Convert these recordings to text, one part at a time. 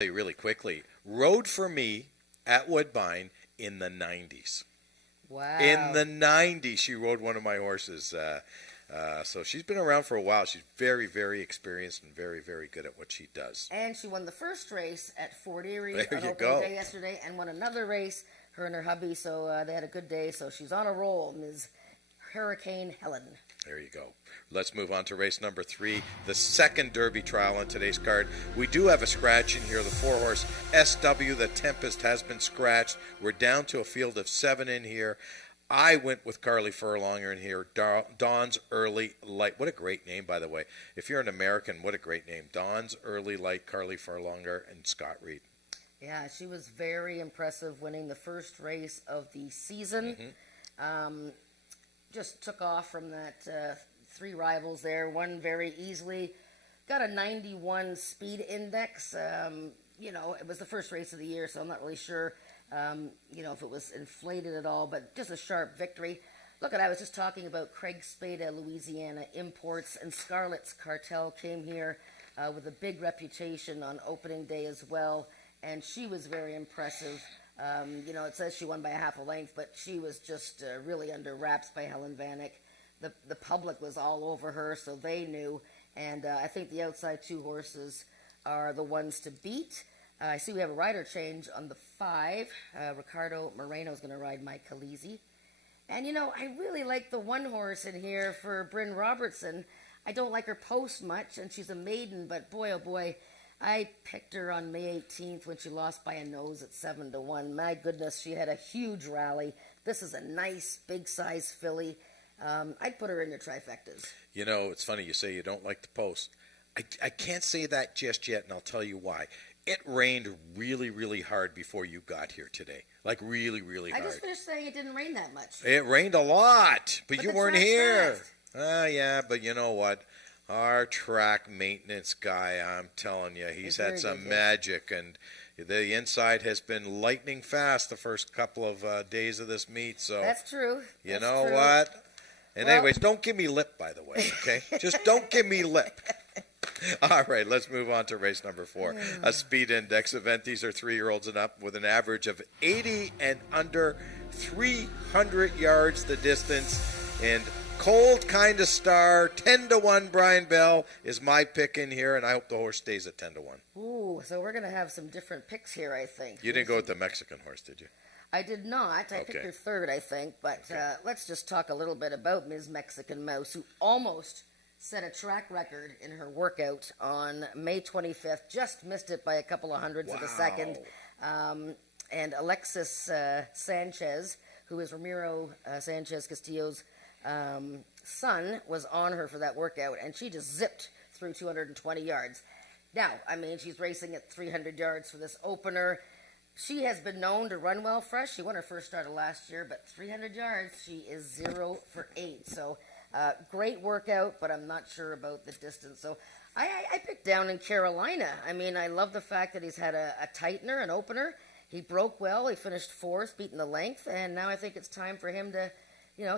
Really quickly, rode for me at Woodbine in the 90s. In Wow. the 90s, she rode one of my horses. So she's been around for a while. She's very, very experienced and very, very good at what she does. And she won the first race at Fort Erie There on you opening go. day yesterday and won another race, her and her hubby. So they had a good day. So she's on a roll, Ms. Hurricane Helen. There you go. Let's move on to race number 3, the second Derby trial on today's card. We do have a scratch in here. The 4-horse SW, the Tempest, has been scratched. We're down to a field of 7 in here. I went with Carly Furlonger in here. Dawn's Early Light. What a great name, by the way. If you're an American, what a great name. Dawn's Early Light, Carly Furlonger, and Scott Reed. Yeah, she was very impressive, winning the first race of the season. Just took off from that 3 rivals there, won very easily. Got a 91 speed index. It was the first race of the year, so I'm not really sure, if it was inflated at all, but just a sharp victory. Look, I was just talking about Craig Spada, Louisiana Imports, and Scarlett's Cartel came here with a big reputation on opening day as well, and she was very impressive. It says she won by a half a length, but she was just really under wraps by Helen Vanek. The public was all over her, so they knew. And I think the outside 2 horses are the ones to beat. I see we have a rider change on the 5. Ricardo Moreno is going to ride Mike Khaleesi. And, I really like the 1 horse in here for Bryn Robertson. I don't like her post much, and she's a maiden, but boy, oh boy, I picked her on May 18th when she lost by a nose at 7-1. My goodness, she had a huge rally. This is a nice, big-size filly. I'd put her in your trifectas. It's funny you say you don't like the post. I can't say that just yet, and I'll tell you why. It rained really, really hard before you got here today. Like really, really hard. I just finished saying it didn't rain that much. It rained a lot, but you the weren't track's here. fast. Yeah, but you know what? Our track maintenance guy, I'm telling you, he's had very some good, magic, and the inside has been lightning fast the first couple of days of this meet. So That's true. you That's know true. what? And Well- anyways, don't give me lip, by the way, okay? Just don't give me lip. All right, let's move on to race number 4. A speed index event. These are 3-year-olds and up with an average of 80 and under, 300 yards the distance. And cold kind of star, 10-1 Brian Bell is my pick in here, and I hope the horse stays at 10-1. Ooh, so we're going to have some different picks here, I think. You didn't go with the Mexican horse, did you? I did not. I picked Okay. her third, I think. But let's just talk a little bit about Ms. Mexican Mouse, who almost set a track record in her workout on May 25th. Just missed it by a couple of hundredths of a second. And Alexis Sanchez, who is Ramiro Sanchez Castillo's son, was on her for that workout, and she just zipped through 220 yards. Now, she's racing at 300 yards for this opener. She has been known to run well fresh. She won her first start of last year, but 300 yards, she is 0 for 8. So great workout, but I'm not sure about the distance. So I picked Down in Carolina. I love the fact that he's had a tightener, an opener. He broke well. He finished 4th, beating the length, and now I think it's time for him to,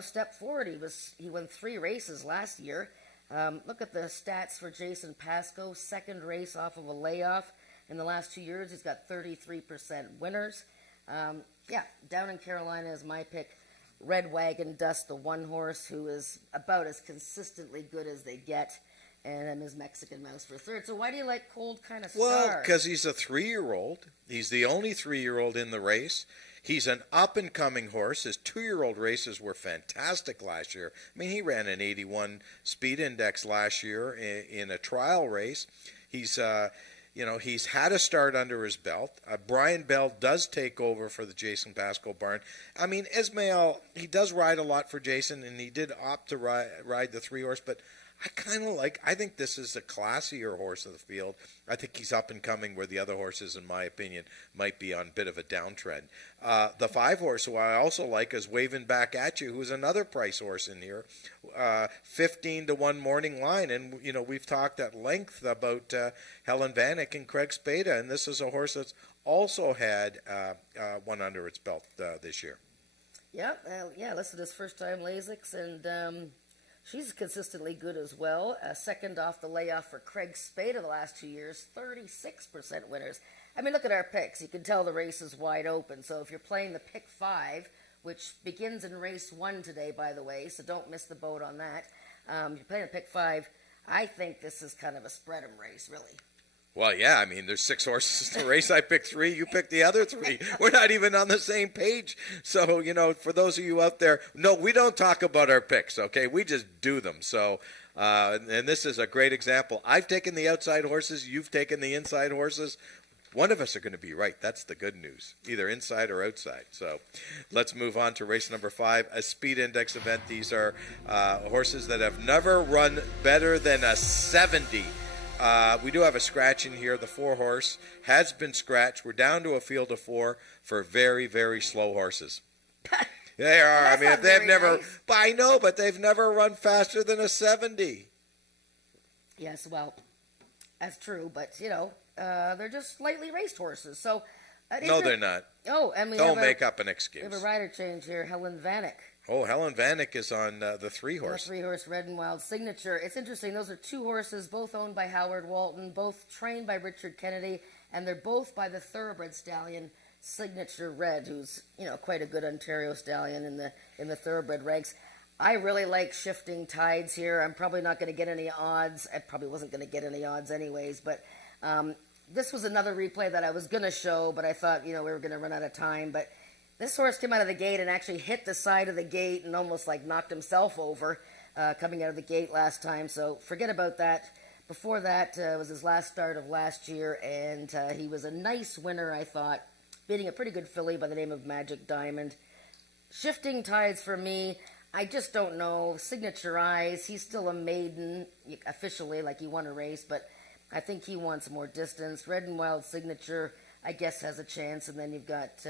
step forward. He won 3 races last year. Look at the stats for Jason Pascoe. 2nd race off of a layoff. In the last 2 years, he's got 33% winners. Down in Carolina is my pick. Red Wagon Dust, the 1 horse who is about as consistently good as they get. And Ms. Mexican Mouse for 3rd. So why do you like Cold Kind of Star? Well, because he's a 3-year-old. He's the only 3-year-old in the race. He's an up-and-coming horse. His 2-year-old races were fantastic last year. He ran an 81 speed index last year in a trial race. He's had a start under his belt. Brian Bell does take over for the Jason Pascoe barn. Ismael, he does ride a lot for Jason, and he did opt to ride the 3-horse, but I think this is a classier horse of the field. I think he's up and coming where the other horses, in my opinion, might be on a bit of a downtrend. The 5-horse, who I also like, is Waving Back At You, who's another price horse in here. 15-1 Morning Line. And, we've talked at length about Helen Vanek and Craig Spada, and this is a horse that's also had one under its belt this year. Listed his first time Lasix, and she's consistently good as well. 2nd off the layoff for Craig Spada the last 2 years, 36% winners. I mean, look at our picks. You can tell the race is wide open. So if you're playing the pick 5, which begins in race 1 today, by the way, so don't miss the boat on that. You're playing the pick 5. I think this is kind of a spread 'em race, really. Well, yeah, I mean, there's 6 horses in the race. I picked 3. You picked the other 3. We're not even on the same page. So, for those of you out there, no, we don't talk about our picks, okay? We just do them. So, and this is a great example. I've taken the outside horses. You've taken the inside horses. One of us are going to be right. That's the good news, either inside or outside. So let's move on to race number 5, a speed index event. These are horses that have never run better than a 70. We do have a scratch in here. The 4 horse has been scratched. We're down to a field of 4 for very, very slow horses. They are. I mean, they've never. Nice. I know, but they've never run faster than a 70. Yes, well, that's true. But they're just slightly raced horses. So no, they're not. Oh, and don't make up an excuse. We have a rider change here. Helen Vanek. Oh, Helen Vanek is on the 3 horse. The 3 horse Red and Wild Signature. It's interesting. Those are 2 horses, both owned by Howard Walton, both trained by Richard Kennedy, and they're both by the thoroughbred stallion Signature Red, who's quite a good Ontario stallion in the thoroughbred ranks. I really like Shifting Tides here. I'm probably not going to get any odds. I probably wasn't going to get any odds anyways, but this was another replay that I was going to show, but I thought we were going to run out of time. But this horse came out of the gate and actually hit the side of the gate and almost knocked himself over coming out of the gate last time. So forget about that. Before that was his last start of last year, and he was a nice winner, I thought, beating a pretty good filly by the name of Magic Diamond. Shifting Tides for me, I just don't know. Signature Eyes, he's still a maiden officially, he won a race, but I think he wants more distance. Red and Wild Signature, I guess, has a chance, and then you've got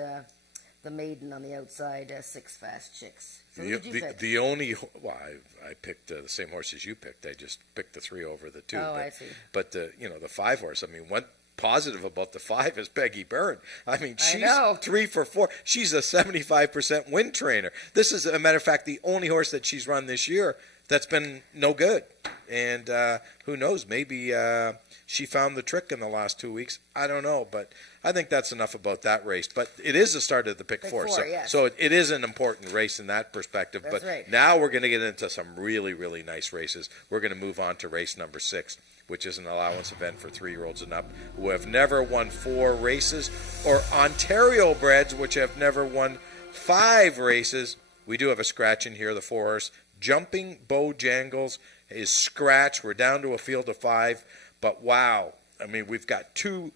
the maiden on the outside, 6 Fast Chicks. So who did you pick? The only, I picked the same horse as you picked. I just picked the 3 over the 2. Oh, I see. But the 5 horse, I mean, one positive about the 5 is Peggy Byrne. I mean, she's 3 for 4. She's a 75% win trainer. This is, a matter of fact, the only horse that she's run this year that's been no good. And who knows, maybe she found the trick in the last 2 weeks. I don't know, but I think that's enough about that race. But it is the start of the pick 4. So it is an important race in that perspective. That's but right. Now we're going to get into some really, really nice races. We're going to move on to race number 6, which is an allowance event for 3-year-olds and up who have never won 4 races, or Ontario breds, which have never won 5 races. We do have a scratch in here, the 4 horse. Jumping Bojangles is scratched. We're down to a field of 5. But wow, I mean, we've got 2,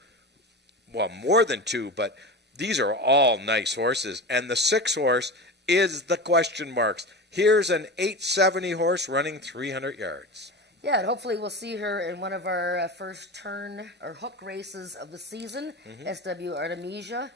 well, more than 2, but these are all nice horses. And the 6 horse is the question marks. Here's an 870 horse running 300 yards. Yeah, and hopefully we'll see her in one of our first turn or hook races of the season, SW Artemisia.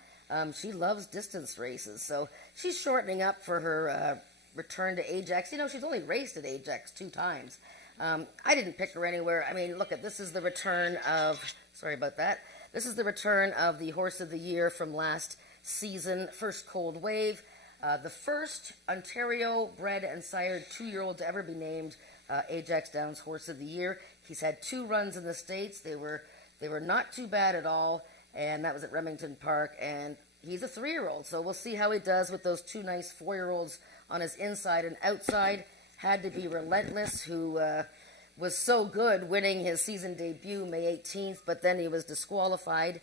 She loves distance races, so she's shortening up for her return to Ajax. She's only raced at Ajax 2 times. I didn't pick her anywhere. I mean, look, this is the return of, sorry about that, this is the return of the Horse of the Year from last season, First Cold Wave. The first Ontario bred and sired 2-year-old to ever be named AjaxDowns Horse of the Year. He's had 2 runs in the States. They were not too bad at all, and that was at Remington Park, and he's a 3-year-old, so we'll see how he does with those 2 nice 4-year-olds on his inside and outside. Had to be Relentless, who was so good winning his season debut May 18th, but then he was disqualified.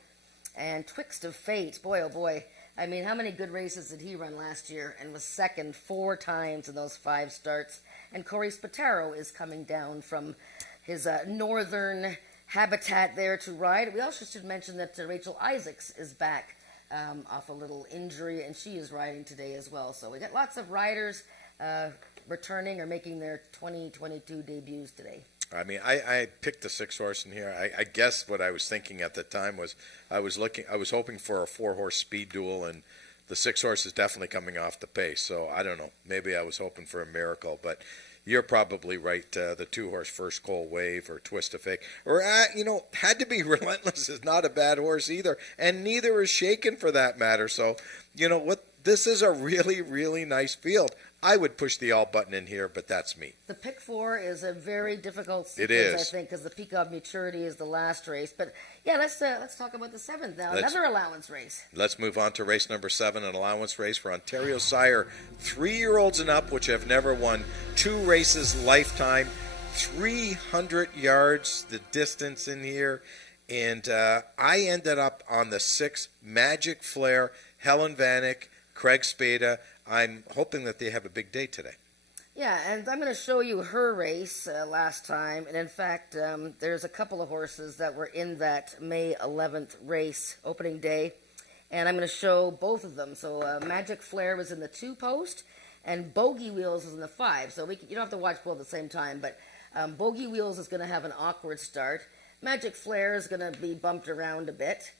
And Twixt of Fate, boy oh boy, I mean, how many good races did he run last year and was second 4 times in those 5 starts? And Corey Spataro is coming down from his northern habitat there to ride. We also should mention that Rachel Isaacs is back off a little injury, and she is riding today as well. So we got lots of riders returning or making their 2022 debuts today. I mean, I picked the 6 horse in here. I guess what I was thinking at the time was I was hoping for a 4-horse speed duel, and the 6 horse is definitely coming off the pace. So I don't know. Maybe I was hoping for a miracle, but you're probably right. The 2-horse First Cold Wave or Twist of Fate, or Had to be Relentless is not a bad horse either, and neither is Shaken for that matter. So you know what? This is a really, really nice field. I would push the all button in here, but that's me. The pick 4 is a very difficult sequence, It is. I think, because the peak of maturity is the last race. But yeah, let's talk about the 7th now. Another allowance race. Let's move on to race number 7, an allowance race for Ontario Sire 3-year-olds and up, which have never won 2 races lifetime. 300 yards the distance in here. And I ended up on the 6 Magic Flare, Helen Vanek, Craig Spada. I'm hoping that they have a big day today. Yeah, and I'm going to show you her race last time. And in fact, there's a couple of horses that were in that May 11th race, opening day. And I'm going to show both of them. So Magic Flare was in the 2 post, and Bogey Wheels was in the 5. So you don't have to watch both at the same time, but Bogey Wheels is going to have an awkward start. Magic Flare is going to be bumped around a bit.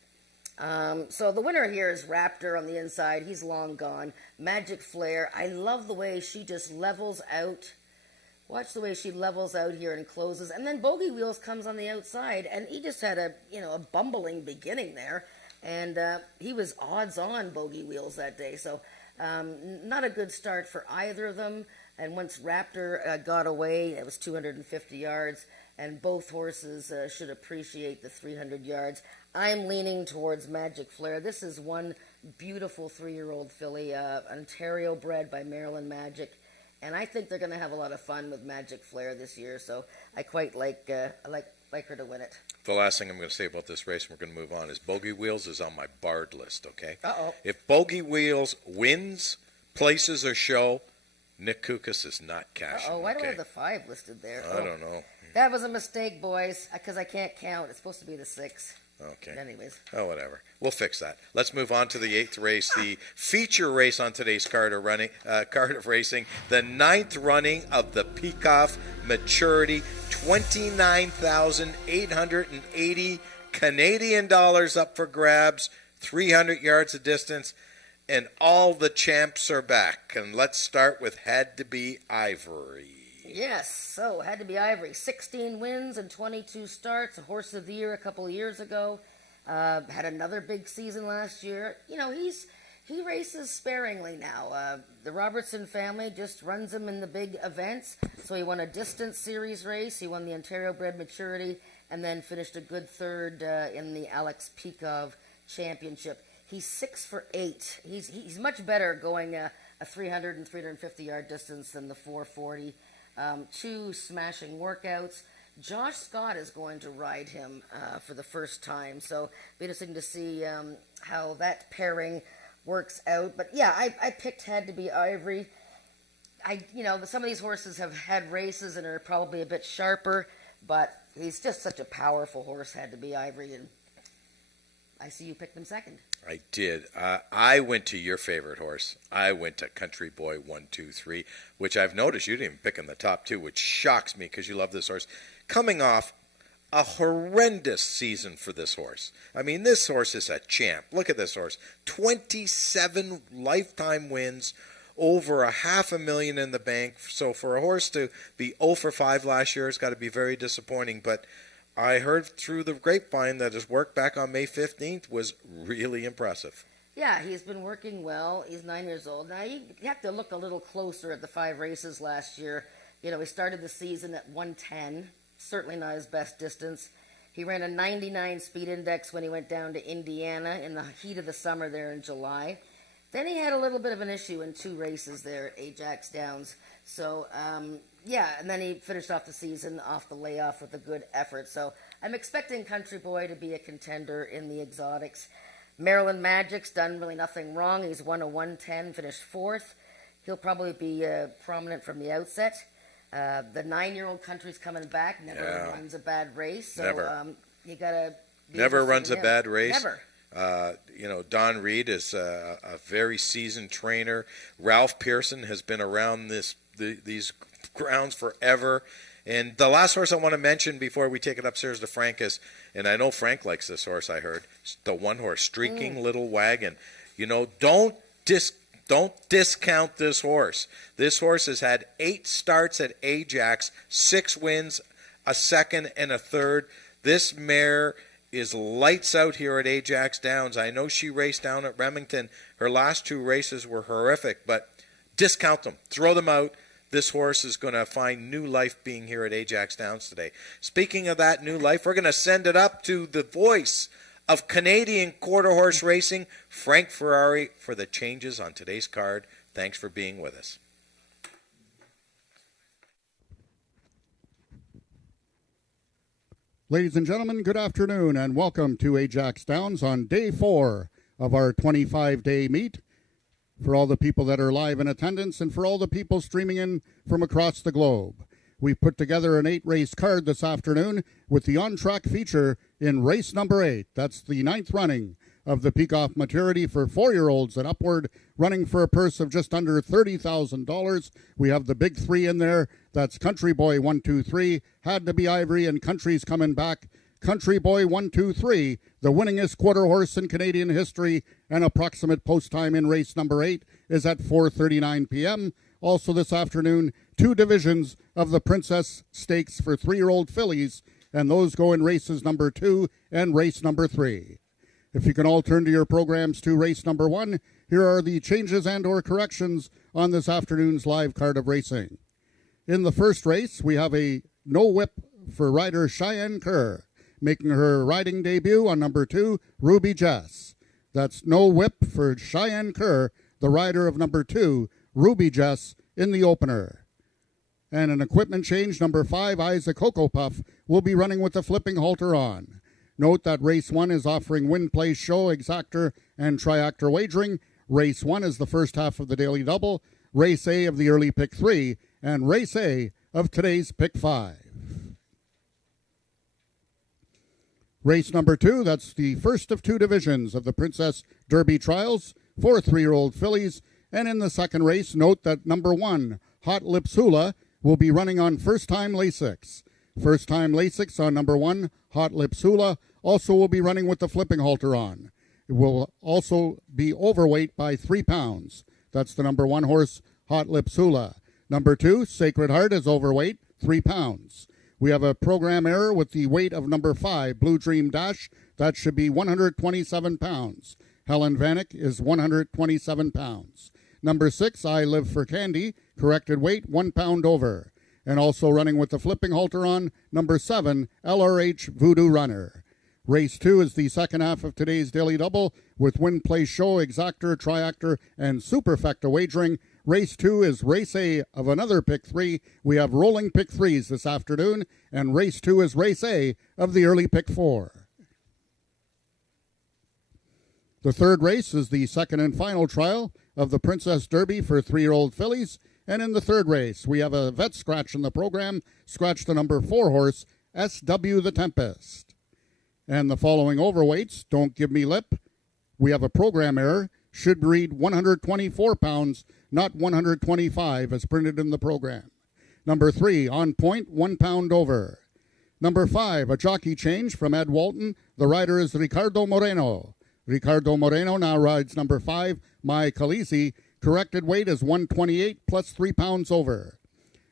So the winner here is Raptor on the inside. He's long gone. Magic Flare, I love the way she just levels out. Watch the way she levels out here and closes. And then Bogey Wheels comes on the outside, and he just had a bumbling beginning there. And he was odds on Bogey Wheels that day. So not a good start for either of them. And once Raptor got away, it was 250 yards. And both horses should appreciate the 300 yards. I'm leaning towards Magic Flare. This is one beautiful 3-year-old filly, Ontario bred by Maryland Magic. And I think they're going to have a lot of fun with Magic Flare this year. So I quite like her to win it. The last thing I'm going to say about this race, and we're going to move on, is Bogey Wheels is on my barred list, okay? Uh-oh. If Bogey Wheels wins, places a show, Nick Kukas is not cashing. Uh-oh, why do I okay? have the 5 listed there? I don't know. That was a mistake, boys, because I can't count. It's supposed to be the 6. Okay. Anyways. Oh, whatever. We'll fix that. Let's move on to the 8th race, the feature race on today's card of racing, the 9th running of the Peacock Maturity, 29,880 Canadian dollars up for grabs, 300 yards of distance, and all the champs are back. And let's start with Had to Be Ivory. Yes, so Had to Be Ivory. 16 wins and 22 starts. A horse of the year a couple of years ago. Had another big season last year. He races sparingly now. The Robertson family just runs him in the big events. So he won a distance series race. He won the Ontario Bred Maturity, and then finished a good third in the Alex Peakov Championship. He's 6 for 8. He's much better going a 300 and 350 yard distance than the 440. 2 smashing workouts. Josh Scott is going to ride him for the first time, so it'll be interesting to see how that pairing works out. But yeah, I picked Had to Be Ivory. Some of these horses have had races and are probably a bit sharper, but he's just such a powerful horse, Had to Be Ivory, and I see you picked him second. I did. I went to your favorite horse. I went to Country Boy 123, which I've noticed you didn't even pick in the top 2, which shocks me because you love this horse. Coming off a horrendous season for this horse. I mean, this horse is a champ. Look at this horse. 27 lifetime wins, over $500,000 in the bank. So for a horse to be 0 for 5 last year, it's got to be very disappointing. But I heard through the grapevine that his work back on May 15th was really impressive. Yeah, he's been working well. He's 9 years old. Now, you have to look a little closer at the 5 races last year. He started the season at 110, certainly not his best distance. He ran a 99 speed index when he went down to Indiana in the heat of the summer there in July. Then he had a little bit of an issue in 2 races there at AjaxDowns. So, and then he finished off the season off the layoff with a good effort. So I'm expecting Country Boy to be a contender in the exotics. Maryland Magic's done really nothing wrong. He's won a 110, finished 4th. He'll probably be prominent from the outset. The 9-year-old Country's coming back. Never runs a bad race. So Never. You gotta be Never runs a bad race. Never. Don Reed is a very seasoned trainer. Ralph Pearson has been around these grounds forever. And the last horse I want to mention before we take it upstairs to Frank is, and I know Frank likes this horse, I heard, the 1 horse, Streaking Little Wagon. Don't discount this horse. This horse has had 8 starts at Ajax, 6 wins, a second and a third. This mare is lights out here at AjaxDowns. I know she raced down at Remington. Her last 2 races were horrific, but discount them, throw them out. This horse is going to find new life being here at AjaxDowns today. Speaking of that new life, we're going to send it up to the voice of Canadian quarter horse racing, Frank Ferrari, for the changes on today's card. Thanks for being with us. Ladies and gentlemen, good afternoon and welcome to AjaxDowns on day 4 of our 25-day meet. For all the people that are live in attendance and for all the people streaming in from across the globe. We've put together an 8-race card this afternoon with the on-track feature in race number 8. That's the 9th running of the Peacock Maturity for 4-year-olds and upward, running for a purse of just under $30,000. We have the big 3 in there. That's Country Boy 1, 2, 3, Had to Be Ivory, and Country's coming back. Country Boy 1, 2, 3, the winningest quarter horse in Canadian history, and approximate post time in race number 8 is at 4:39 p.m. Also this afternoon, 2 divisions of the Princess Stakes for 3-year-old fillies, and those go in races number 2 and race number 3. If you can all turn to your programs to race number 1, here are the changes and or corrections on this afternoon's live card of racing. In the first race, we have a no whip for rider Cheyenne Kerr, making her riding debut on number 2, Ruby Jess. That's no whip for Cheyenne Kerr, the rider of number 2, Ruby Jess, in the opener. And an equipment change, number 5, Isaac Cocoa Puff, will be running with the flipping halter on. Note that race 1 is offering win, play, show, exactor, and triactor wagering. Race 1 is the first half of the daily double, race A of the early pick 3, and race A of today's pick 5. Race number 2, that's the first of 2 divisions of the Princess Derby Trials for 3-year-old fillies. And in the second race, note that number 1, Hot Lips Hula, will be running on first-time Lasix. First-time Lasix on number 1, Hot Lips Hula, also will be running with the flipping halter on. It will also be overweight by 3 pounds. That's the number 1 horse, Hot Lips Hula. Number 2, Sacred Heart, is overweight, 3 pounds. We have a program error with the weight of number 5, Blue Dream Dash. That should be 127 pounds. Helen Vanek is 127 pounds. Number 6, I Live for Candy, corrected weight, 1 pound over. And also running with the flipping halter on, number 7, LRH Voodoo Runner. Race 2 is the second half of today's daily double with win, play, show, exactor, triactor, and superfecta wagering. Race 2 is race A of another pick 3. We have rolling pick 3s this afternoon, and race 2 is race A of the early pick 4. The third race is the second and final trial of the Princess Derby for 3-year-old fillies, and in the third race we have a vet scratch in the program. Scratch the number 4 horse, SW the Tempest. And the following overweights, don't give me lip. We have a program error. Should read 124 pounds, not 125 as printed in the program. Number 3, On Point, 1 pound over. Number 5, a jockey change from Ed Walton. The rider is Ricardo Moreno. Ricardo Moreno now rides number 5, My Khaleesi. Corrected weight is 128 plus 3 pounds over.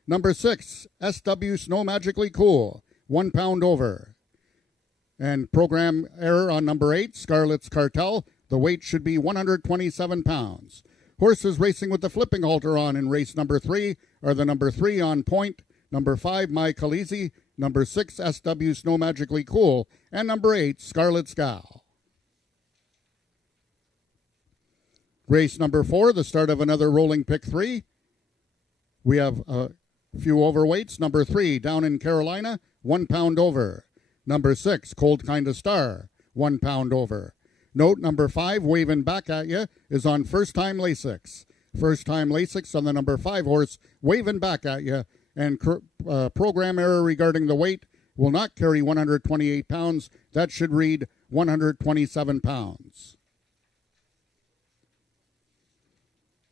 Number 6, SW Snow Magically Cool, 1 pound over. And program error on number 8, Scarlet's Cartel. The weight should be 127 pounds. Horses racing with the flipping halter on in race number 3 are the number 3, On Point, number 5, My Khaleesi, number 6, SW Snow Magically Cool, and number 8, Scarlet's Gal. Race number 4, the start of another rolling pick 3. We have a few overweights. Number 3, Down in Carolina, 1 pound over. Number 6, Cold Kinda Star, 1 pound over. Note number 5, Waving Back at You, is on first-time Lasix. First-time Lasix on the number 5 horse, Waving Back at You. And program error regarding the weight will not carry 128 pounds. That should read 127 pounds.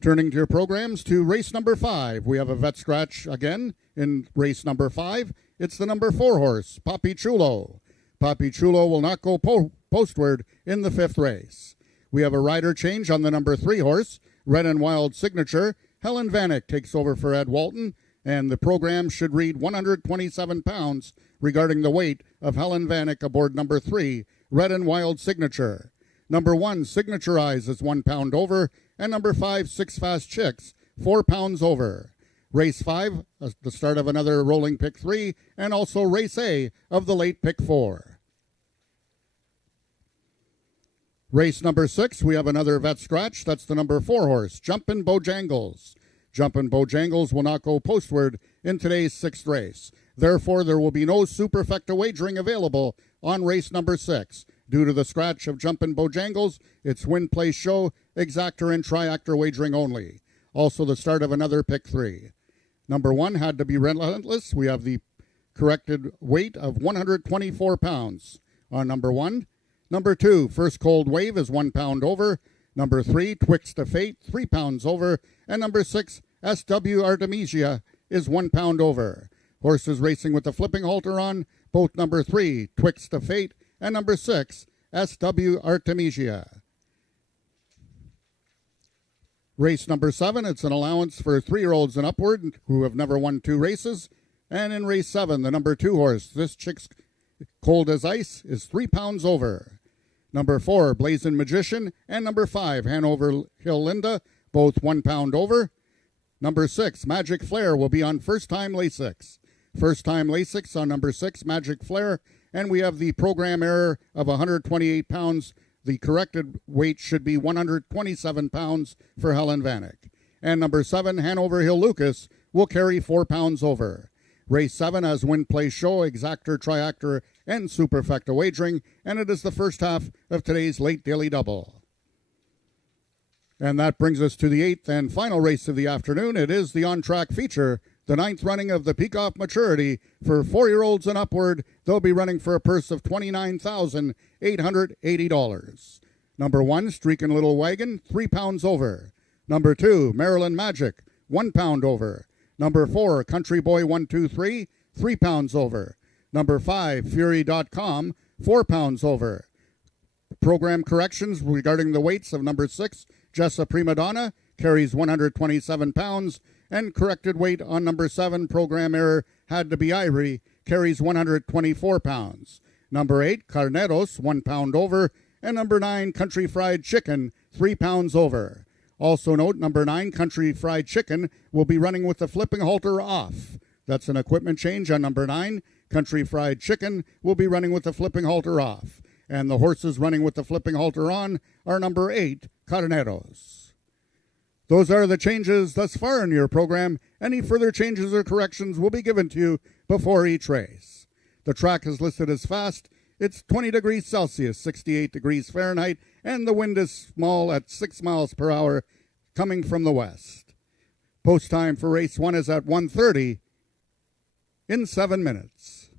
Turning to your programs to race number 5. We have a vet scratch again in race number 5. It's the number 4 horse, Papi Chulo. Papi Chulo will not go postward in the 5th race. We have a rider change on the number 3 horse, Red and Wild Signature. Helen Vanek takes over for Ed Walton, and the program should read 127 pounds regarding the weight of Helen Vanek aboard number 3, Red and Wild Signature. Number 1, Signature Eyes, is 1 pound over, and number 5, Six Fast Chicks, 4 pounds over. Race 5, the start of another rolling pick 3, and also race A of the late pick 4. Race number 6, we have another vet scratch. That's the number 4 horse, Jumpin' Bojangles. Jumpin' Bojangles will not go postward in today's 6th race. Therefore, there will be no superfecta wagering available on race number 6. Due to the scratch of Jumpin' Bojangles, it's win, play, show, exactor, and triactor wagering only. Also the start of another pick 3. Number 1 had to be relentless. We have the corrected weight of 124 pounds on number 1. Number 2, First Cold Wave is 1 pound over. Number 3, Twixt of Fate, 3 pounds over. And number 6, SW Artemisia is 1 pound over. Horses racing with the flipping halter on, both number 3, Twixt of Fate, and number 6, SW Artemisia. Race number 7, it's an allowance for 3-year-olds and upward who have never won 2 races. And in race 7, the number 2 horse, This Chick's Cold as Ice, is 3 pounds over. Number 4, Blazing Magician, and number 5, Hanover Hill Linda, both 1 pound over. Number 6, Magic Flare, will be on first-time Lasix. First-time Lasix on number 6, Magic Flare, and we have the program error of 128 pounds. The corrected weight should be 127 pounds for Helen Vanek. And number 7, Hanover Hill Lucas, will carry 4 pounds over. Race 7 has win, play, show, exactor, triactor, and superfecta wagering, and it is the first half of today's late daily double. And that brings us to the 8th and final race of the afternoon. It is the on-track feature, the 9th running of the Peacock Maturity for 4-year-olds and upward. They'll be running for a purse of $29,880. Number 1, Streakin' Little Wagon, 3 pounds over. Number 2, Maryland Magic, 1 pound over. Number 4, Country Boy 123, 3 pounds over. Number 5, Fury.com, 4 pounds over. Program corrections regarding the weights of number 6, Jessa Prima Donna, carries 127 pounds, and corrected weight on number 7, program error, had to be Ivory, carries 124 pounds. Number 8, Carneros, 1 pound over, and number 9, Country Fried Chicken, 3 pounds over. Also note, number 9, Country Fried Chicken, will be running with the flipping halter off. That's an equipment change on number 9. Country Fried Chicken will be running with the flipping halter off. And the horses running with the flipping halter on are number 8, Carneros. Those are the changes thus far in your program. Any further changes or corrections will be given to you before each race. The track is listed as fast. It's 20 degrees Celsius, 68 degrees Fahrenheit, and the wind is small at 6 miles per hour coming from the west. Post time for race 1 is at 1:30 in 7 minutes.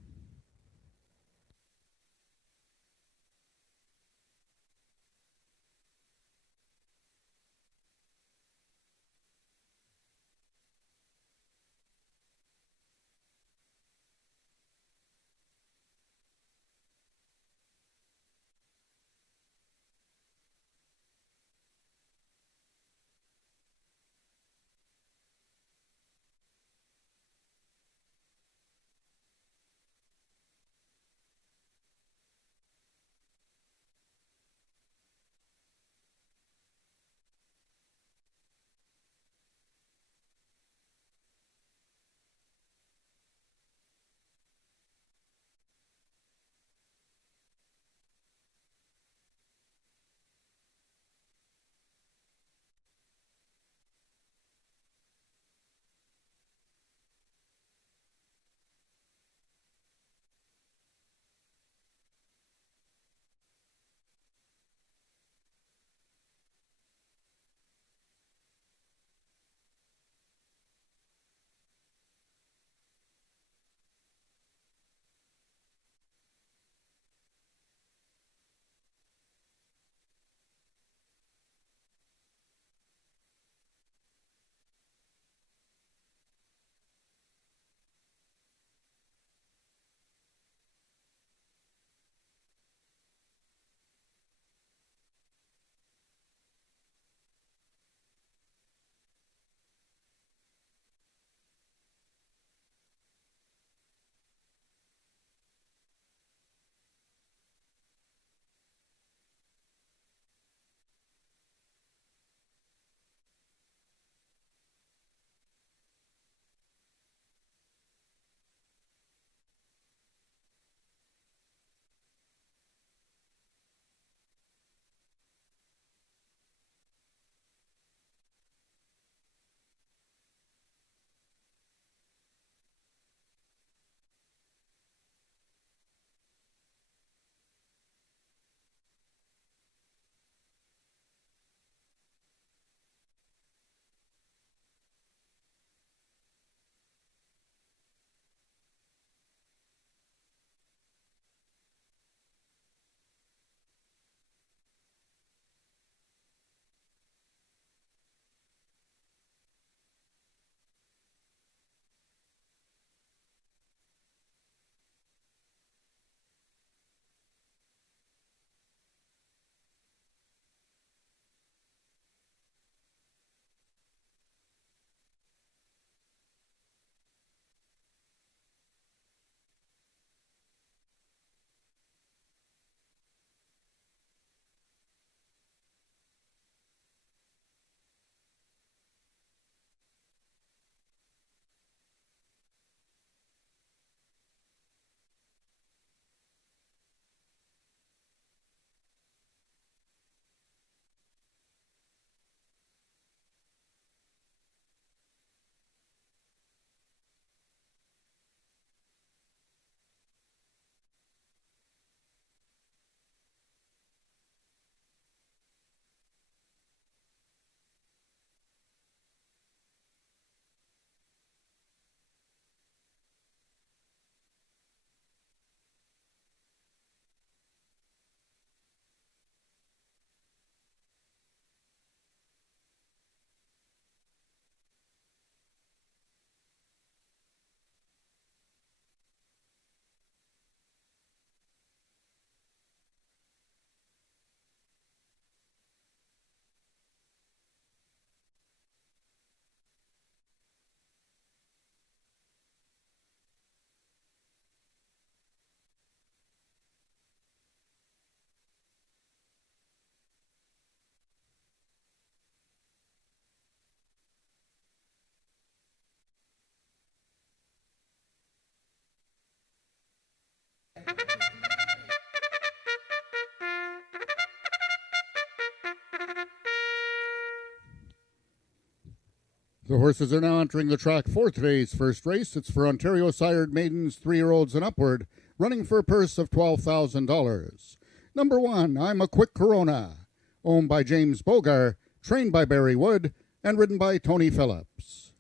The horses are now entering the track for today's first race. It's for Ontario sired maidens, 3-year-olds and upward, running for a purse of $12,000. Number 1, I'm a Quick Corona, owned by James Bogar, trained by Barry Wood, and ridden by Tony Phillips.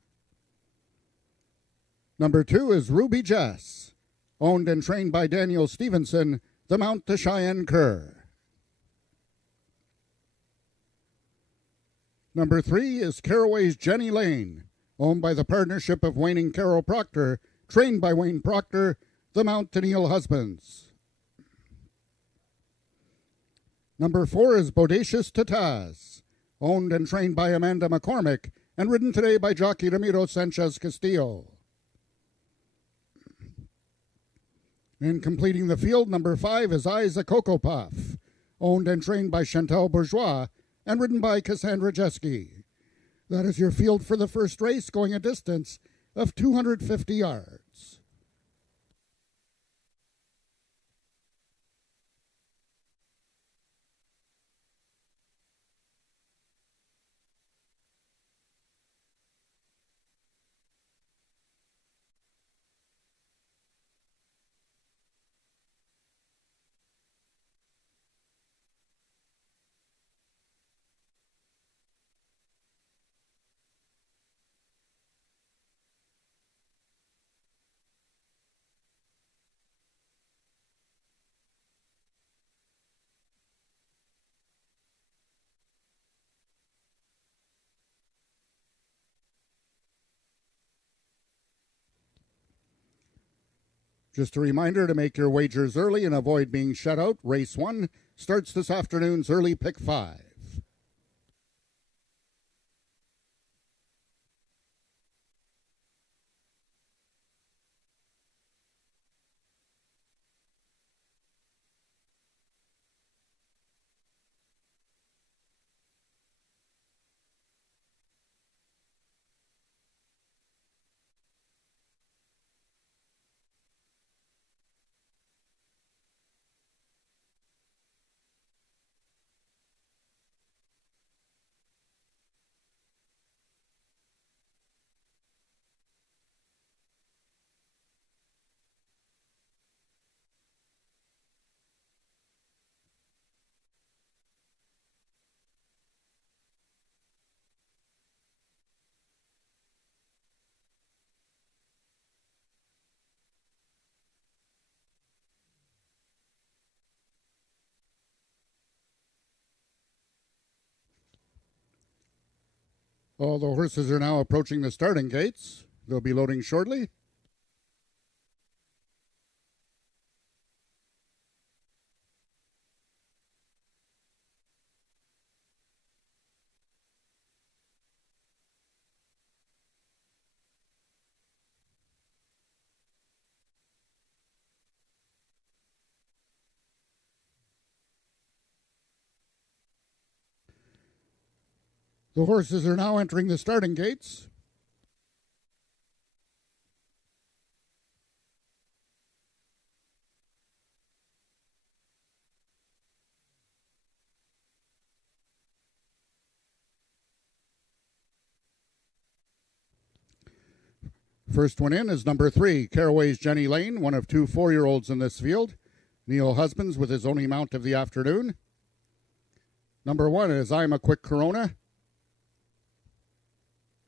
Number 2 is Ruby Jess, owned and trained by Daniel Stevenson, the mount to Cheyenne Kerr. Number 3 is Caraway's Jenny Lane, owned by the partnership of Wayne and Carol Proctor, trained by Wayne Proctor, the mount to Neil Husbands. Number 4 is Bodacious Tataz, owned and trained by Amanda McCormick, and ridden today by jockey Ramiro Sanchez Castillo. And completing the field, number 5 is Isa Cocoa Puff, owned and trained by Chantal Bourgeois, and ridden by Cassandra Jeske. That is your field for the first race, going a distance of 250 yards. Just a reminder to make your wagers early and avoid being shut out. Race 1 starts this afternoon's early pick 5. All the horses are now approaching the starting gates. They'll be loading shortly. The horses are now entering the starting gates. First one in is number 3, Caraway's Jenny Lane, one of 2 4-year-olds in this field. Neil Husbands with his only mount of the afternoon. Number 1 is I'm a Quick Corona.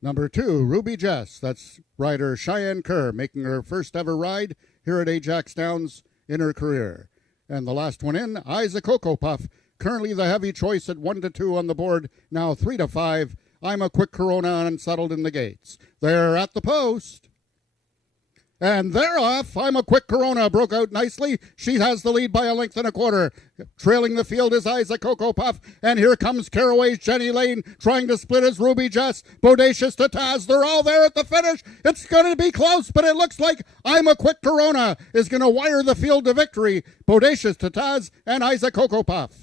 Number 2, Ruby Jess. That's rider Cheyenne Kerr making her first ever ride here at AjaxDowns in her career. And the last one in, Isa Cocoa Puff. Currently the heavy choice at 1-2 on the board. Now 3-5. I'm a Quick Corona unsettled in the gates. They're at the post. And they're off. I'm a Quick Corona broke out nicely. She has the lead by 1.25 lengths. Trailing the field is Isa Cocoa Puff. And here comes Caraway's Jenny Lane trying to split his Ruby Jess. Bodacious Tataz. They're all there at the finish. It's going to be close, but it looks like I'm a Quick Corona is going to wire the field to victory. Bodacious Tataz and Isa Cocoa Puff.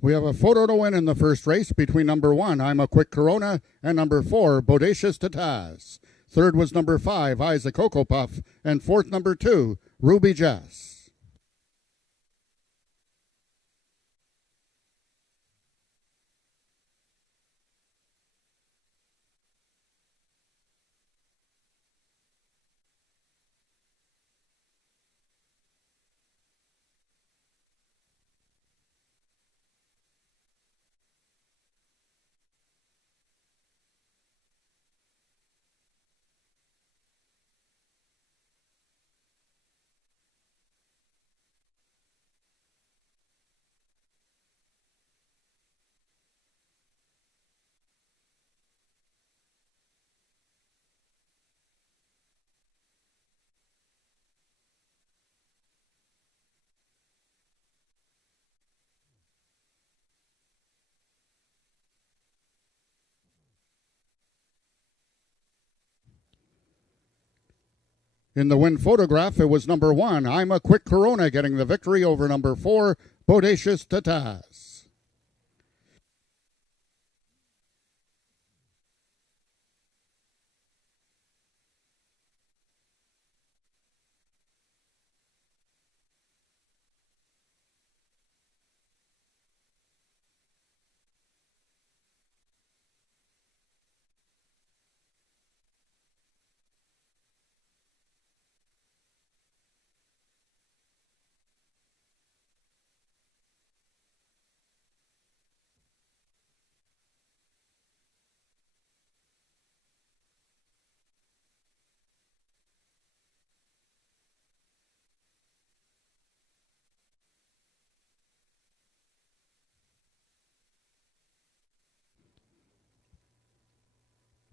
We have a photo to win in the first race between number 1, I'm a Quick Corona, and number 4, Bodacious Tataz. Third was number 5, Isaac Cocoa Puff, and fourth, number 2, Ruby Jess. In the win photograph, it was number 1, I'm a Quick Corona, getting the victory over number 4, Bodacious Tataz.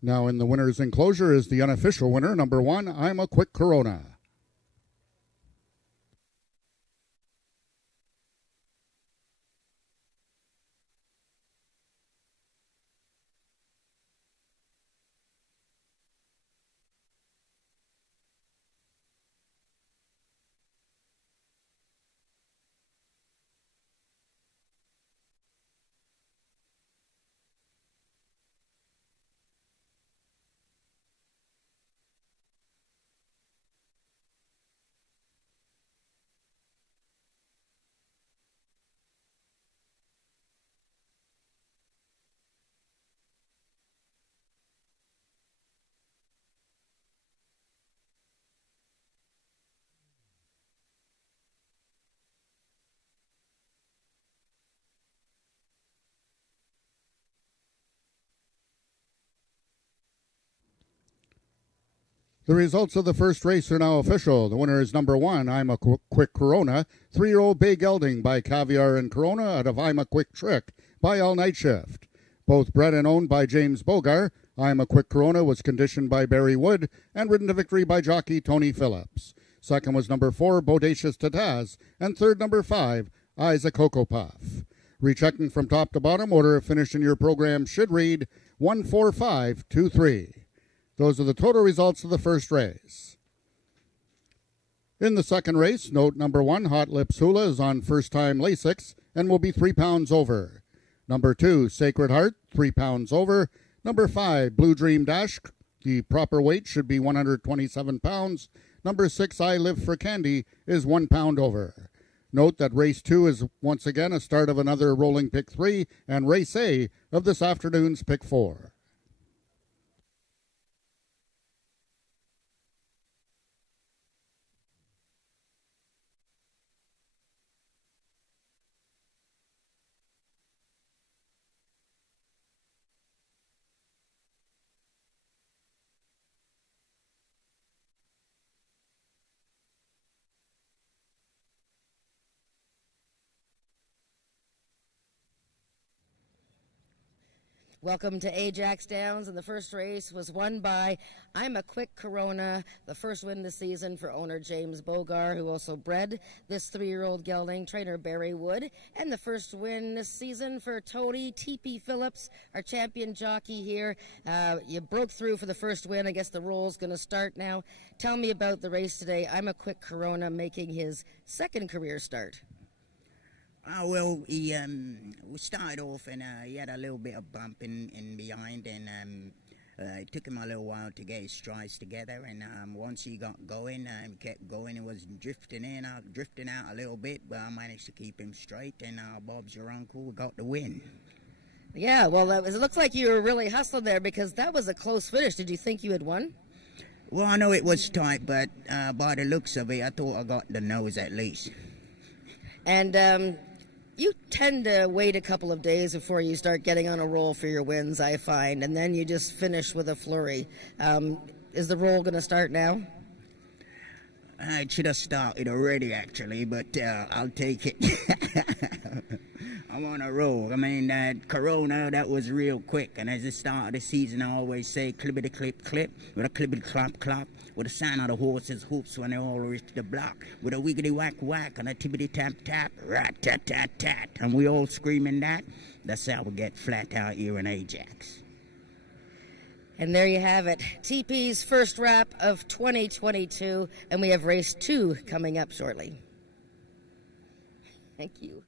Now in the winner's enclosure is the unofficial winner, number 1, I'm a Quick Corona. The results of the first race are now official. The winner is number 1, I'm a Quick Corona, 3-year-old Bay Gelding by Caviar and Corona out of I'm a Quick Trick by All Night Shift. Both bred and owned by James Bogar, I'm a Quick Corona was conditioned by Barry Wood and ridden to victory by jockey Tony Phillips. Second was number 4, Bodacious Tataz, and third, number 5, Isaac Cocoa Puff. Rechecking from top to bottom, order of finish in your program should read 14523. Those are the total results of the first race. In the second race, note number 1, Hot Lips Hula is on first-time Lasix and will be 3 pounds over. Number 2, Sacred Heart, 3 pounds over. Number 5, Blue Dream Dash, the proper weight should be 127 pounds. Number 6, I Live for Candy, is 1 pound over. Note that race 2 is once again a start of another rolling pick 3 and race A of this afternoon's pick 4. Welcome to AjaxDowns, and the first race was won by I'm a Quick Corona, the first win this season for owner James Bogar, who also bred this 3-year-old gelding, trainer Barry Wood, and the first win this season for Tony T.P. Phillips, our champion jockey here. You broke through for the first win. I guess the roll's going to start now. Tell me about the race today. I'm a Quick Corona making his second career start. Oh well, we started off and he had a little bit of bump in behind, and it took him a little while to get his strides together. And once he got going, kept going. He was drifting out a little bit, but I managed to keep him straight. And Bob's your uncle got the win. Yeah, well, it looks like you were really hustling there because that was a close finish. Did you think you had won? Well, I know it was tight, but by the looks of it, I thought I got the nose at least. And you tend to wait a couple of days before you start getting on a roll for your wins, I find, and then you just finish with a flurry. Is the roll going to start now? It should have started already, actually, but I'll take it. I'm on a roll. I mean, that Corona, that was real quick. And as the start of the season, I always say, clippity-clip-clip, with a clippity-clop-clop, with the sound of the horse's hoofs when they all reach the block, with a wiggity-whack-whack and a tippity-tap-tap, rat-tat-tat-tat. And we all screaming that. That's how we get flat out here in Ajax. And there you have it, TP's first wrap of 2022, and we have race 2 coming up shortly. Thank you.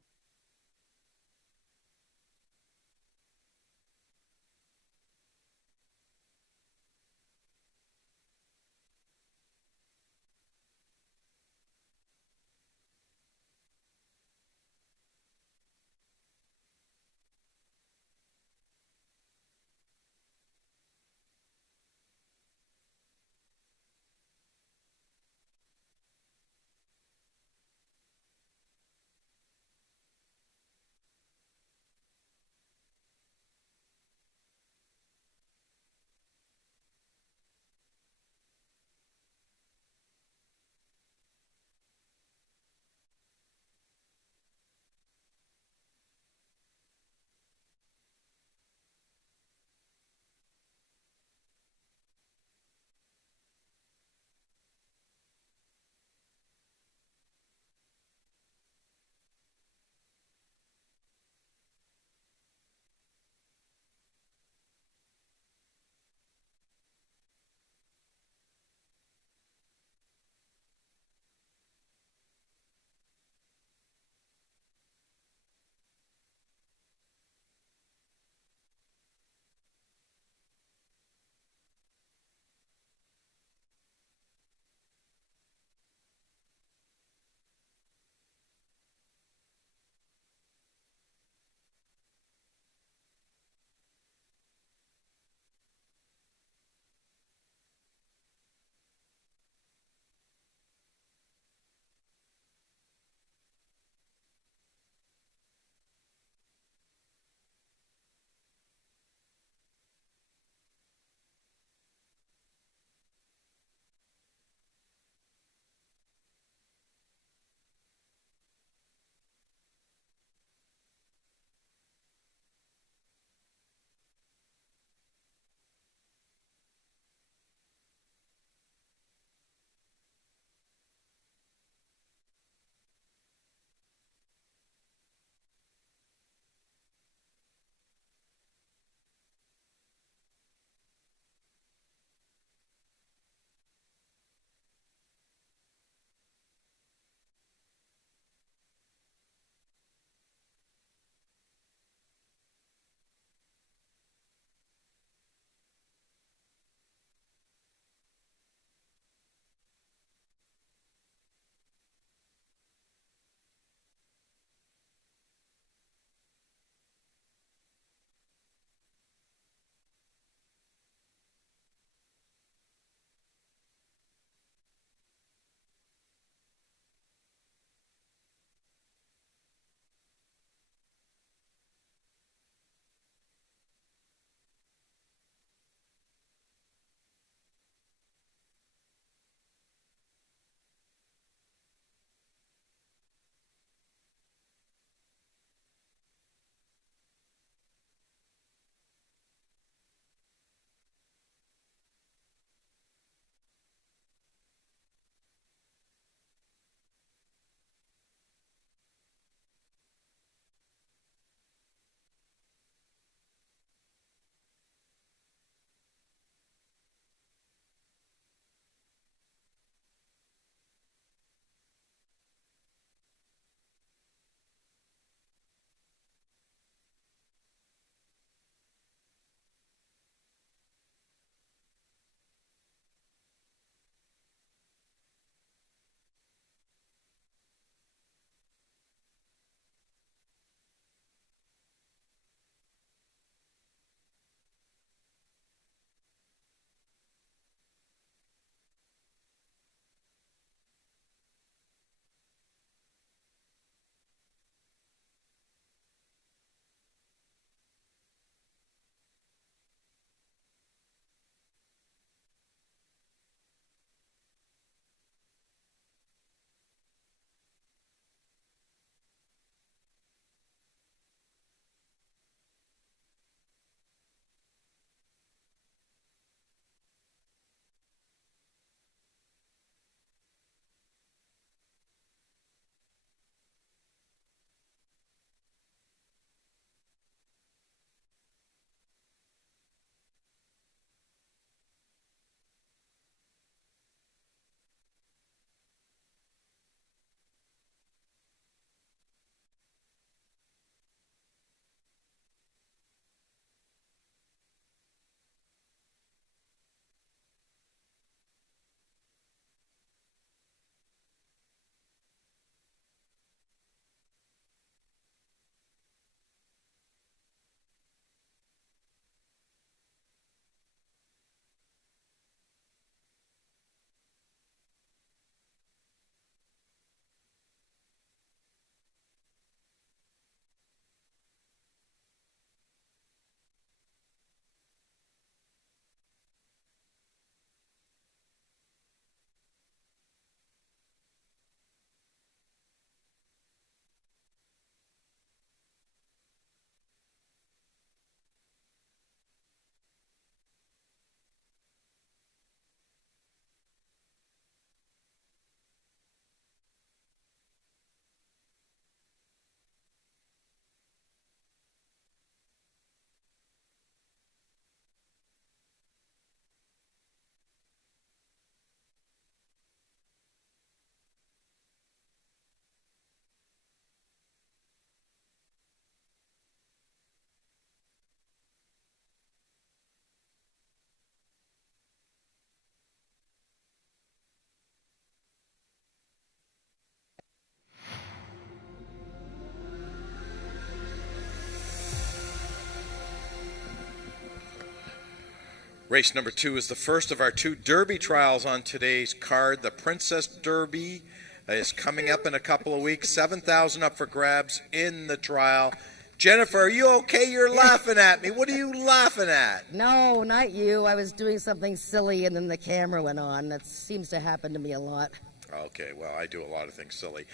Race number 2 is the first of our 2 Derby trials on today's card. The Princess Derby is coming up in a couple of weeks. 7,000 up for grabs in the trial. Jennifer, are you okay? You're laughing at me. What are you laughing at? No, not you. I was doing something silly and then the camera went on. That seems to happen to me a lot. Okay, well, I do a lot of things silly.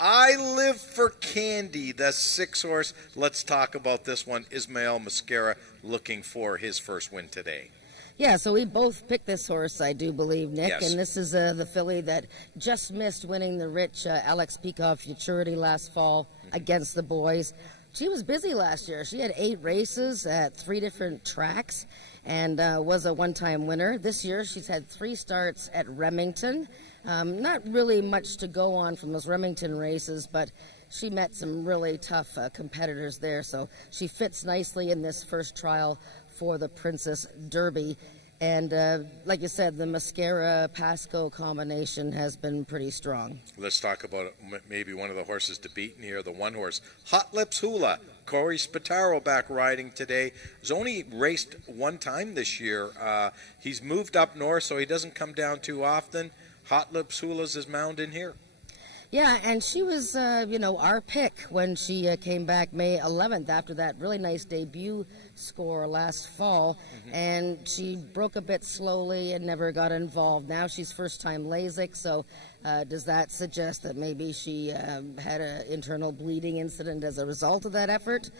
I Live for Candy, the 6 horse. Let's talk about this one. Ismael Mascara looking for his first win today. Yeah, so we both picked this horse, I do believe, Nick. Yes. And this is the filly that just missed winning the rich Alex Peikoff Futurity last fall against the boys. She was busy last year. She had 8 races at 3 different tracks and was a one-time winner. This year she's had 3 starts at Remington. Not really much to go on from those Remington races, but she met some really tough competitors there. So she fits nicely in this first trial for the Princess Derby. And like you said, the Mascara-Pasco combination has been pretty strong. Let's talk about maybe one of the horses to beat in here, the one horse, Hot Lips Hula. Corey Spataro back riding today. He's only raced one time this year. He's moved up north, so he doesn't come down too often. Hot Lips Hula's his mound in here. Yeah, and she was, our pick when she came back May 11th after that really nice debut score last fall. And she broke a bit slowly and never got involved. Now she's first-time LASIK, so does that suggest that maybe she had an internal bleeding incident as a result of that effort?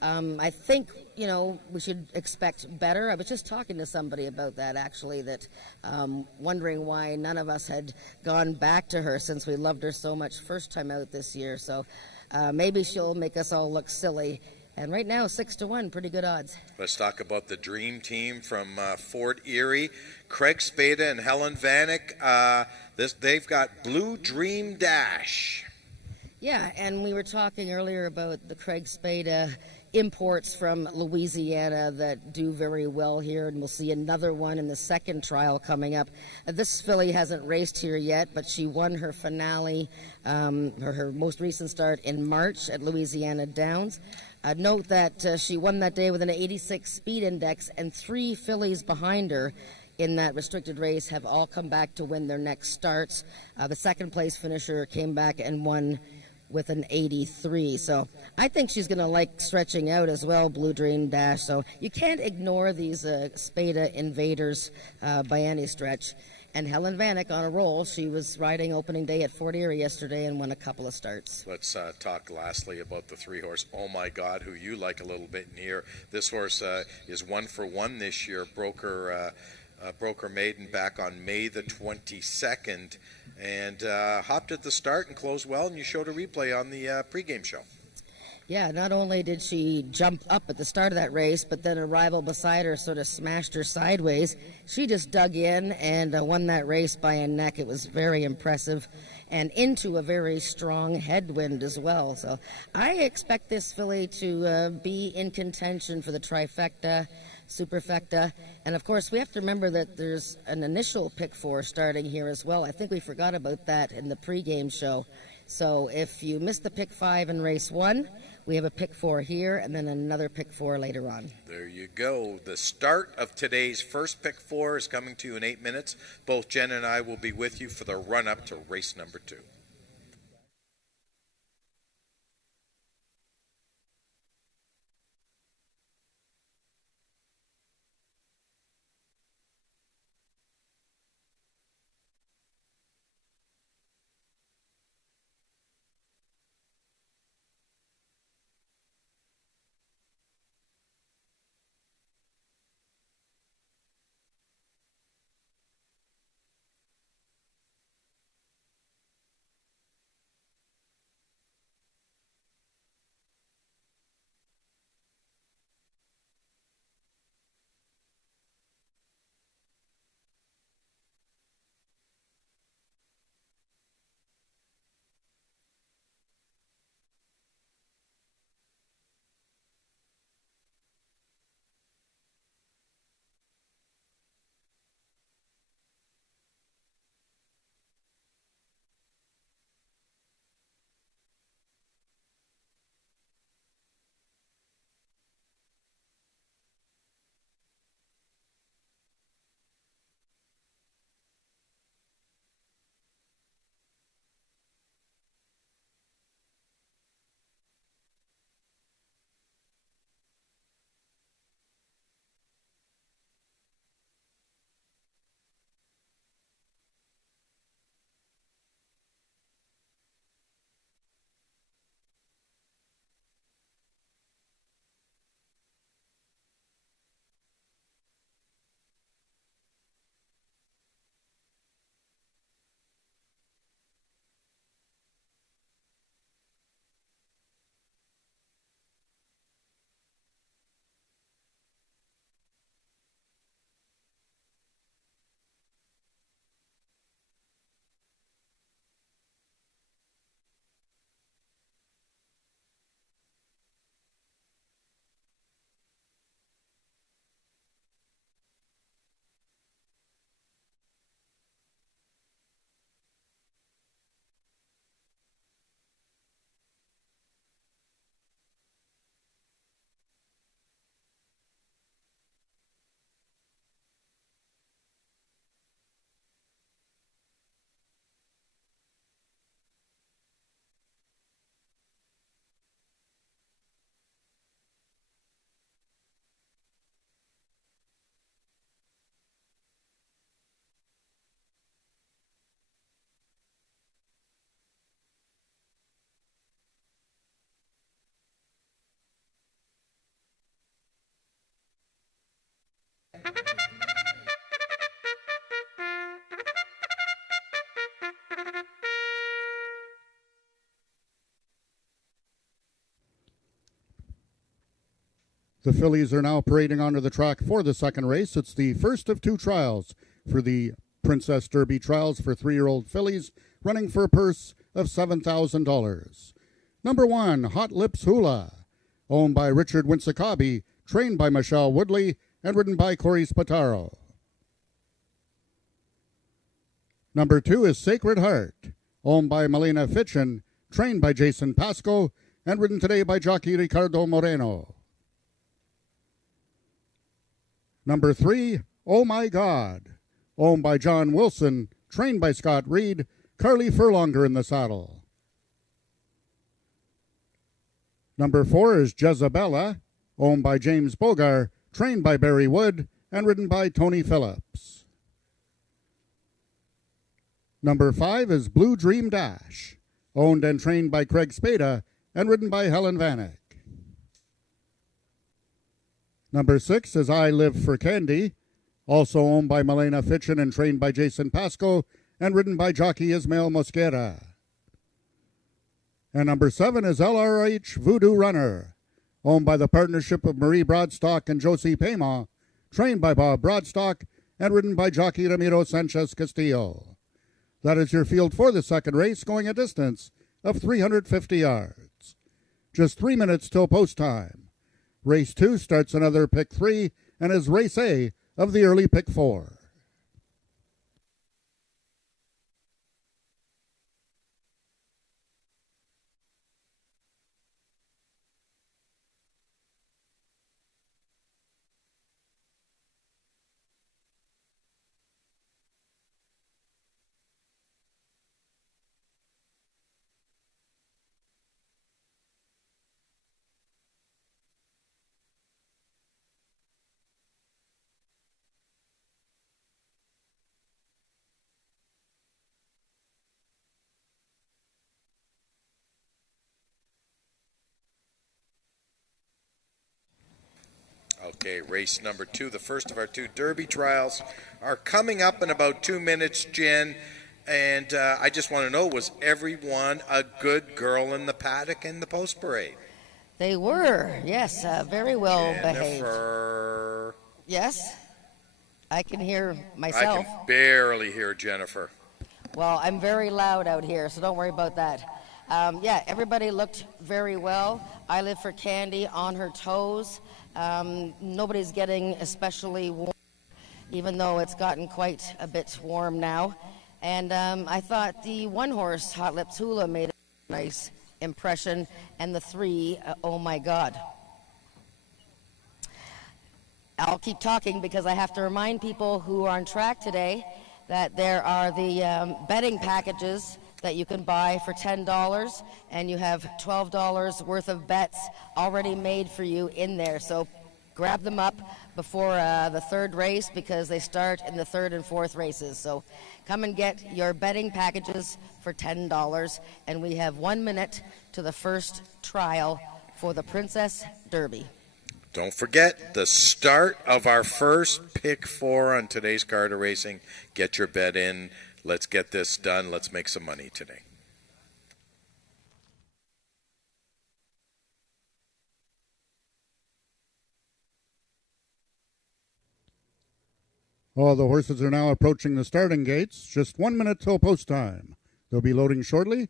I think, we should expect better. I was just talking to somebody about that, actually, that wondering why none of us had gone back to her since we loved her so much first time out this year. So maybe she'll make us all look silly. And right now, 6-1, pretty good odds. Let's talk about the dream team from Fort Erie. Craig Spada and Helen Vanek. They've got Blue Dream Dash. Yeah, and we were talking earlier about the Craig Spada imports from Louisiana that do very well here, and we'll see another one in the second trial coming up. This filly hasn't raced here yet, but she won her finale, her most recent start in March at Louisiana Downs. Note that she won that day with an 86 speed index, and 3 fillies behind her in that restricted race have all come back to win their next starts. The second place finisher came back and won with an 83. So I think she's going to like stretching out as well, Blue Dream Dash. So you can't ignore these Spada invaders by any stretch. And Helen Vanek on a roll. She was riding opening day at Fort Erie yesterday and won a couple of starts. Let's talk lastly about the 3 horse, Oh My God, who you like a little bit in here. This horse is 1 for 1 this year. Broke her maiden back on May the 22nd. And hopped at the start and closed well, and you showed a replay on the pregame show. Yeah, not only did she jump up at the start of that race, but then a rival beside her sort of smashed her sideways. She just dug in and won that race by a neck. It was very impressive, and into a very strong headwind as well. So I expect this filly to be in contention for the trifecta, superfecta, and of course we have to remember that there's an initial pick 4 starting here as well. I think we forgot about that in the pregame show. So if you missed the pick 5 in race 1, we have a pick 4 here and then another pick 4 later on. There you go. The start of today's first pick 4 is coming to you in 8 minutes. Both Jen and I will be with you for the run-up to race number 2. The fillies are now parading onto the track for the second race. It's the first of two trials for the Princess Derby trials for 3-year-old fillies, running for a purse of $7,000. Number 1, Hot Lips Hula, owned by Richard Winsakabi, trained by Michelle Woodley, and ridden by Corey Spataro. Number 2 is Sacred Heart, owned by Melina Fitchin, trained by Jason Pasco, and ridden today by jockey Ricardo Moreno. Number 3, Oh My God, owned by John Wilson, trained by Scott Reed, Carly Furlonger in the saddle. Number 4 is Jezabella, owned by James Bogar, trained by Barry Wood, and ridden by Tony Phillips. Number 5 is Blue Dream Dash, owned and trained by Craig Spada, and ridden by Helen Vanek. Number 6 is I Live for Candy, also owned by Melina Fitchin and trained by Jason Pasco, and ridden by jockey Ismael Mosquera. And number 7 is LRH Voodoo Runner, owned by the partnership of Marie Broadstock and Josie Payma, trained by Bob Broadstock, and ridden by jockey Ramiro Sanchez Castillo. That is your field for the second race, going a distance of 350 yards. Just 3 minutes till post time. Race 2 starts another pick 3 and is race A of the early pick 4. Okay, race number 2, the first of our 2 Derby trials, are coming up in about 2 minutes, Jen. And I just want to know, was everyone a good girl in the paddock in the post parade? They were, yes, very well behaved. Jennifer. Yes, I can hear myself. I can barely hear Jennifer. Well, I'm very loud out here, so don't worry about that. Yeah, everybody looked very well. I Live for Candy on her toes. Nobody's getting especially warm, even though it's gotten quite a bit warm now. And I thought the one horse, Hot Lips Hula, made a nice impression, and the 3, Oh My God. I'll keep talking because I have to remind people who are on track today that there are the betting packages that you can buy for $10, and you have $12 worth of bets already made for you in there. So grab them up before the third race, because they start in the third and fourth races. So come and get your betting packages for $10, and we have 1 minute to the first trial for the Princess Derby. Don't forget the start of our first pick 4 on today's card of racing. Get your bet in. Let's get this done. Let's make some money today. All the horses are now approaching the starting gates. Just 1 minute till post time. They'll be loading shortly.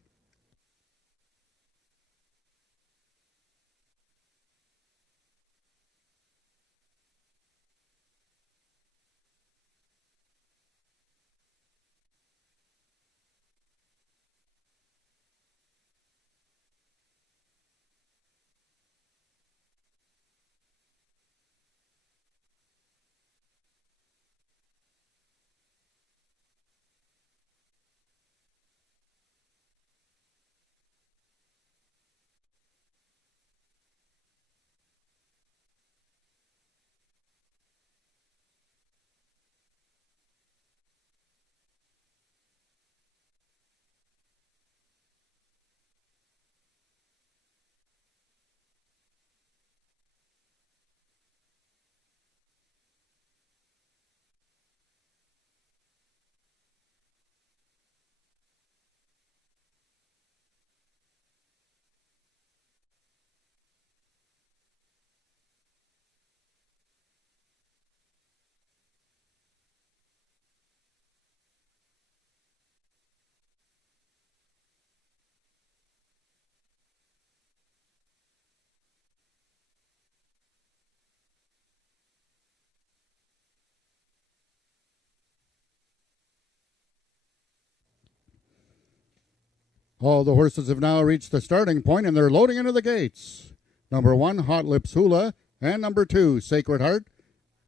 All the horses have now reached the starting point and they're loading into the gates. Number 1, Hot Lips Hula, and number 2, Sacred Heart.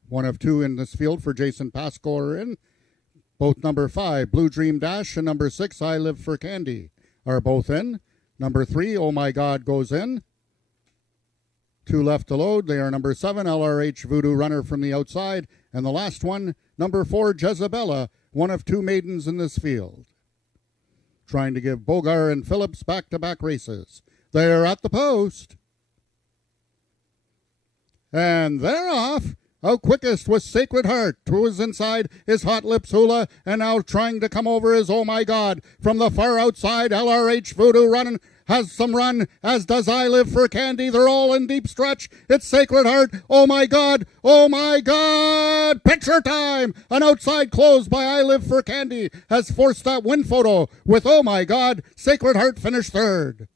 One of 2 in this field for Jason Pasco are in. Both number 5, Blue Dream Dash, and number 6, I Live for Candy, are both in. Number 3, Oh My God, goes in. 2 left to load. They are number 7, LRH Voodoo Runner from the outside. And the last one, number 4, Jezebella, one of 2 maidens in this field. Trying to give Bogar and Phillips back-to-back races. They're at the post. And they're off. Out quickest was Sacred Heart. To his inside is Hot Lips Hula. And now trying to come over is Oh My God. From the far outside, LRH Voodoo running. Has some run, as does I Live for Candy. They're all in deep stretch. It's Sacred Heart. Oh my God. Oh my God. Picture time. An outside close by I Live for Candy has forced that win photo with Oh my God. Sacred Heart finished third.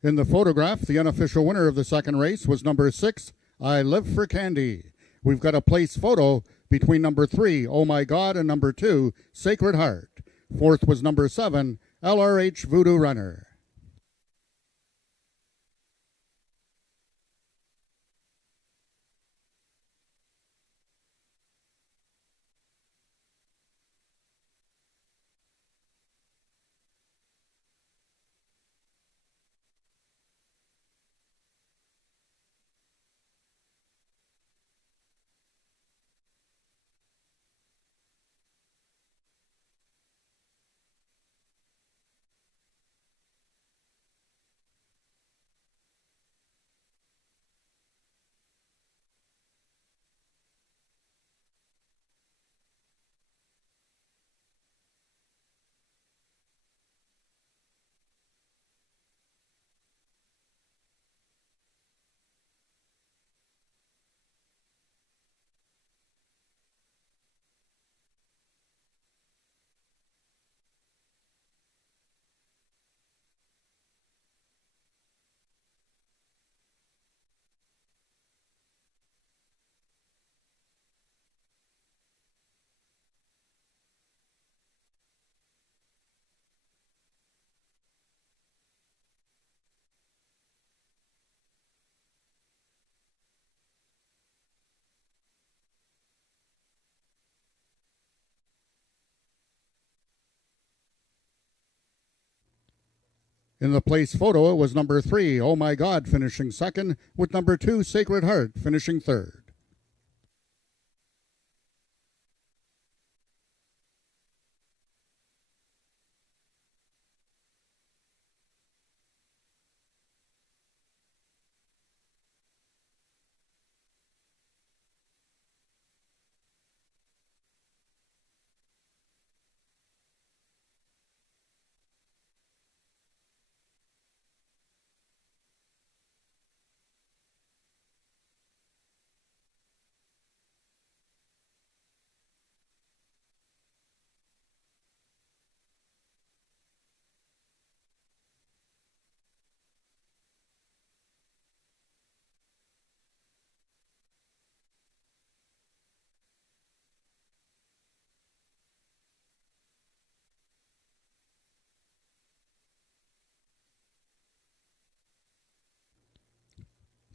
In the photograph, the unofficial winner of the second race was number 6, I Live for Candy. We've got a place photo between number 3, Oh My God, and number 2, Sacred Heart. Fourth was number 7, LRH Voodoo Runner. In the place photo, it was number 3, Oh My God, finishing second, with number 2, Sacred Heart, finishing third.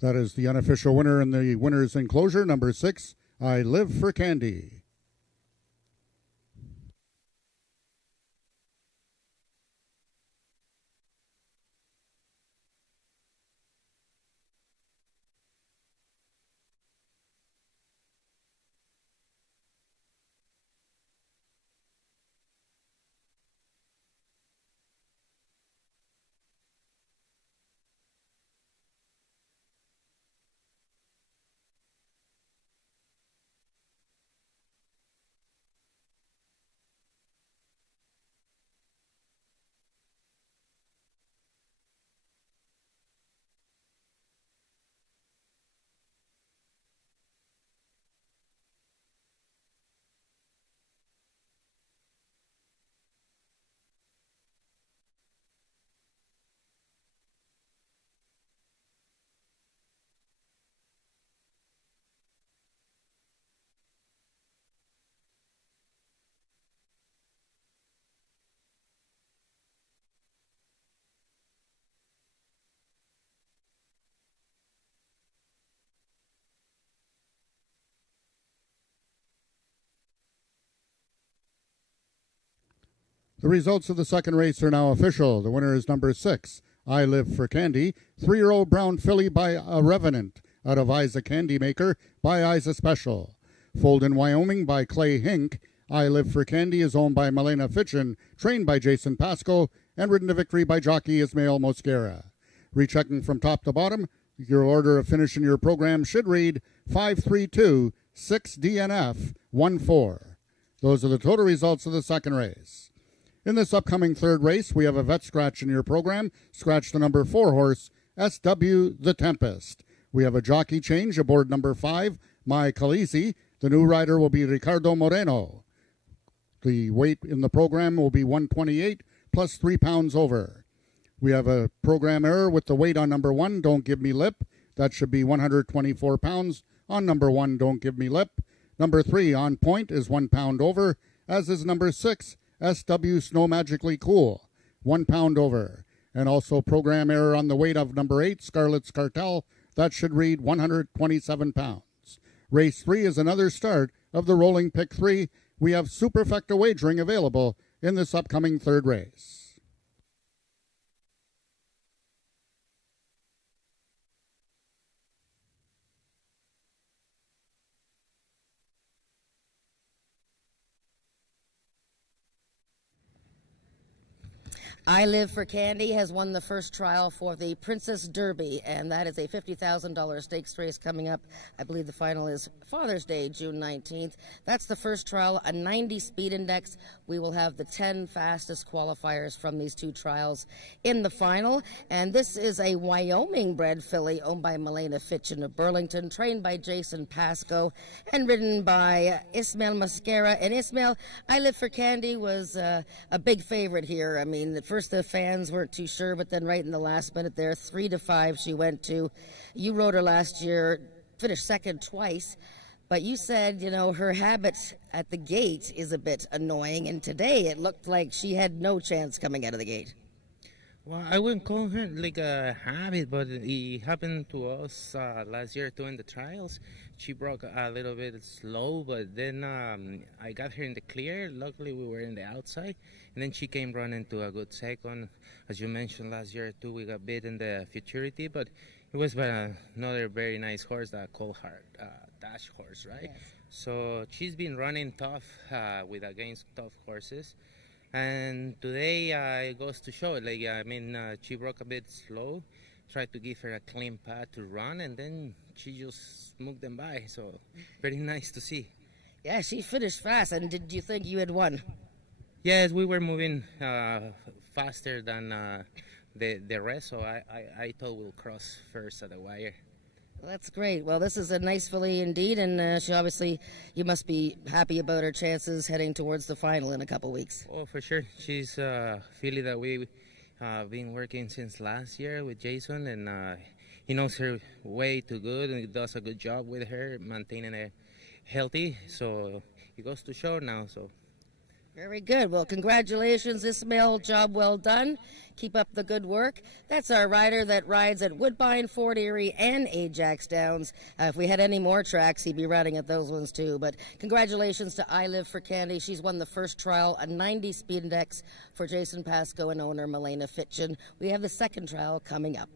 That is the unofficial winner in the winner's enclosure, number 6, I Live for Candy. The results of the second race are now official. The winner is number 6, I Live for Candy, 3-year-old brown filly by a Revenant out of Isa Candy Maker by Isa Special. Foaled in Wyoming by Clay Hink, I Live for Candy is owned by Milena Fitchin, trained by Jason Pasco, and ridden to victory by jockey Ismael Mosquera. Rechecking from top to bottom, your order of finish in your program should read 532 6 DNF 14. Those are the total results of the second race. In this upcoming third race, we have a vet scratch in your program. Scratch the number 4 horse, SW The Tempest. We have a jockey change aboard number 5, My Khaleesi. The new rider will be Ricardo Moreno. The weight in the program will be 128 plus 3 pounds over. We have a program error with the weight on number 1, Don't Give Me Lip. That should be 124 pounds on number 1, Don't Give Me Lip. Number 3, On Point, is 1 pound over, as is number 6, SW Snow Magically Cool, 1 pound over. And also program error on the weight of number 8, Scarlet's Cartel. That should read 127 pounds. Race 3 is another start of the rolling pick 3. We have superfecta wagering available in this upcoming third race. I Live for Candy has won the first trial for the Princess Derby, and that is a $50,000 stakes race coming up. I believe the final is Father's Day, June 19th. That's the first trial, a 90 speed index. We will have the 10 fastest qualifiers from these 2 trials in the final. And this is a Wyoming-bred filly owned by Milena Fitchin of Burlington, trained by Jason Pasco, and ridden by Ismael Mosquera. And Ismael, I Live for Candy was a big favorite here. I mean, at first the fans weren't too sure, but then right in the last minute there, 3-5 she went to. You rode her last year, finished second twice, but you said, you know, her habit at the gate is a bit annoying, and today it looked like she had no chance coming out of the gate. Well, I wouldn't call her like a habit, but it happened to us last year too in the trials. She broke a little bit slow, but then I got her in the clear. Luckily, we were in the outside, and then she came running to a good second. As you mentioned last year too, we got beat in the futurity, but it was by another very nice horse, the Cold Heart Dash horse, right? Yes. So she's been running tough against tough horses. And today it goes to show, she broke a bit slow, tried to give her a clean path to run, and then she just smoked them by. So very nice to see. Yeah, she finished fast. And did you think you had won? Yes, we were moving faster than the rest, so I thought we'll cross first at the wire. Well, that's great. Well, this is a nice filly indeed, and she obviously, you must be happy about her chances heading towards the final in a couple weeks. Oh, for sure. She's a filly that we've been working since last year with Jason, and he knows her way too good, and he does a good job with her, maintaining her healthy. So it goes to show now. So Very good. Well, congratulations, Ismail. Job well done. Keep up the good work. That's our rider that rides at Woodbine, Fort Erie, and Ajax Downs. If we had any more tracks, he'd be riding at those ones too. But congratulations to I Live for Candy. She's won the first trial, a 90 speed index for Jason Pascoe and owner Milena Fitchin. We have the second trial coming up.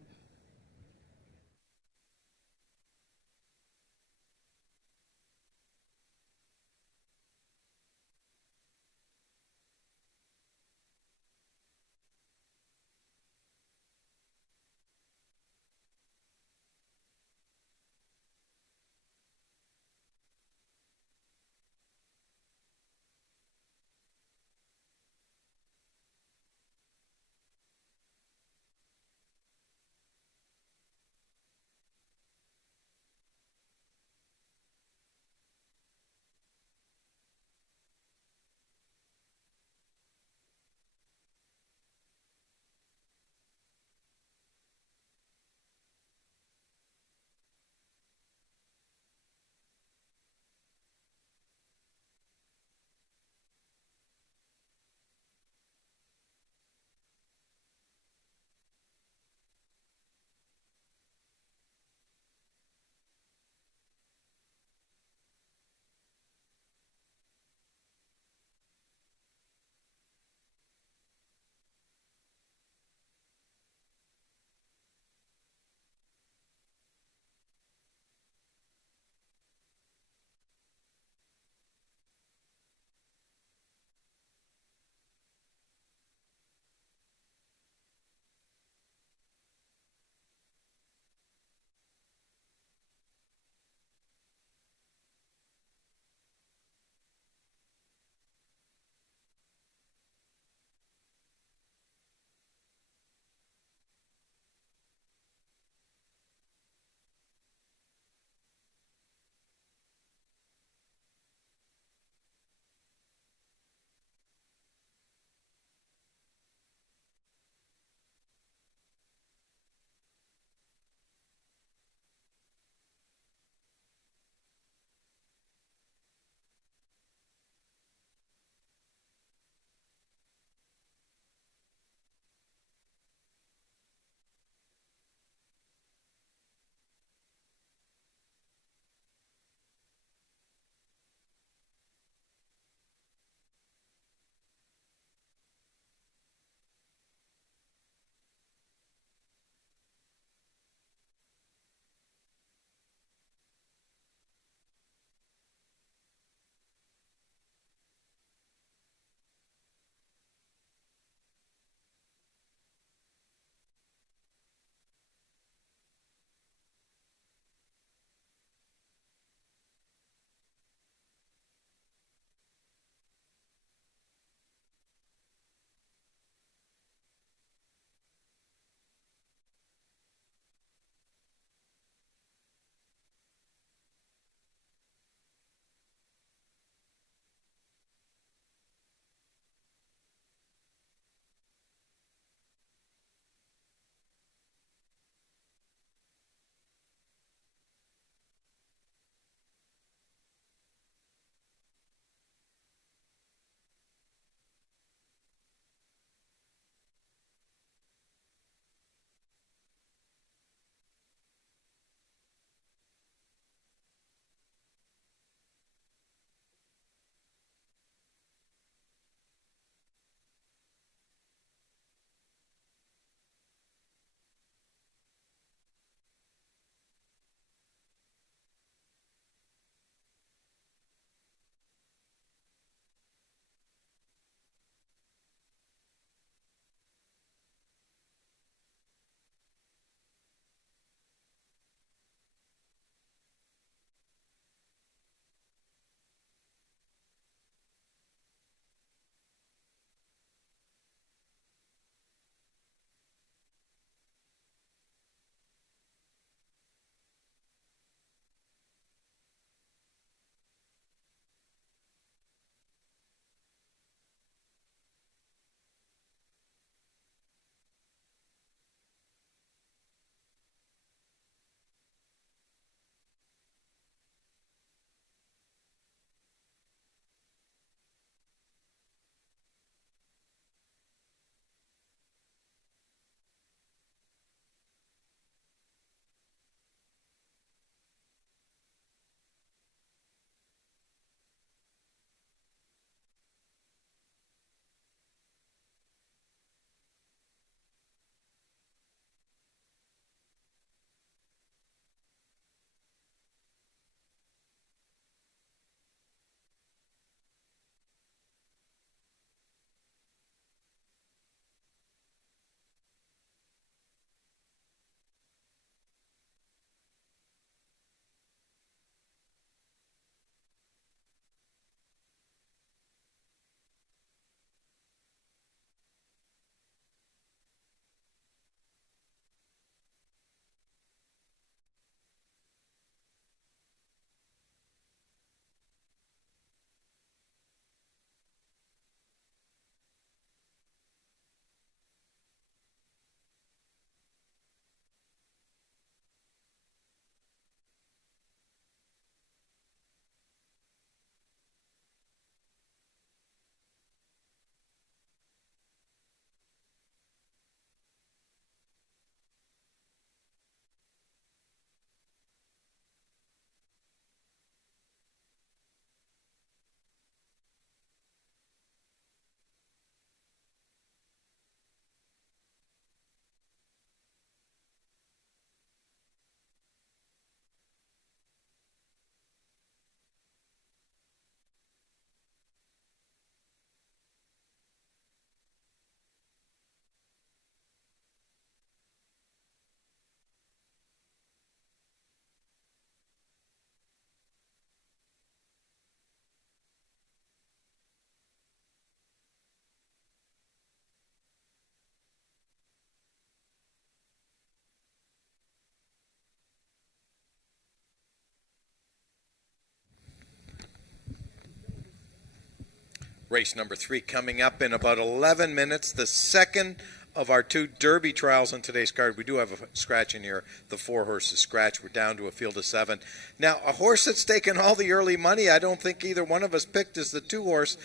Race number 3 coming up in about 11 minutes. The second of our 2 Derby trials on today's card. We do have a scratch in here. The 4 horses scratch. We're down to a field of 7. Now, a horse that's taken all the early money, I don't think either one of us picked, is the 2 horse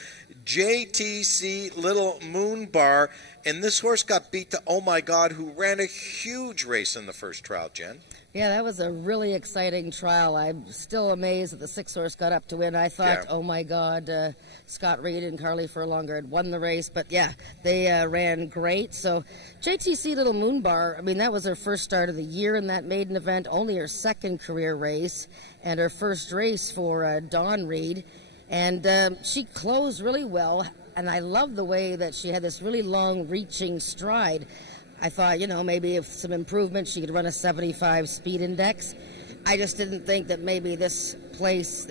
JTC Little Moon Bar. And this horse got beat to Oh My God, who ran a huge race in the first trial, Jen. Yeah, that was a really exciting trial. I'm still amazed that the 6 horse got up to win. I thought, oh my God, Scott Reed and Carly Furlonger had won the race. But yeah, they ran great. So JTC Little Moon Bar, I mean, that was her first start of the year in that maiden event, only her second career race, and her first race for Dawn Reed. And she closed really well. And I love the way that she had this really long reaching stride. I thought, maybe if some improvement, she could run a 75 speed index. I just didn't think that maybe this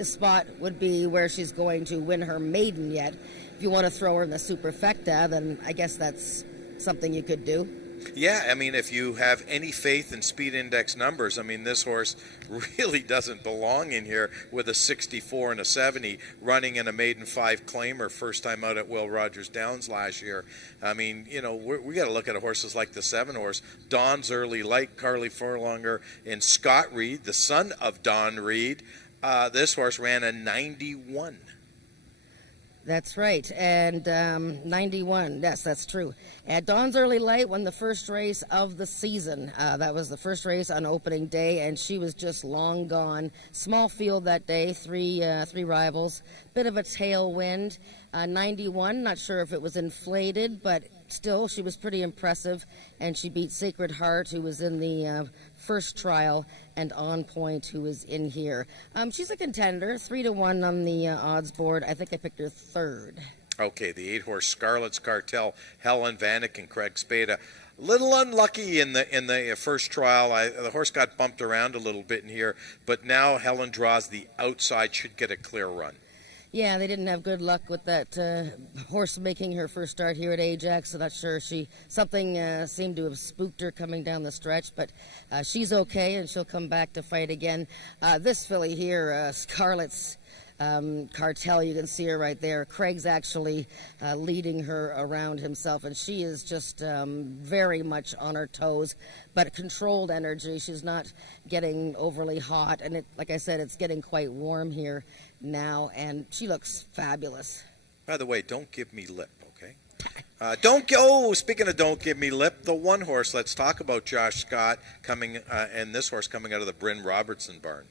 spot would be where she's going to win her maiden yet. If you want to throw her in the superfecta, then I guess that's something you could do. Yeah, I mean, if you have any faith in speed index numbers, I mean, this horse really doesn't belong in here with a 64 and a 70 running in a maiden 5 claimer first time out at Will Rogers Downs last year. I mean, we got to look at horses like the 7 horse, Dawn's Early Light, Carly Furlonger, and Scott Reed, the son of Dawn Reed. This horse ran a 91. That's right, and 91, yes, that's true. And Dawn's Early Light won the first race of the season. That was the first race on opening day, and she was just long gone. Small field that day, three rivals. Bit of a tailwind. 91, not sure if it was inflated, but still, she was pretty impressive, and she beat Sacred Heart, who was in the first trial, and On Point, who is in here. She's a contender, 3-1 on the odds board. I think I picked her third. Okay, the 8 horse Scarlet's Cartel, Helen Vanek and Craig Spada. Little unlucky in the first trial. The horse got bumped around a little bit in here, but now Helen draws the outside, should get a clear run. Yeah, they didn't have good luck with that horse making her first start here at Ajax. I'm not sure something seemed to have spooked her coming down the stretch, but she's okay and she'll come back to fight again. This filly here, Scarlet's Cartel, you can see her right there. Craig's actually leading her around himself, and she is just very much on her toes, but controlled energy. She's not getting overly hot, and like I said, it's getting quite warm here now, and she looks fabulous. By the way, don't give me lip, okay? Speaking of don't give me lip, the 1 horse, let's talk about Josh Scott coming, and this horse coming out of the Bryn Robertson barn.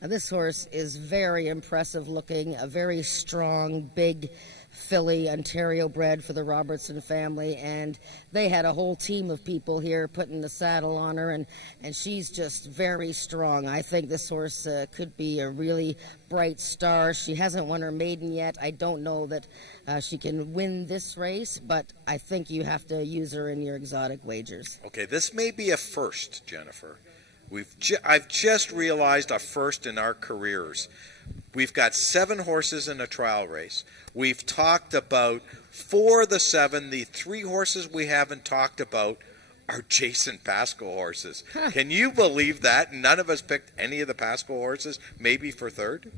Now, this horse is very impressive looking, a very strong, big filly, Ontario bred for the Robertson family, and they had a whole team of people here putting the saddle on her, and she's just very strong. I think this horse could be a really bright star. She hasn't won her maiden yet. I don't know that she can win this race, but I think you have to use her in your exotic wagers. Okay, this may be a first, Jennifer. I've just realized a first in our careers. We've got 7 horses in a trial race. We've talked about 4 of the 7. The 3 horses we haven't talked about are Jason Pascal horses. Can you believe that? None of us picked any of the Pascal horses, maybe for third?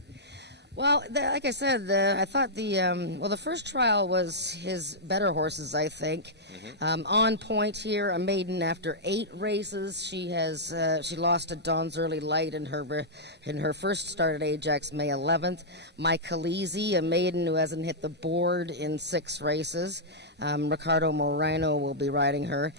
Well, like I said, I thought the first trial was his better horses, I think. Mm-hmm. On Point here, a maiden after 8 races. She lost to Dawn's Early Light in her first start at Ajax, May 11th. My Khaleesi, a maiden who hasn't hit the board in 6 races. Ricardo Moreno will be riding her.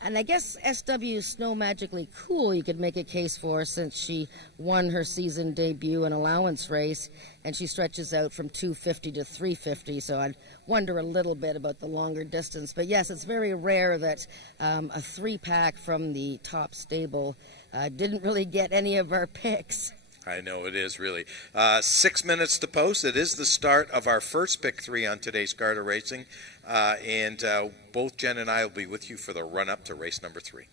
And I guess SW Snow Magically Cool you could make a case for, since she won her season debut in allowance race, and she stretches out from 250 to 350, so I'd wonder a little bit about the longer distance. But yes, it's very rare that a 3-pack from the top stable didn't really get any of our picks. I know it is, really. 6 minutes to post. It is the start of our first pick 3 on today's Garda Racing. And both Jen and I will be with you for the run-up to race number 3.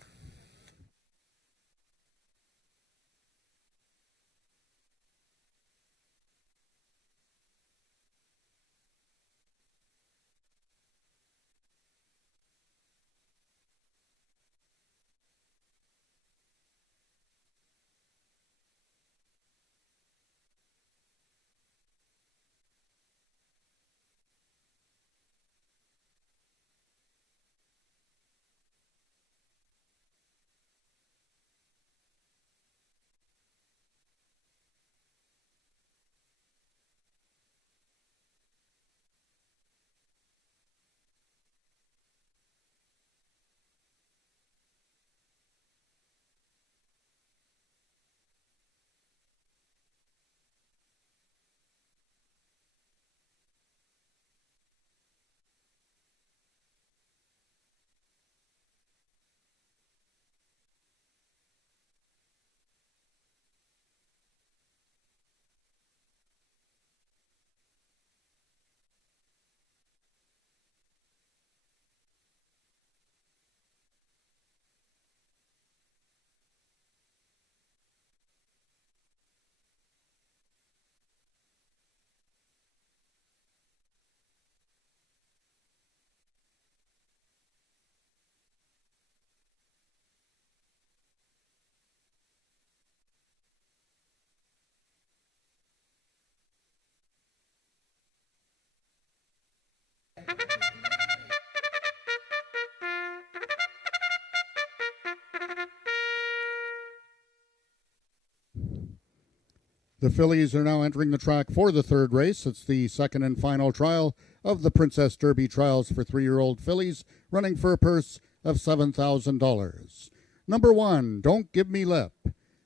The fillies are now entering the track for the third race. It's the second and final trial of the Princess Derby Trials for 3-year-old fillies, running for a purse of $7,000. Number 1, Don't Give Me Lip,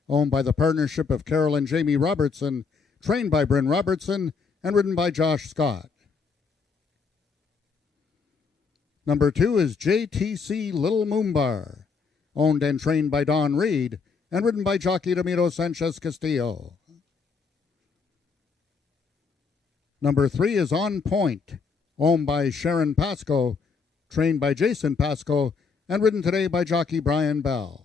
owned by the partnership of Carol and Jamie Robertson, trained by Bryn Robertson, and ridden by Josh Scott. Number 2 is JTC Little Moombar, owned and trained by Don Reed, and ridden by jockey Ramiro Sanchez Castillo. Number 3 is On Point, owned by Sharon Pasco, trained by Jason Pasco, and ridden today by jockey Brian Bell.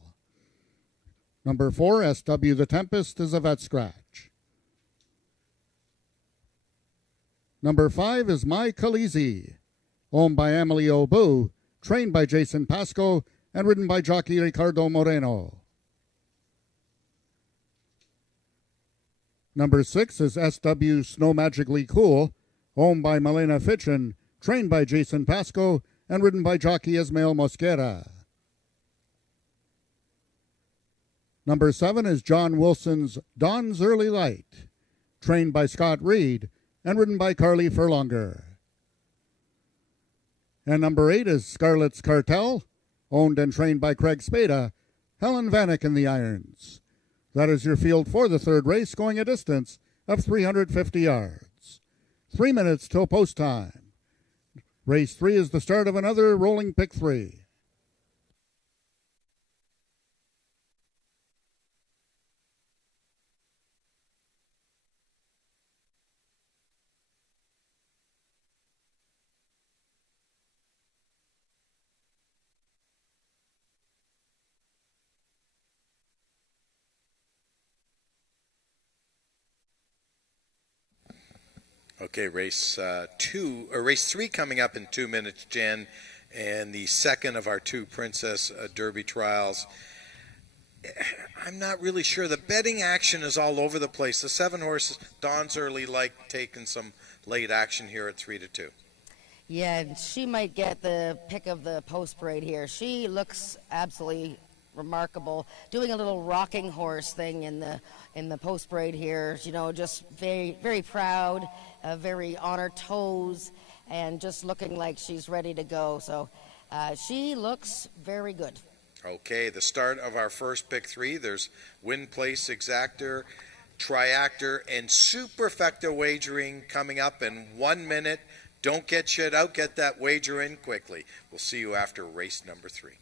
Number 4, SW The Tempest, is a vet scratch. Number 5 is My Khaleesi, owned by Emily Obu, trained by Jason Pasco, and ridden by jockey Ricardo Moreno. Number 6 is SW Snow Magically Cool, owned by Malena Fitchin, trained by Jason Pasco, and ridden by jockey Ismael Mosquera. Number 7 is John Wilson's Dawn's Early Light, trained by Scott Reed, and ridden by Carly Furlonger. And number 8 is Scarlet's Cartel, owned and trained by Craig Spada, Helen Vanek in the irons. That is your field for the third race, going a distance of 350 yards. 3 minutes till post time. Race 3 is the start of another rolling pick 3. Okay, race 3 coming up in 2 minutes, Jen, and the second of our 2 Princess Derby trials. I'm not really sure. The betting action is all over the place. The 7 horses, Dawn's Early Light, taking some late action here at 3-2. Yeah, and she might get the pick of the post parade here. She looks absolutely remarkable, doing a little rocking horse thing in the post parade here. You know, just very, very proud, very on her toes, and just looking like she's ready to go. So she looks very good. Okay, the start of our first pick 3. There's Win Place Exactor, Triactor, and Superfecta wagering coming up in 1 minute. Don't get shut out. Get that wager in quickly. We'll see you after race number 3.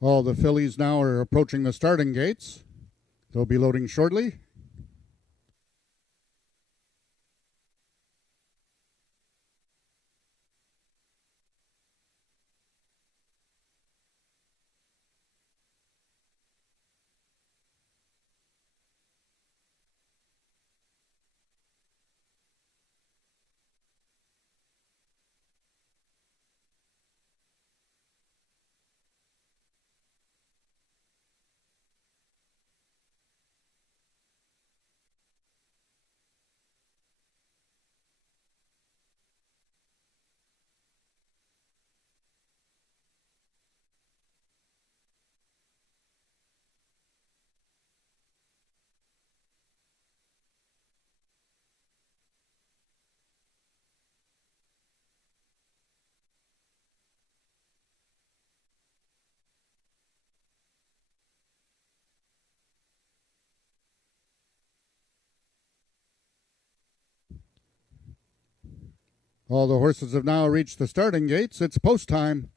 All the fillies now are approaching the starting gates. They'll be loading shortly. All the horses have now reached the starting gates. It's post time.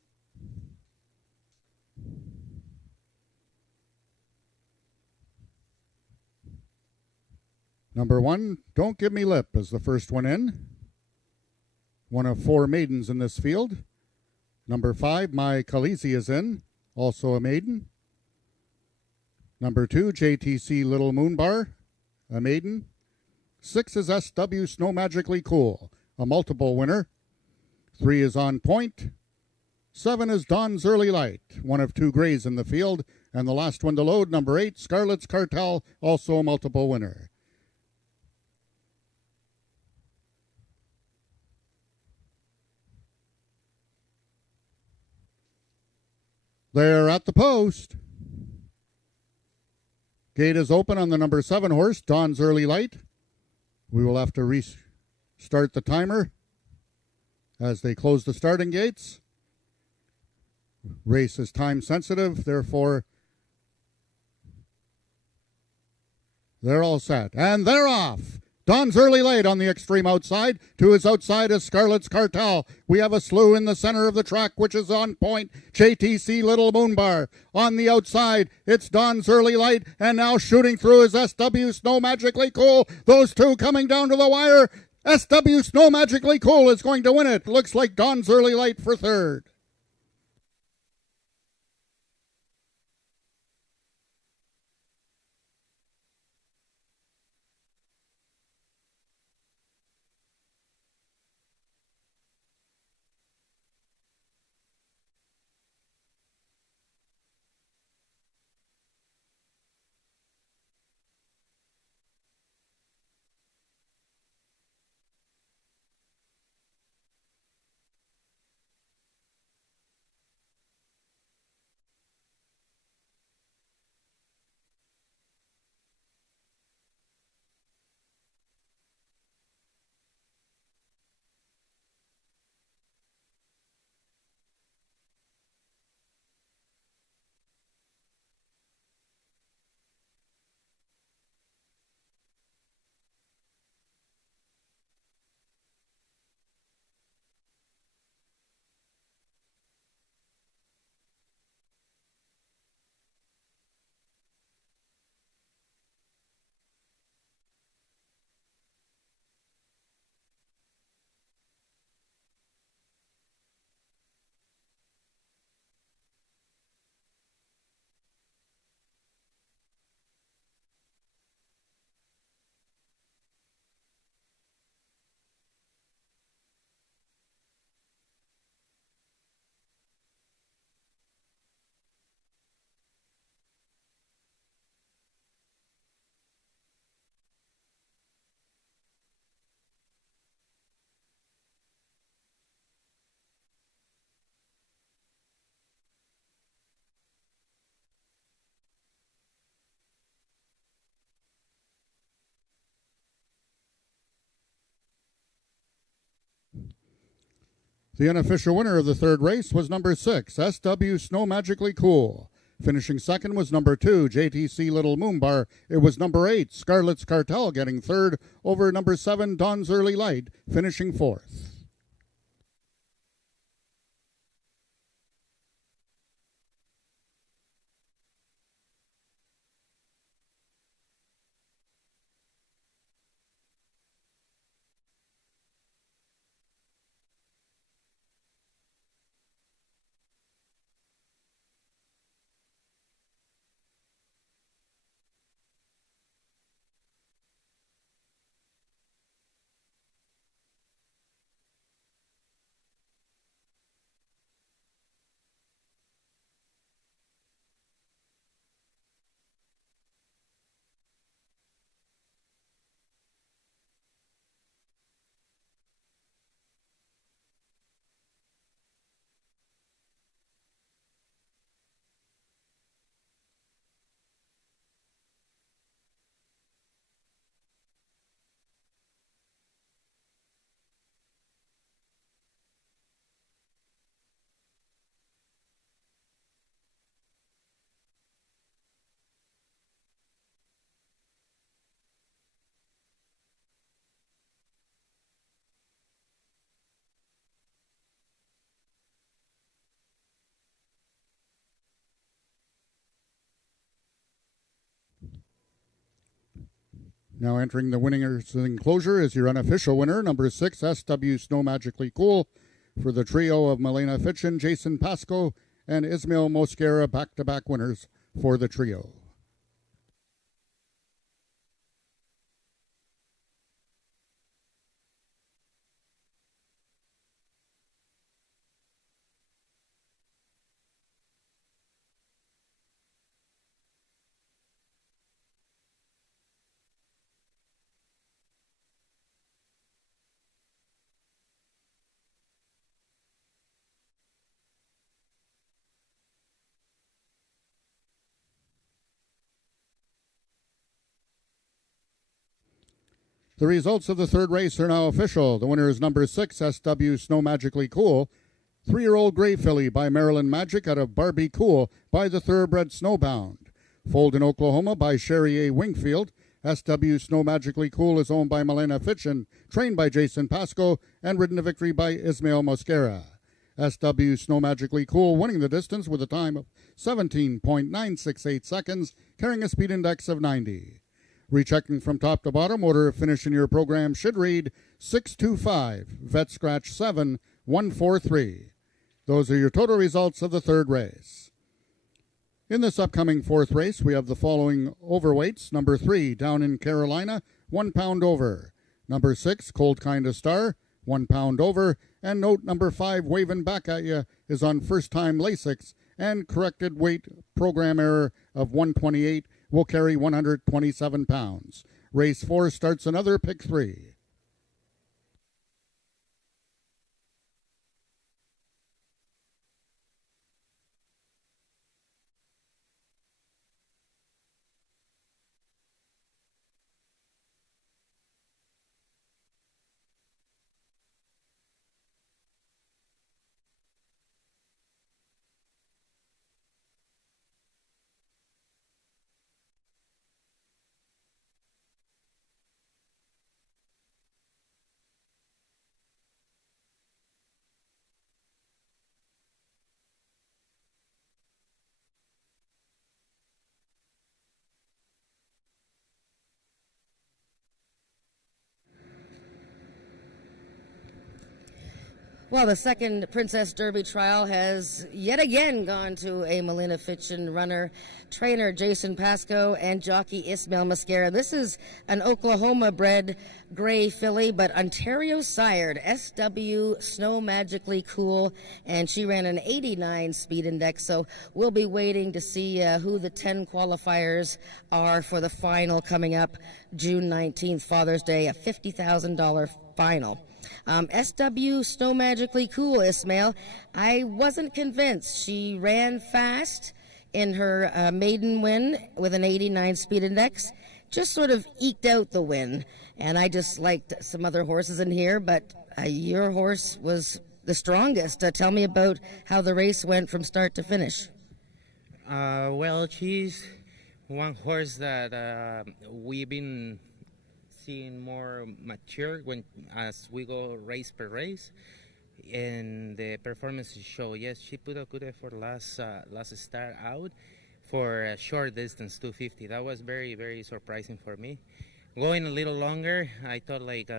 Number 1, Don't Give Me Lip, is the first one in. One of 4 maidens in this field. Number 5, My Khaleesi is in, also a maiden. Number 2, JTC Little Moonbar, a maiden. 6 is SW Snow Magically Cool, a multiple winner. 3 is On Point. 7 is Dawn's Early Light, one of 2 grays in the field. And the last one to load, number 8, Scarlet's Cartel, also a multiple winner. They're at the post. Gate is open on the number 7 horse, Dawn's Early Light. We will have to restart the timer as they close the starting gates. Race is time sensitive, therefore they're all set. And they're off. Dawn's Early Light on the extreme outside. To his outside is Scarlet's Cartel. We have a slew in the center of the track, which is On Point. JTC Little Moonbar. On the outside, it's Dawn's Early Light. And now shooting through is SW Snow Magically Cool. Those 2 coming down to the wire. SW Snow Magically Cool is going to win it. Looks like Dawn's Early Light for 3rd. The unofficial winner of the 3rd race was number 6, SW Snow Magically Cool. Finishing 2nd was number 2, JTC Little Moonbar. It was number 8, Scarlet's Cartel, getting 3rd over number 7, Dawn's Early Light, finishing 4th. Now entering the winners enclosure is your unofficial winner, number 6, SW Snow Magically Cool, for the trio of Milena Fitchin, Jason Pasco, and Ismail Mosquera, back-to-back winners for the trio. The results of the third race are now official. The winner is number 6, SW Snow Magically Cool, 3-year-old Gray Filly by Maryland Magic out of Barbie Cool by the Thoroughbred Snowbound. Foaled in Oklahoma by Sherry A. Wingfield. SW Snow Magically Cool is owned by Milena Fitchin, trained by Jason Pasco, and ridden to victory by Ismail Mosquera. SW Snow Magically Cool winning the distance with a time of 17.968 seconds, carrying a speed index of 90. Rechecking from top to bottom, order of finish in your program should read 625, vet scratch 7, 143. Those are your total results of the third race. In this upcoming fourth race, we have the following overweights. Number 3, Down in Carolina, 1 pound over. Number 6, Cold Kinda Star, 1 pound over. And note number 5, Waving Back at You, is on first-time Lasix and corrected weight program error of 128, will carry 127 pounds. Race 4 starts another pick 3. Well, the second Princess Derby trial has yet again gone to a Milena Fitchin runner, trainer Jason Pasco, and jockey Ismail Mosquera. This is an Oklahoma-bred gray filly, but Ontario-sired SW Snow Magically Cool, and she ran an 89 speed index, so we'll be waiting to see who the 10 qualifiers are for the final coming up June 19th, Father's Day, a $50,000 final. SW Snow Magically Cool, Ismail. I wasn't convinced. She ran fast in her maiden win with an 89 speed index. Just sort of eked out the win. And I just liked some other horses in here, but your horse was the strongest. Tell me about how the race went from start to finish. Well, she's one horse that we've been seeing more mature as we go race per race, and the performances show. Yes, she put a good effort last start out for a short distance, 250. That was very, very surprising for me. Going a little longer, I thought like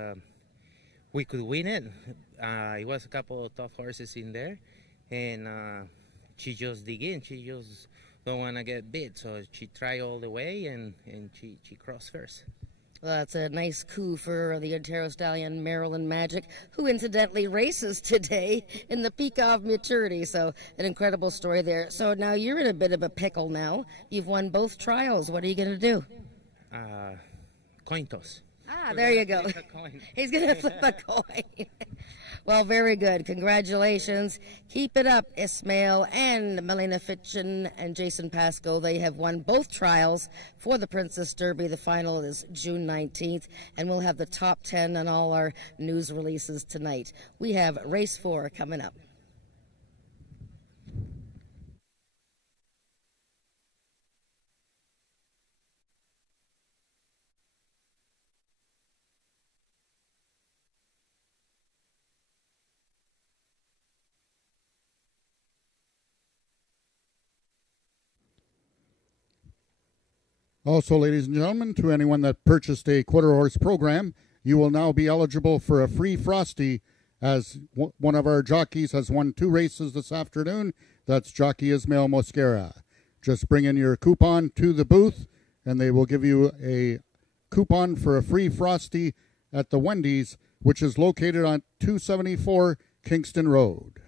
we could win it. It was a couple of tough horses in there, and she just dig in. She just don't want to get beat, so she tried all the way, and she crossed first. Well, that's a nice coup for the Ontario Stallion Maryland Magic, who incidentally races today in the peak of maturity. So an incredible story there. So now you're in a bit of a pickle now. You've won both trials. What are you going to do? Coin toss. Ah, there you go. He's going to flip a coin. Well, very good. Congratulations. Keep it up, Ismail and Milena Fitchin and Jason Pasco. They have won both trials for the Princess Derby. The final is June 19th, and we'll have the top 10 on all our news releases tonight. We have race 4 coming up. Also, ladies and gentlemen, to anyone that purchased a quarter horse program, you will now be eligible for a free Frosty, as one of our jockeys has won 2 races this afternoon. That's jockey Ismail Mosquera. Just bring in your coupon to the booth, and they will give you a coupon for a free Frosty at the Wendy's, which is located on 274 Kingston Road.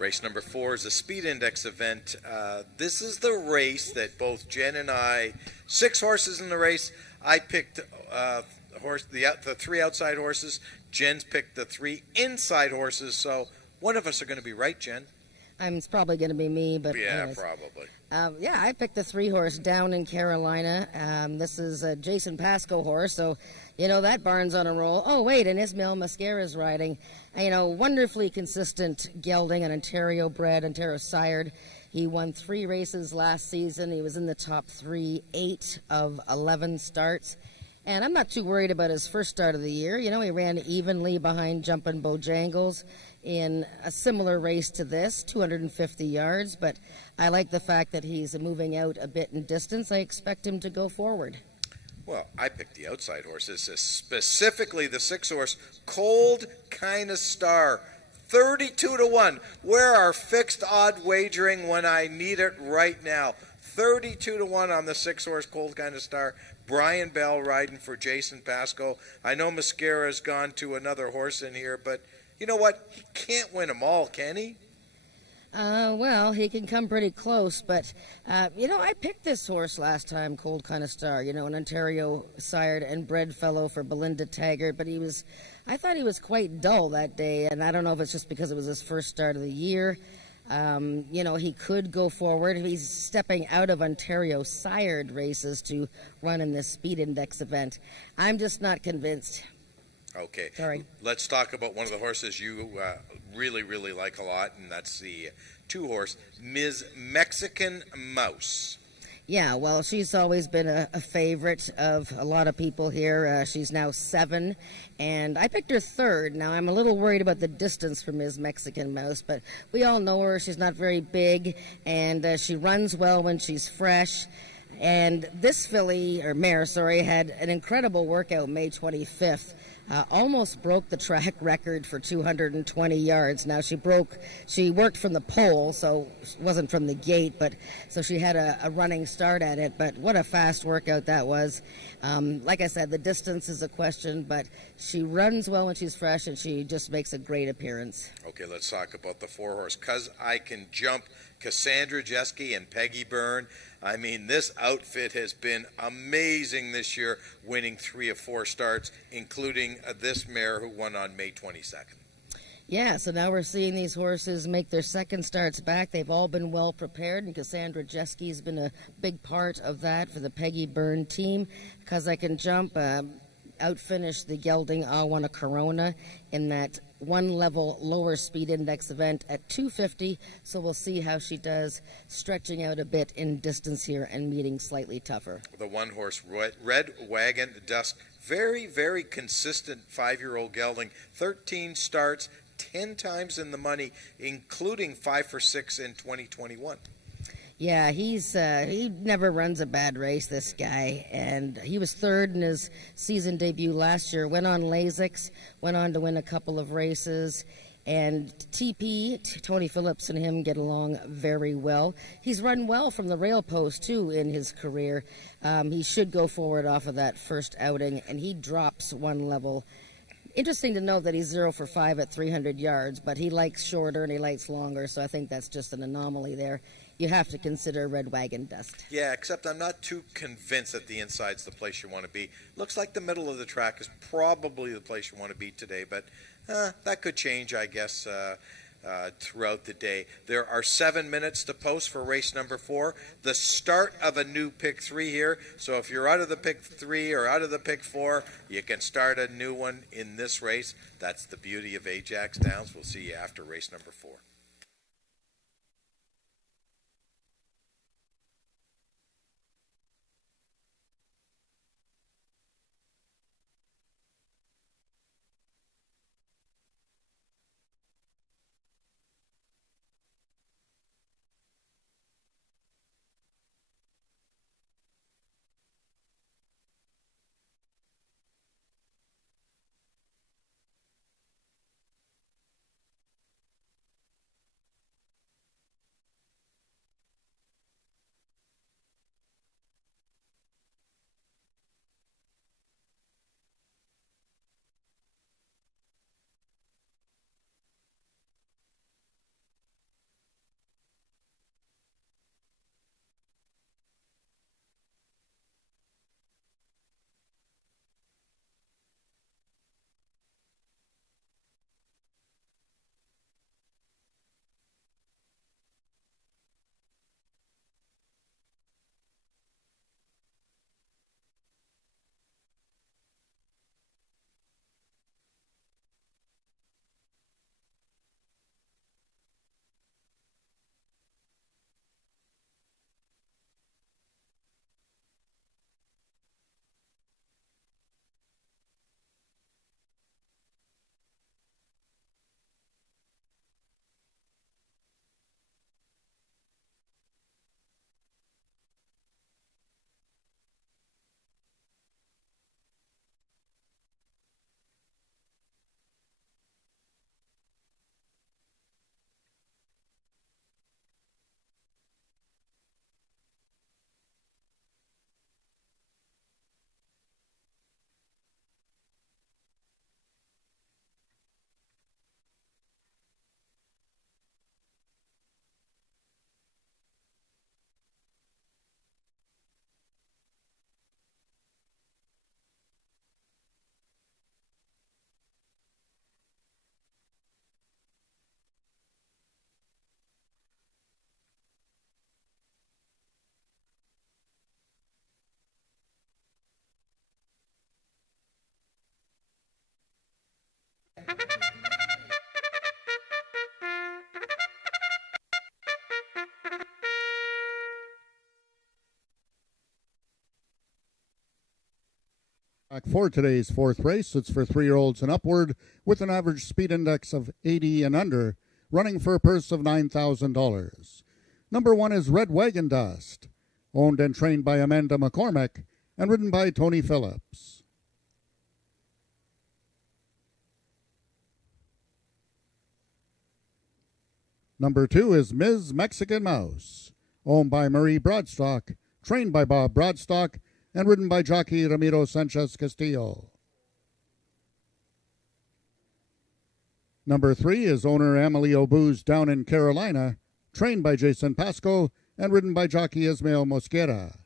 Race number 4 is a speed index event. This is the race that both Jen and I, 6 horses in the race. I picked the 3 outside horses. Jen's picked the 3 inside horses. So one of us are going to be right, Jen. It's probably going to be me, but Yeah, anyways. probably. I picked the 3-horse Down in Carolina. This is a Jason Pasco horse, so that barn's on a roll. Oh wait, and Ismail Mascara's riding. Wonderfully consistent gelding, an Ontario bred, Ontario sired. He won 3 races last season. He was in the top 3, 8 of 11 starts. And I'm not too worried about his first start of the year. He ran evenly behind Jumpin' Bojangles in a similar race to this, 250 yards. But I like the fact that he's moving out a bit in distance. I expect him to go forward. Well, I picked the outside horses, specifically the 6-horse Cold Kinda Star. 32-1. Where are fixed odd wagering when I need it right now? 32-1 on the 6-horse Cold Kinda Star. Brian Bell riding for Jason Pasco. I know Mascara's gone to another horse in here, but you know what? He can't win them all, can he? Well, he can come pretty close, but, I picked this horse last time, Cold Kinda Star, an Ontario sired and bred fellow for Belinda Taggart, but I thought he was quite dull that day, and I don't know if it's just because it was his first start of the year. He could go forward. He's stepping out of Ontario sired races to run in this speed index event. I'm just not convinced. Okay. Sorry. Let's talk about one of the horses you really, really like a lot, and that's the 2-horse Ms. Mexican Mouse. Yeah, well, she's always been a favorite of a lot of people here. She's now 7, and I picked her 3rd. Now, I'm a little worried about the distance for Ms. Mexican Mouse, but we all know her. She's not very big, and she runs well when she's fresh. And this mare, had an incredible workout May 25th. Almost broke the track record for 220 yards. Now she worked from the pole, so it wasn't from the gate, but so she had a running start at it. But what a fast workout that was. Like I said, the distance is a question, but she runs well when she's fresh, and she just makes a great appearance. Okay, let's talk about the 4-horse. 'Cause I Can Jump, Cassandra Jeske and Peggy Byrne. I mean, this outfit has been amazing this year, winning 3 of 4 starts, including this mare who won on May 22nd. Yeah, so now we're seeing these horses make their second starts back. They've all been well prepared, and Cassandra Jeske's been a big part of that for the Peggy Byrne team. 'Cause I Can Jump outfinished the gelding Awana Corona in that 1 level lower speed index event at 250, so we'll see how she does stretching out a bit in distance here and meeting slightly tougher. The 1-horse Red Wagon Dusk, very, very consistent 5-year-old gelding, 13 starts, 10 times in the money, including 5 for 6 in 2021. Yeah, he never runs a bad race, this guy, and he was 3rd in his season debut last year, went on Lasix, went on to win a couple of races, and Tony Phillips and him get along very well. He's run well from the rail post, too, in his career. He should go forward off of that first outing, and he drops 1 level. Interesting to note that he's 0 for 5 at 300 yards, but he likes shorter and he likes longer, so I think that's just an anomaly there. You have to consider Red Wagon Dust. Yeah, except I'm not too convinced that the inside's the place you want to be. Looks like the middle of the track is probably the place you want to be today, but that could change, I guess, throughout the day. There are 7 minutes to post for race number 4, the start of a new pick 3 here. So if you're out of the pick 3 or out of the pick 4, you can start a new one in this race. That's the beauty of Ajax Downs. We'll see you after race number 4. Back for today's fourth race, it's for 3-year-olds and upward with an average speed index of 80 and under, running for a purse of $9,000. Number 1 is Red Wagon Dust, owned and trained by Amanda McCormick and ridden by Tony Phillips. Number 2 is Ms. Mexican Mouse, owned by Marie Broadstock, trained by Bob Broadstock, and ridden by jockey Ramiro Sanchez Castillo. Number 3 is owner Emily O'Booze down in Carolina, trained by Jason Pasco, and ridden by jockey Ismael Mosquera.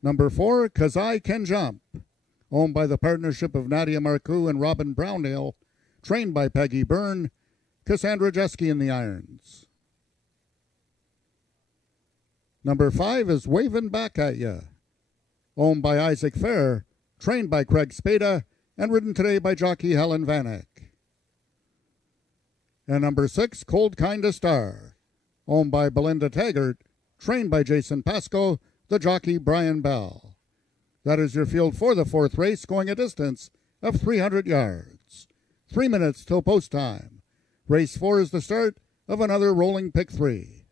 Number 4, 'Cause I Can Jump, owned by the partnership of Nadia Marcoux and Robin Brownhill, trained by Peggy Byrne, Cassandra Jeske in the irons. Number 5 is Wavin' Back at Ya, owned by Isaac Fair, trained by Craig Spada, and ridden today by jockey Helen Vanek. And number 6, Cold Kinda Star, owned by Belinda Taggart, trained by Jason Pasco, the jockey Brian Bell. That is your field for the fourth race, going a distance of 300 yards. 3 minutes till post time. Race 4 is the start of another rolling pick 3.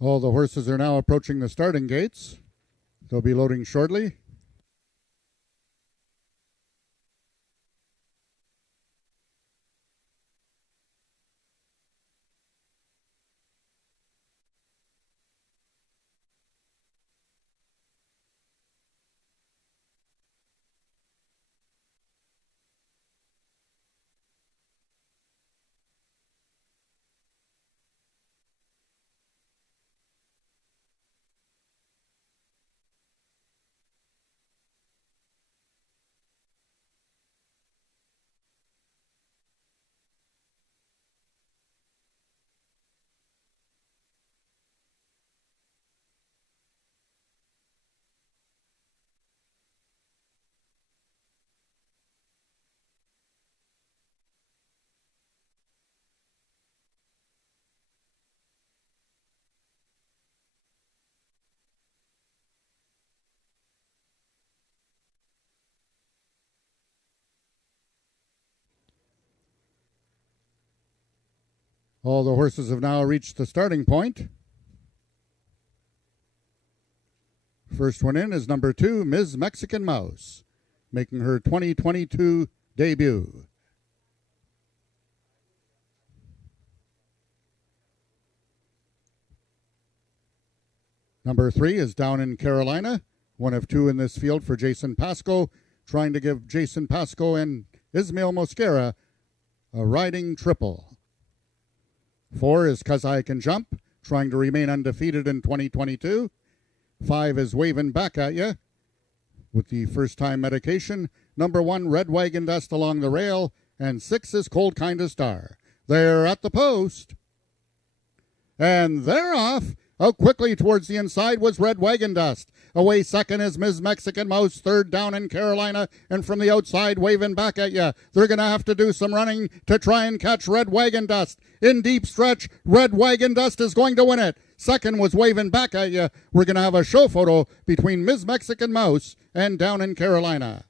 All the horses are now approaching the starting gates. They'll be loading shortly. All the horses have now reached the starting point. First one in is number 2, Ms. Mexican Mouse, making her 2022 debut. Number 3 is Down in Carolina, one of 2 in this field for Jason Pasco, trying to give Jason Pasco and Ismail Mosquera a riding triple. 4 is 'Cause I Can Jump, trying to remain undefeated in 2022. 5 is Waving Back at Ya with the first-time medication. Number 1, Red Wagon Dust along the rail. And 6 is Cold Kinda Star. They're at the post. And they're off. Out quickly towards the inside was Red Wagon Dust. Away second is Ms. Mexican Mouse. Third Down in Carolina. And from the outside, Waving Back at Ya. They're going to have to do some running to try and catch Red Wagon Dust. In deep stretch, Red Wagon Dust is going to win it. Second was Waving Back at Ya. We're going to have a show photo between Ms. Mexican Mouse and Down in Carolina.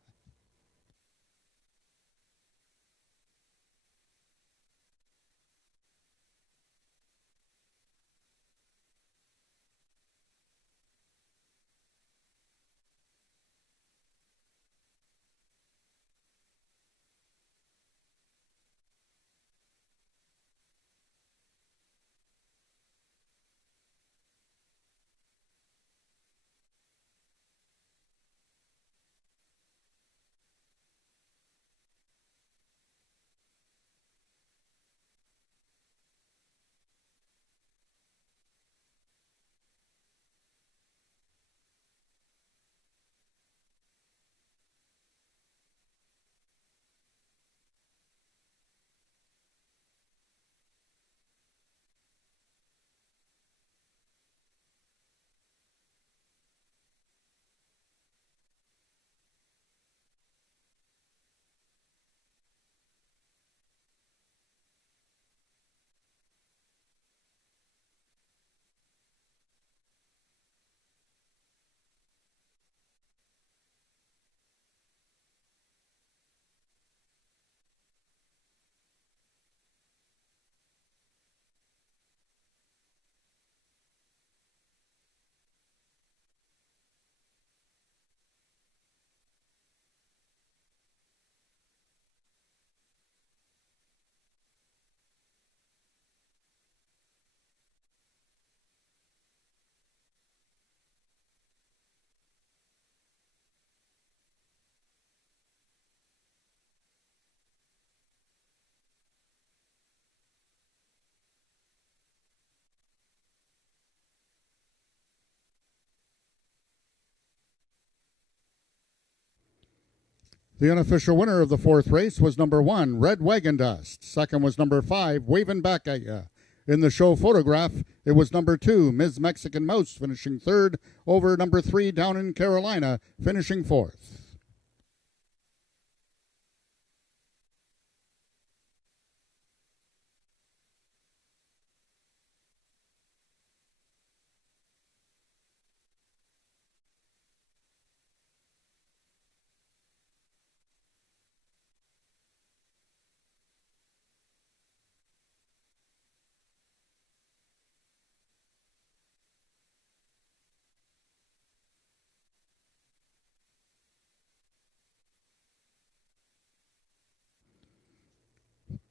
The unofficial winner of the 4th race was number 1, Red Wagon Dust. Second was number 5, Waving Back at Ya. In the show photograph, it was number 2, Ms. Mexican Mouse, finishing 3rd over number 3, Down in Carolina, finishing 4th.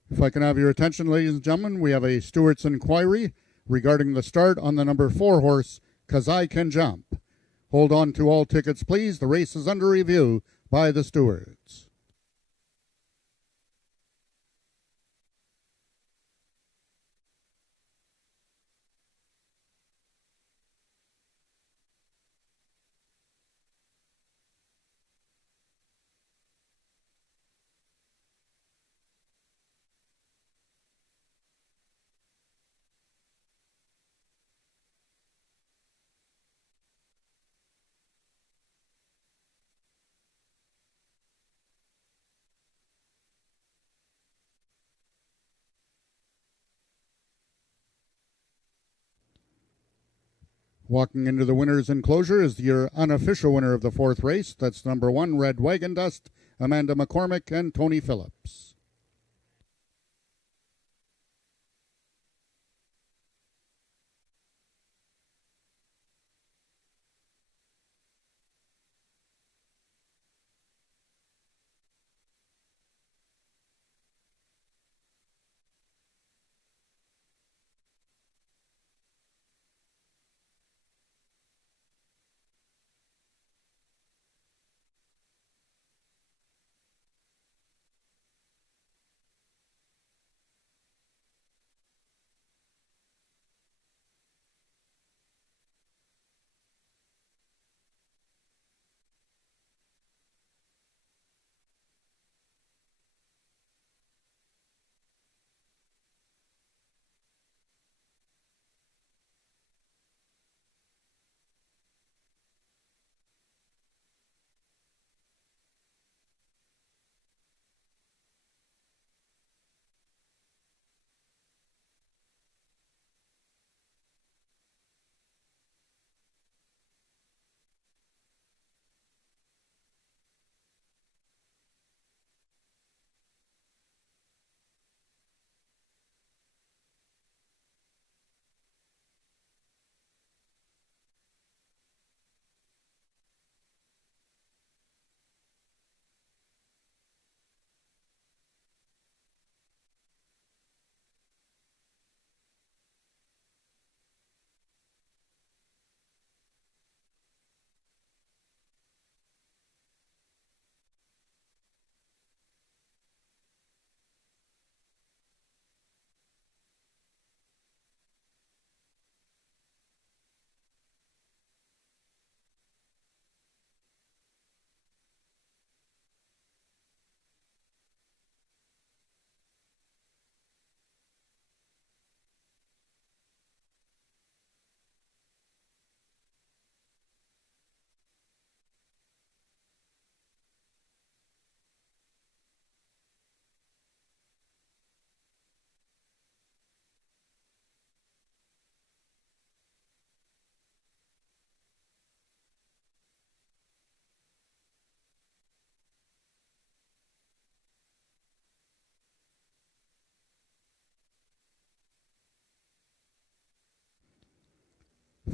If I can have your attention, ladies and gentlemen, we have a Stewart's inquiry regarding the start on the number 4 horse, 'Cause I Can Jump. Hold on to all tickets, please. The race is under review by the stewards. Walking into the winner's enclosure is your unofficial winner of the 4th race. That's number 1, Red Wagon Dust, Amanda McCormick, and Tony Phillips.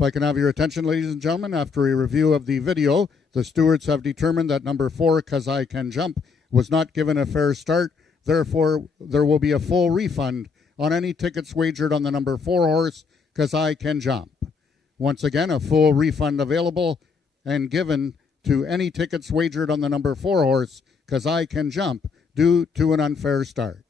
I can have your attention, ladies and gentlemen, after a review of the video, the stewards have determined that number 4, 'Cause I Can Jump, was not given a fair start. Therefore, there will be a full refund on any tickets wagered on the number 4 horse, 'Cause I Can Jump. Once again, a full refund available and given to any tickets wagered on the number 4 horse, 'Cause I Can Jump, due to an unfair start.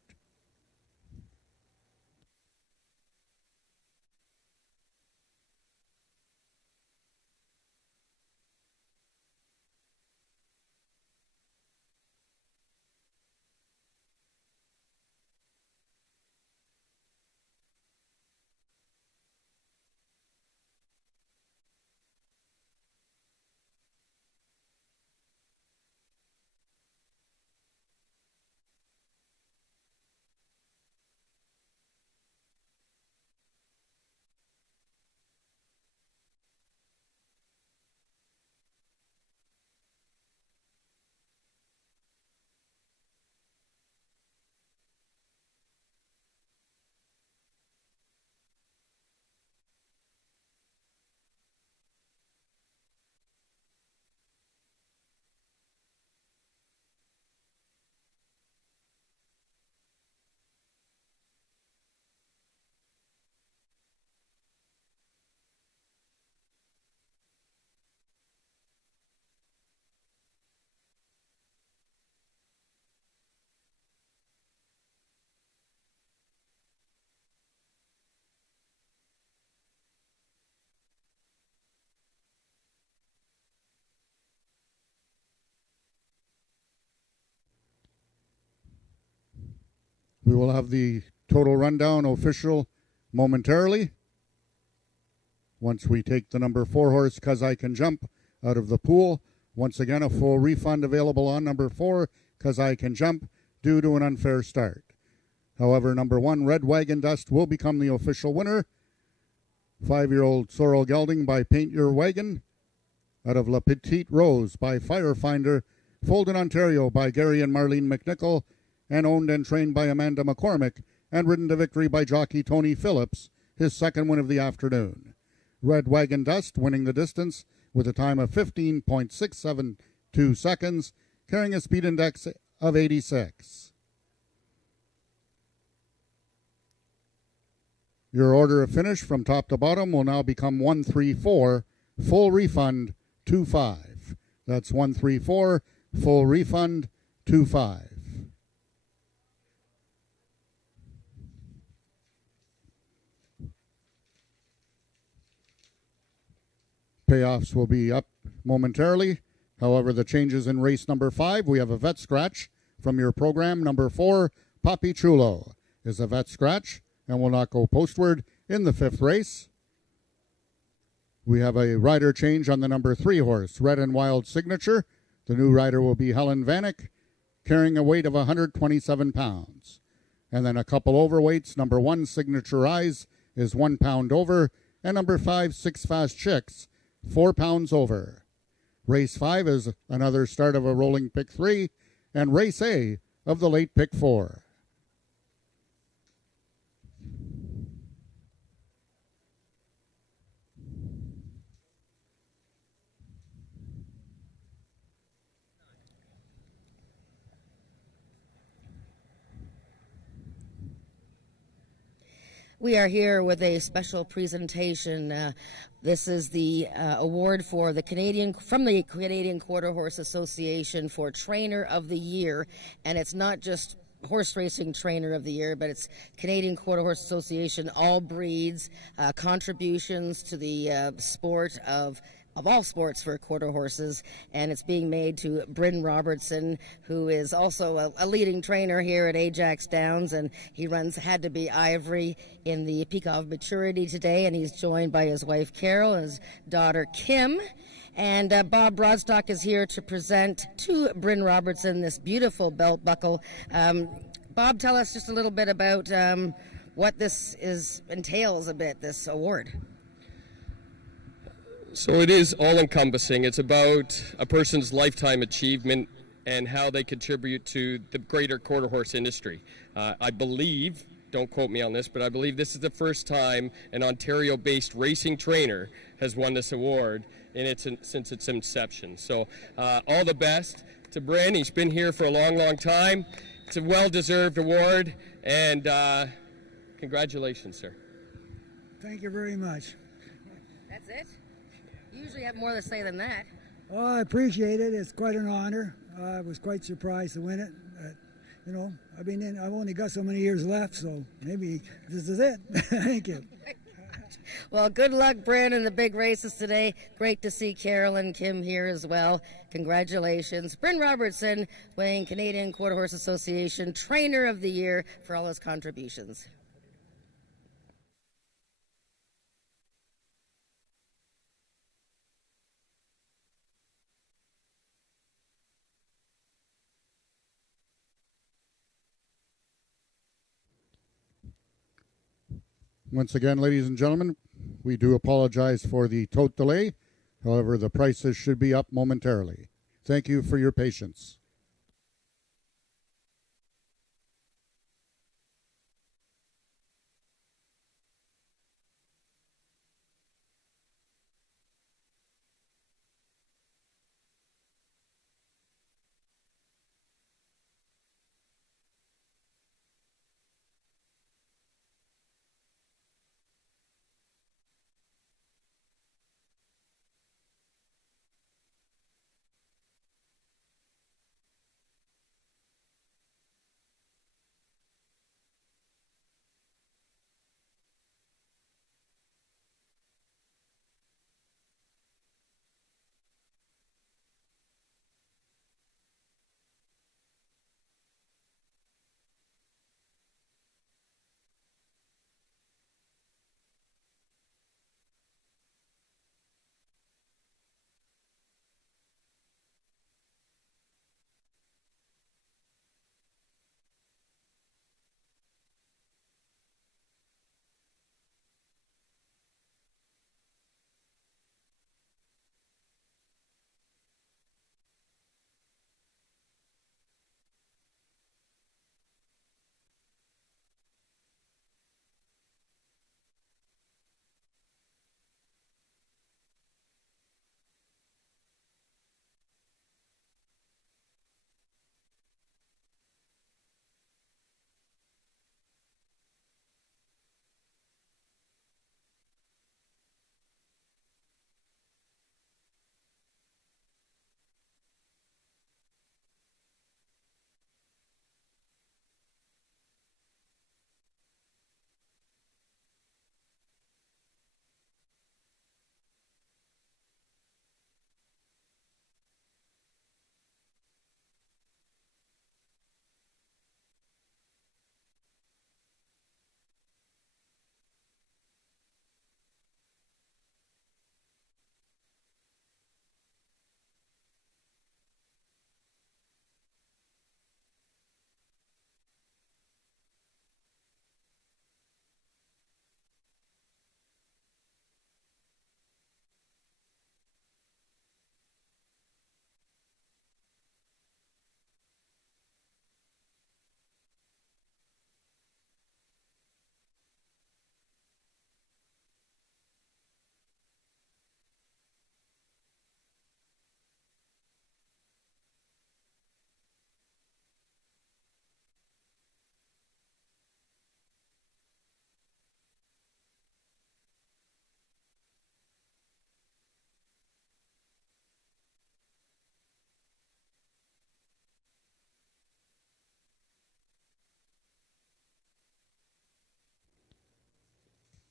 We will have the total rundown official momentarily. Once we take the number 4 horse, 'Cause I Can Jump, out of the pool. Once again, a full refund available on number 4, 'Cause I Can Jump, due to an unfair start. However, number 1, Red Wagon Dust, will become the official winner. 5-year-old Sorrel Gelding by Paint Your Wagon. Out of La Petite Rose by Firefinder. Foaled in Ontario by Gary and Marlene McNichol. And owned and trained by Amanda McCormick. And ridden to victory by jockey Tony Phillips, his second win of the afternoon. Red Wagon Dust winning the distance with a time of 15.672 seconds, carrying a speed index of 86. Your order of finish from top to bottom will now become 134, full refund 25. That's 134, full refund 25. Payoffs will be up momentarily. However, the changes in race number 5, we have a vet scratch from your program. Number 4, Papi Chulo is a vet scratch and will not go postward in the 5th race. We have a rider change on the number 3 horse, Red and Wild Signature. The new rider will be Helen Vanek, carrying a weight of 127 pounds. And then a couple overweights. Number 1, Signature Eyes, is 1 pound over. And number 5, Six Fast Chicks, 4 pounds over. Race 5 is another start of a rolling pick 3, and race A of the late pick 4. We are here with a special presentation. This is the award for the from the Canadian Quarter Horse Association for Trainer of the Year, and it's not just horse racing trainer of the year, but it's Canadian Quarter Horse Association, all breeds, contributions to the sport of all sports for quarter horses, and it's being made to Bryn Robertson, who is also a leading trainer here at AjaxDowns, and he runs Had to Be Ivory in the Peak of Maturity today, and he's joined by his wife Carol and his daughter Kim. And Bob Broadstock is here to present to Bryn Robertson this beautiful belt buckle. Bob, tell us just a little bit about what this entails a bit, this award. So it is all-encompassing. It's about a person's lifetime achievement and how they contribute to the greater quarter horse industry. I believe don't quote me on this, but I believe this is the first time an Ontario-based racing trainer has won this award since its inception. So all the best to Bryn. He's been here for a long, long time. It's a well-deserved award, and congratulations, sir. Thank you very much. That's it? You usually have more to say than that. Oh, I appreciate it. It's quite an honor. I was quite surprised to win it. I've only got so many years left, so maybe this is it. Thank you. Well, good luck, Bryn, in the big races today. Great to see Carol and Kim here as well. Congratulations. Bryn Robertson, winning Canadian Quarter Horse Association Trainer of the Year for all his contributions. Once again, ladies and gentlemen, we do apologize for the tote delay. However, the prices should be up momentarily. Thank you for your patience.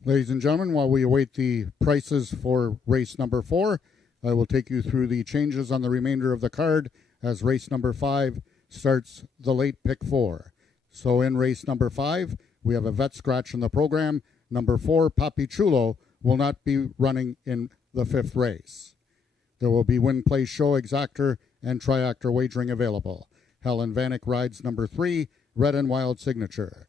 Ladies and gentlemen, while we await the prices for race number 4, I will take you through the changes on the remainder of the card as race number 5 starts the late pick 4. So in race number 5, we have a vet scratch in the program. Number 4, Papi Chulo, will not be running in the 5th race. There will be win, play, show, exactor, and triactor wagering available. Helen Vanek rides number 3, Red and Wild Signature.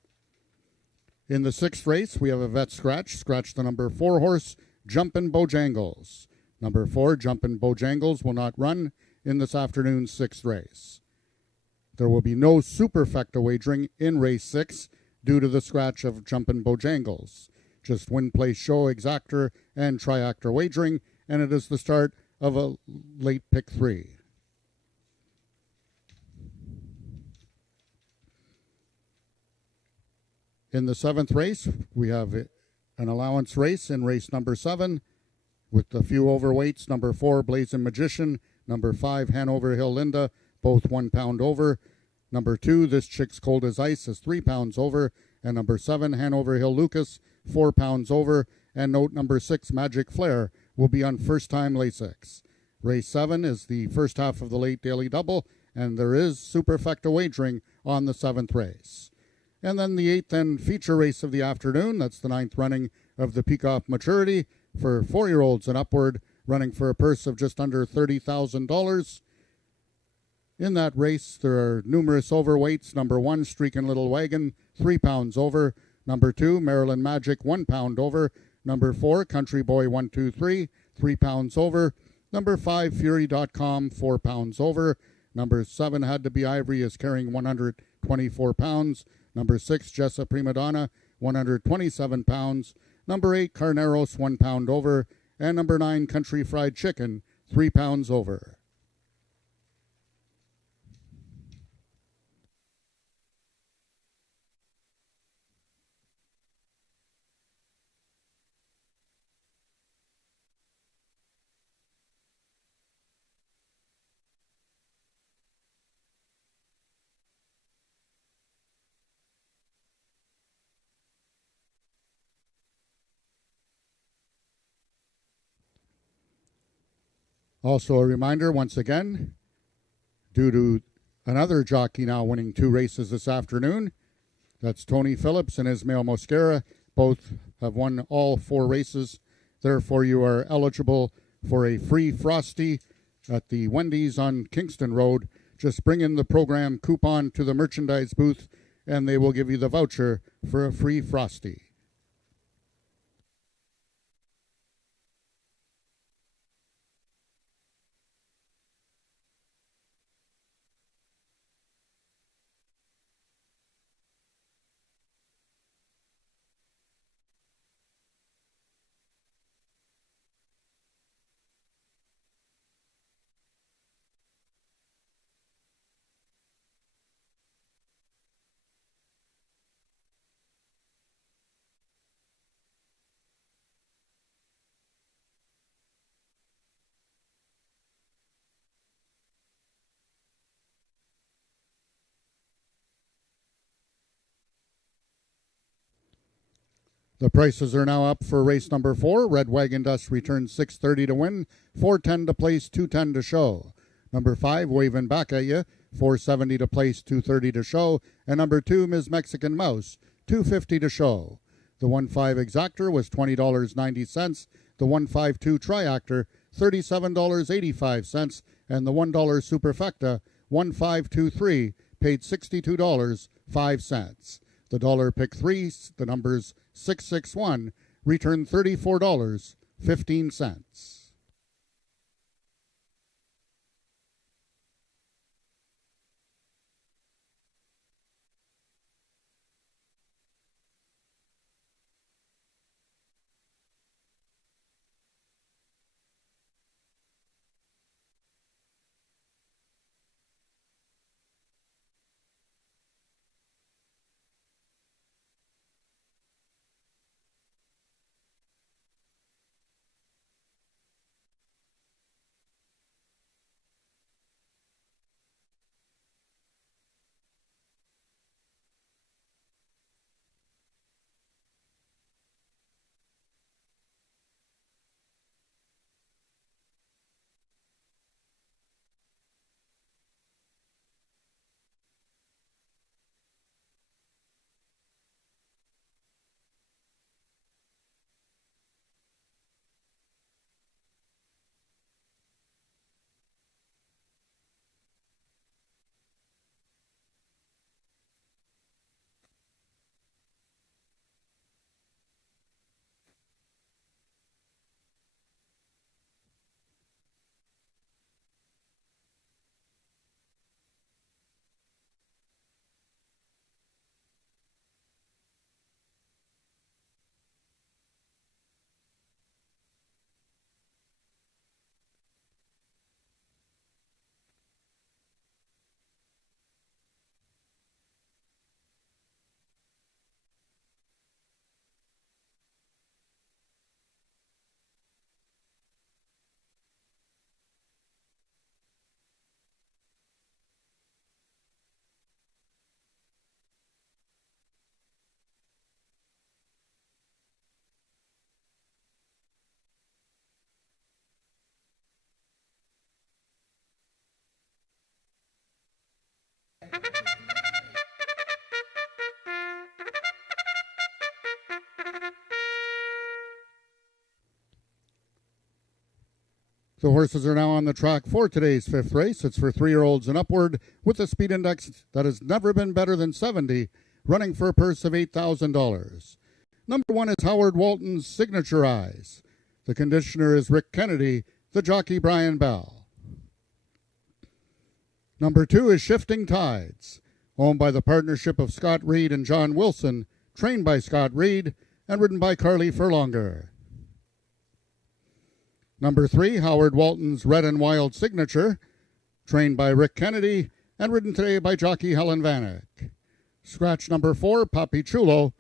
In the 6th race, we have a vet scratch. Scratch the number 4 horse, Jumpin' Bojangles. Number 4, Jumpin' Bojangles, will not run in this afternoon's 6th race. There will be no superfecta wagering in race 6. due to the scratch of Jumpin' Bojangles. Just win, play, show, exactor, and triactor wagering, and it is the start of a late pick 3. In the 7th race, we have an allowance race in race number 7 with a few overweights. Number 4, Blazing Magician. Number 5, Hanover Hill Linda, both 1 pound over. Number 2, This Chick's Cold as Ice, is 3 pounds over. And number 7, Hanover Hill Lucas, 4 pounds over. And note number 6, Magic Flare, will be on first time Lasix. Race 7 is the first half of the late daily double, and there is superfecta wagering on the 7th race. And then the 8th and feature race of the afternoon, that's the 9th running of the Peacock Maturity for 4-year-olds and upward, running for a purse of just under $30,000. In that race, there are numerous overweights. Number 1, Streakin' Little Wagon, 3 pounds over. Number 2, Maryland Magic, 1 pound over. Number 4, Country Boy 123, 3 pounds over. Number 5, Fury.com, 4 pounds over. Number 7, Had to Be Ivory, is carrying 124 pounds. Number 6, Jessa Prima Donna, 127 pounds. Number 8, Carneros, 1 pound over. And number 9, Country Fried Chicken, 3 pounds over. Also a reminder, once again, due to another jockey now winning 2 races this afternoon, that's Tony Phillips and Ismail Mosquera. Both have won all 4 races. Therefore, you are eligible for a free Frosty at the Wendy's on Kingston Road. Just bring in the program coupon to the merchandise booth, and they will give you the voucher for a free Frosty. The prices are now up for race number 4. Red Wagon Dust returns $6.30 to win, $4.10 to place, $2.10 to show. Number 5, Waving Back at You, $4.70 to place, $2.30 to show. And number 2, Ms. Mexican Mouse, $2.50 to show. The 1.5 Exactor was $20.90. The 1.52 Triactor, $37.85. And the $1 Superfecta, 1523, paid $62.05. The dollar pick 3, the numbers 661, returned $34.15. The horses are now on the track for today's fifth race. It's for 3-year-olds and upward with a speed index that has never been better than 70, running for a purse of $8,000. Number 1 is Howard Walton's Signature Eyes. The conditioner is Rick Kennedy, the jockey Brian Bell. Number 2 is Shifting Tides, owned by the partnership of Scott Reed and John Wilson, trained by Scott Reed, and ridden by Carly Furlonger. Number 3, Howard Walton's Red and Wild Signature, trained by Rick Kennedy, and ridden today by jockey Helen Vanek. Scratch number 4, Papi Chulo,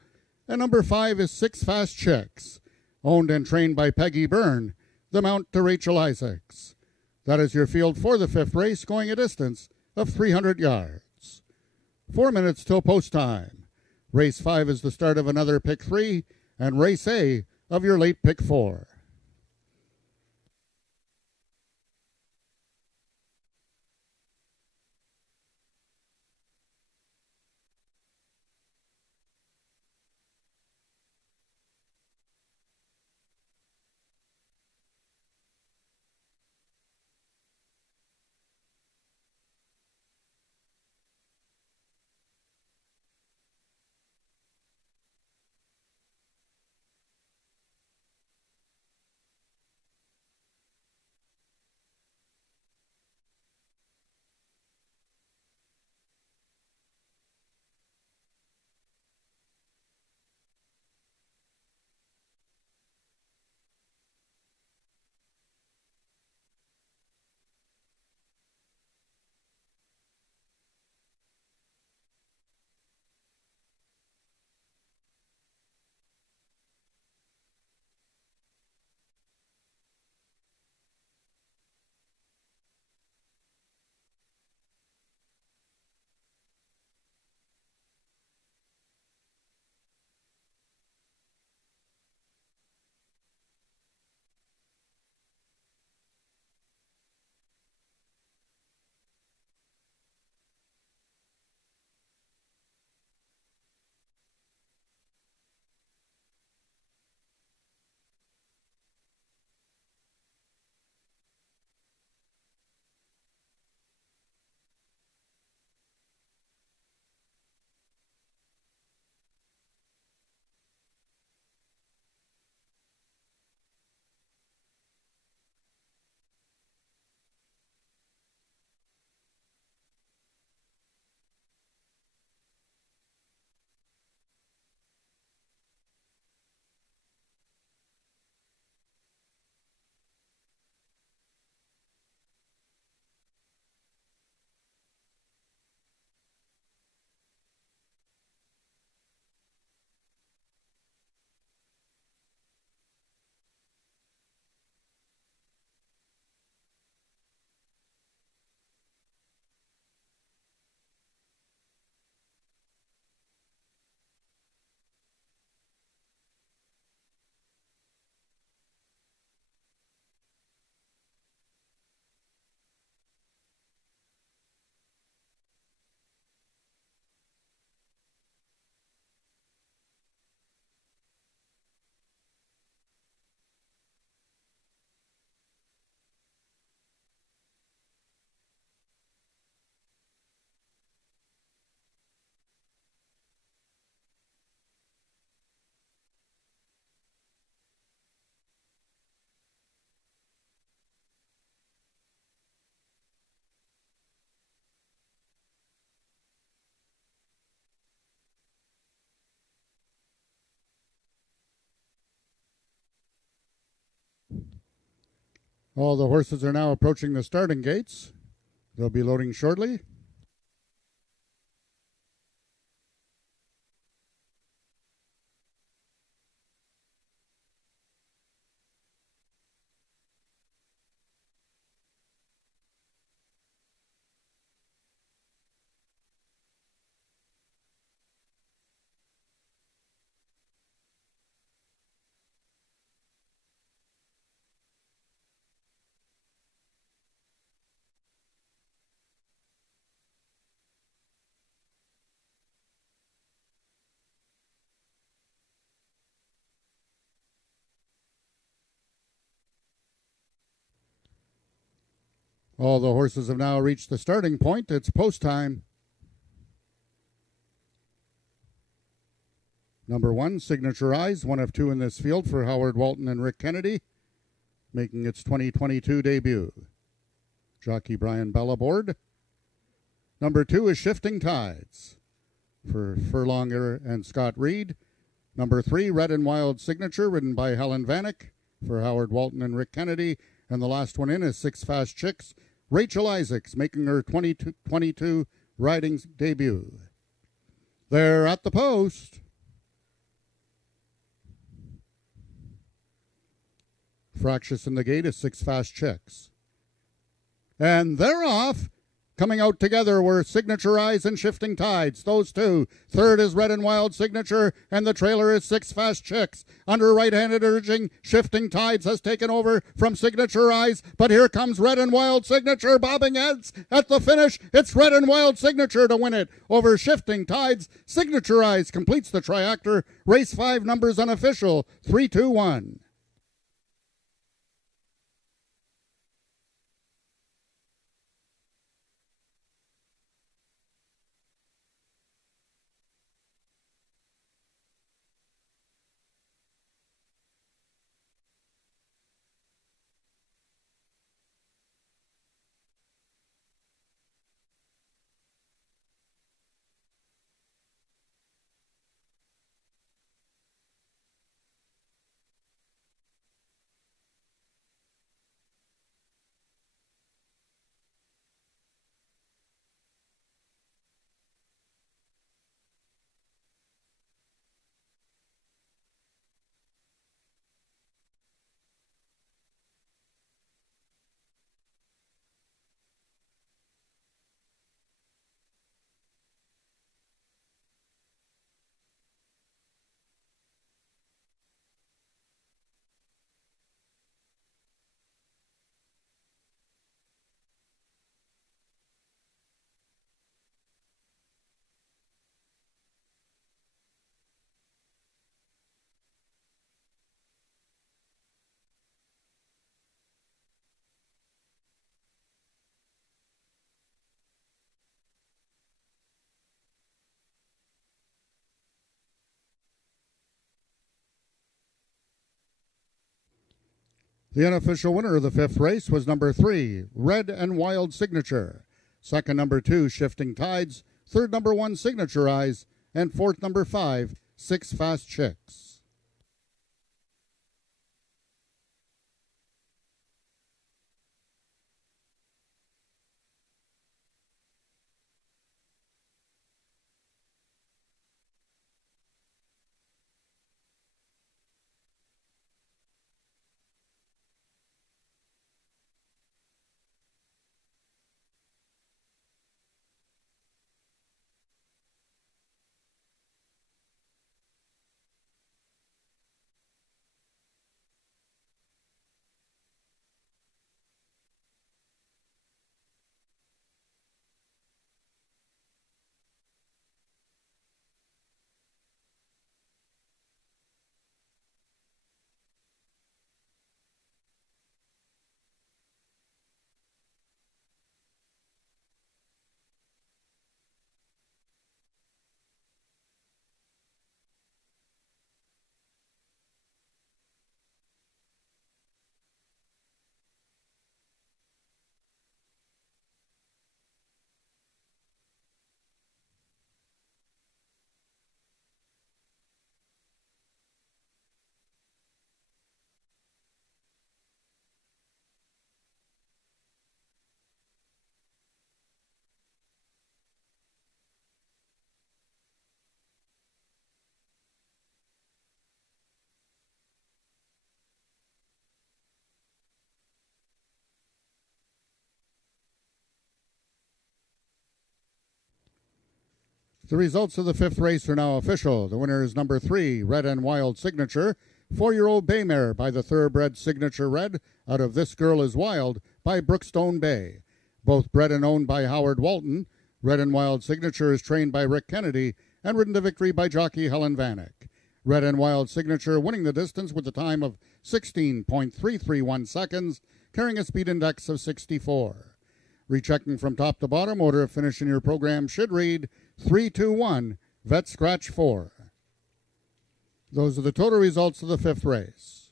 and number 5 is Six Fast Chicks, owned and trained by Peggy Byrne, the mount to Rachel Isaacs. That is your field for the fifth race, going a distance of 300 yards. 4 minutes till post time. Race 5 is the start of another pick 3, and race A of your late pick 4. All the horses are now approaching the starting gates. They'll be loading shortly. All the horses have now reached the starting point. It's post time. Number 1, Signature Eyes, one of 2 in this field for Howard Walton and Rick Kennedy, making its 2022 debut. Jockey Brian Bell aboard. Number 2 is Shifting Tides for Furlonger and Scott Reed. Number 3, Red and Wild Signature, ridden by Helen Vanek for Howard Walton and Rick Kennedy. And the last one in is 6 Fast Chicks, Rachel Isaacs, making her 2022 riding debut. They're at the post. Fractious in the gate is 6 Fast Chicks. And they're off. Coming out together were Signature Eyes and Shifting Tides. Those 2. Third is Red and Wild Signature, and the trailer is 6 Fast Chicks. Under right-handed urging, Shifting Tides has taken over from Signature Eyes, but here comes Red and Wild Signature bobbing heads at the finish. It's Red and Wild Signature to win it over Shifting Tides. Signature Eyes completes the triactor. Race 5 numbers unofficial, 3-2-1. The unofficial winner of the 5th race was number 3, Red and Wild Signature. Second, number 2, Shifting Tides. Third, number 1, Signature Eyes. And fourth, number 5, 6 Fast Chicks. The results of the 5th race are now official. The winner is number 3, Red and Wild Signature, 4-year-old Baymare by the thoroughbred Signature Red out of This Girl is Wild by Brookstone Bay. Both bred and owned by Howard Walton, Red and Wild Signature is trained by Rick Kennedy and ridden to victory by jockey Helen Vanek. Red and Wild Signature winning the distance with a time of 16.331 seconds, carrying a speed index of 64. Rechecking from top to bottom, order of finish in your program should read 3-2-1, Vet Scratch 4. Those are the total results of the 5th race.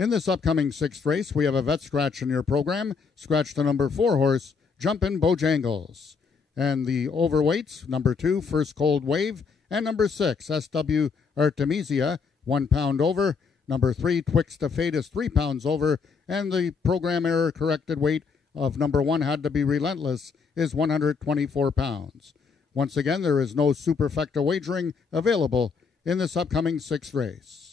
In this upcoming 6th race, we have a vet scratch in your program. Scratch the number 4 horse, Jumpin' Bojangles. And the overweights, number 2, First Cold Wave, and number 6, SW Artemisia, 1 pound over. Number 3, Twixt of Fate is 3 pounds over. And the program error corrected weight of number 1, Had to Be Relentless, is 124 pounds. Once again, there is no superfecta wagering available in this upcoming 6th race.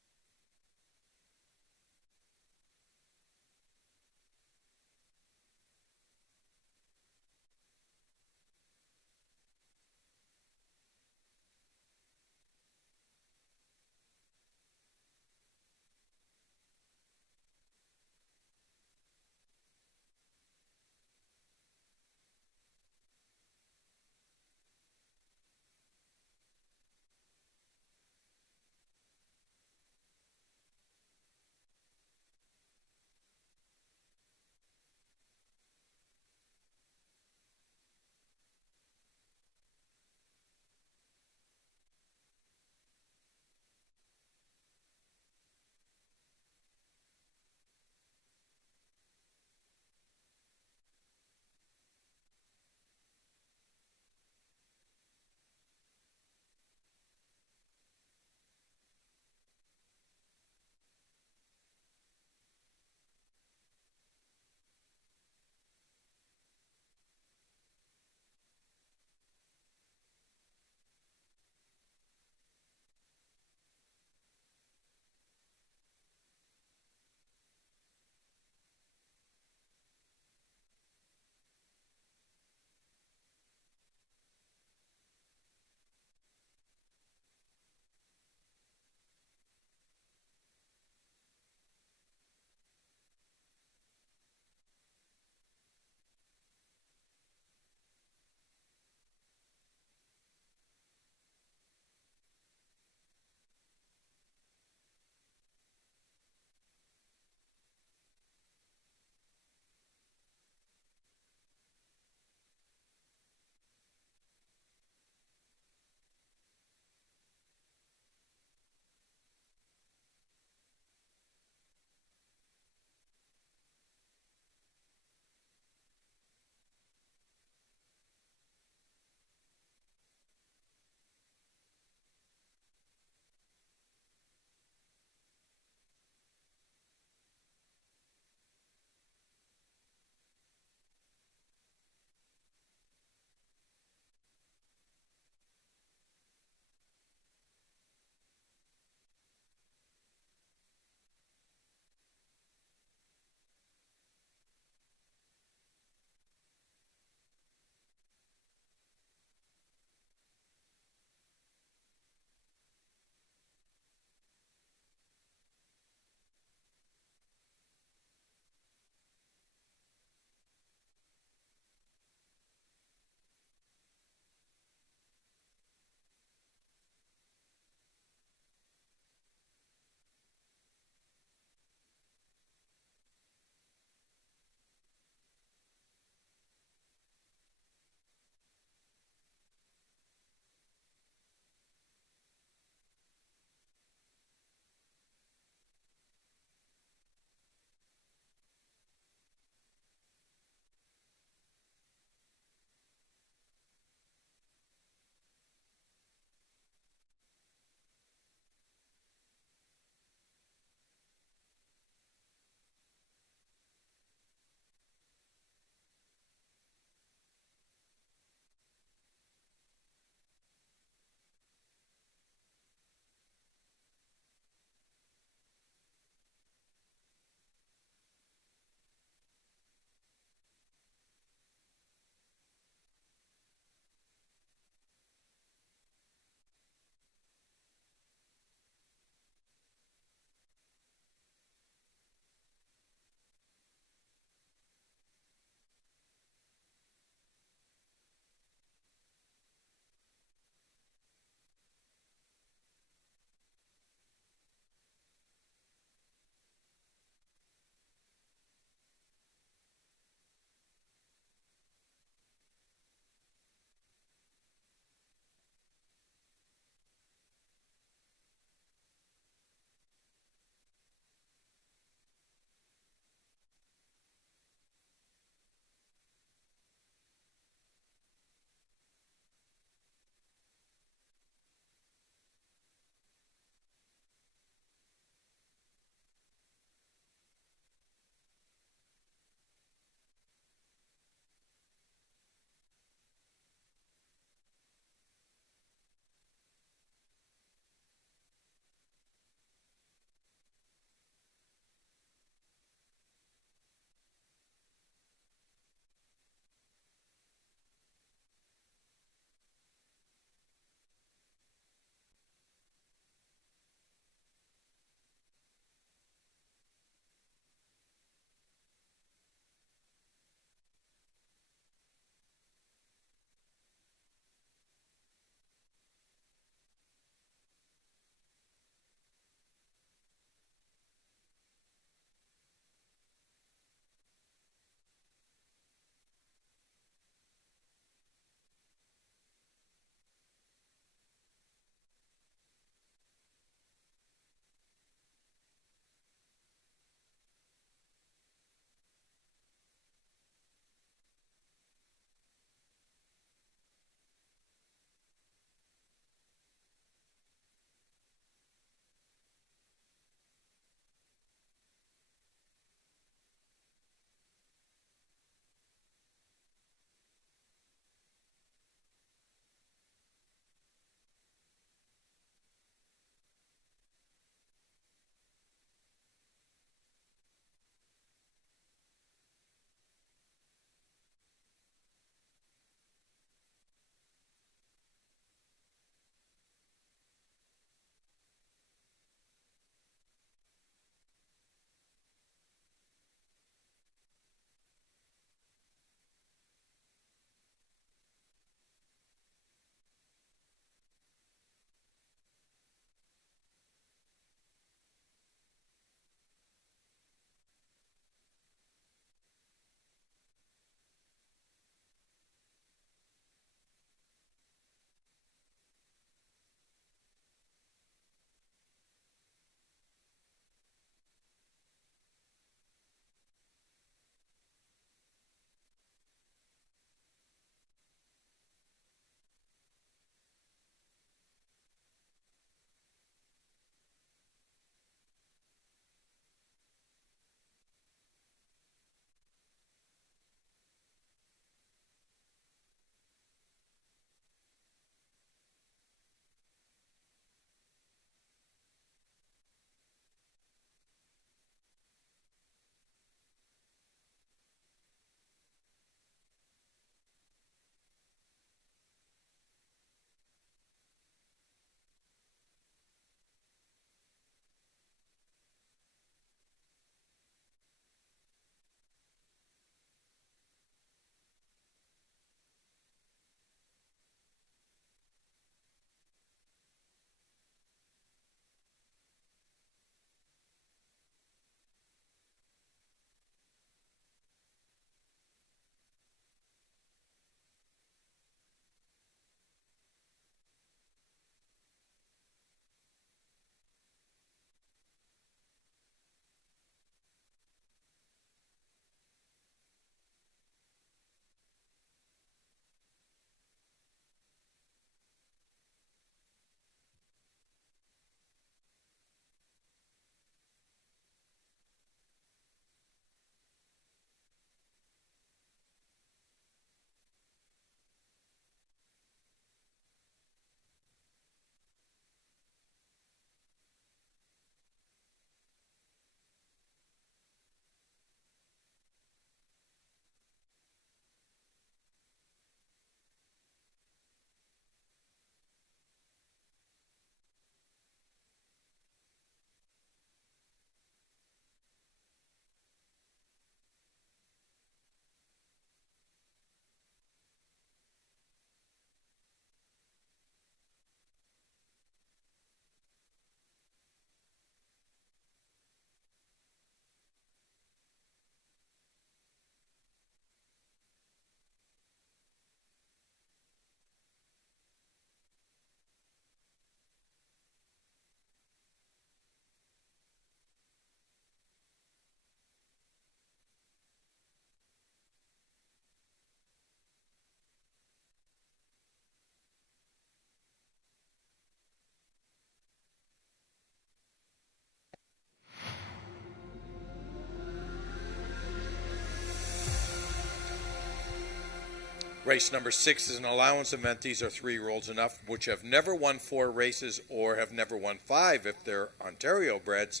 Race number 6 is an allowance event. These are 3-year-olds enough, which have never won 4 races or have never won 5 if they're Ontario breds.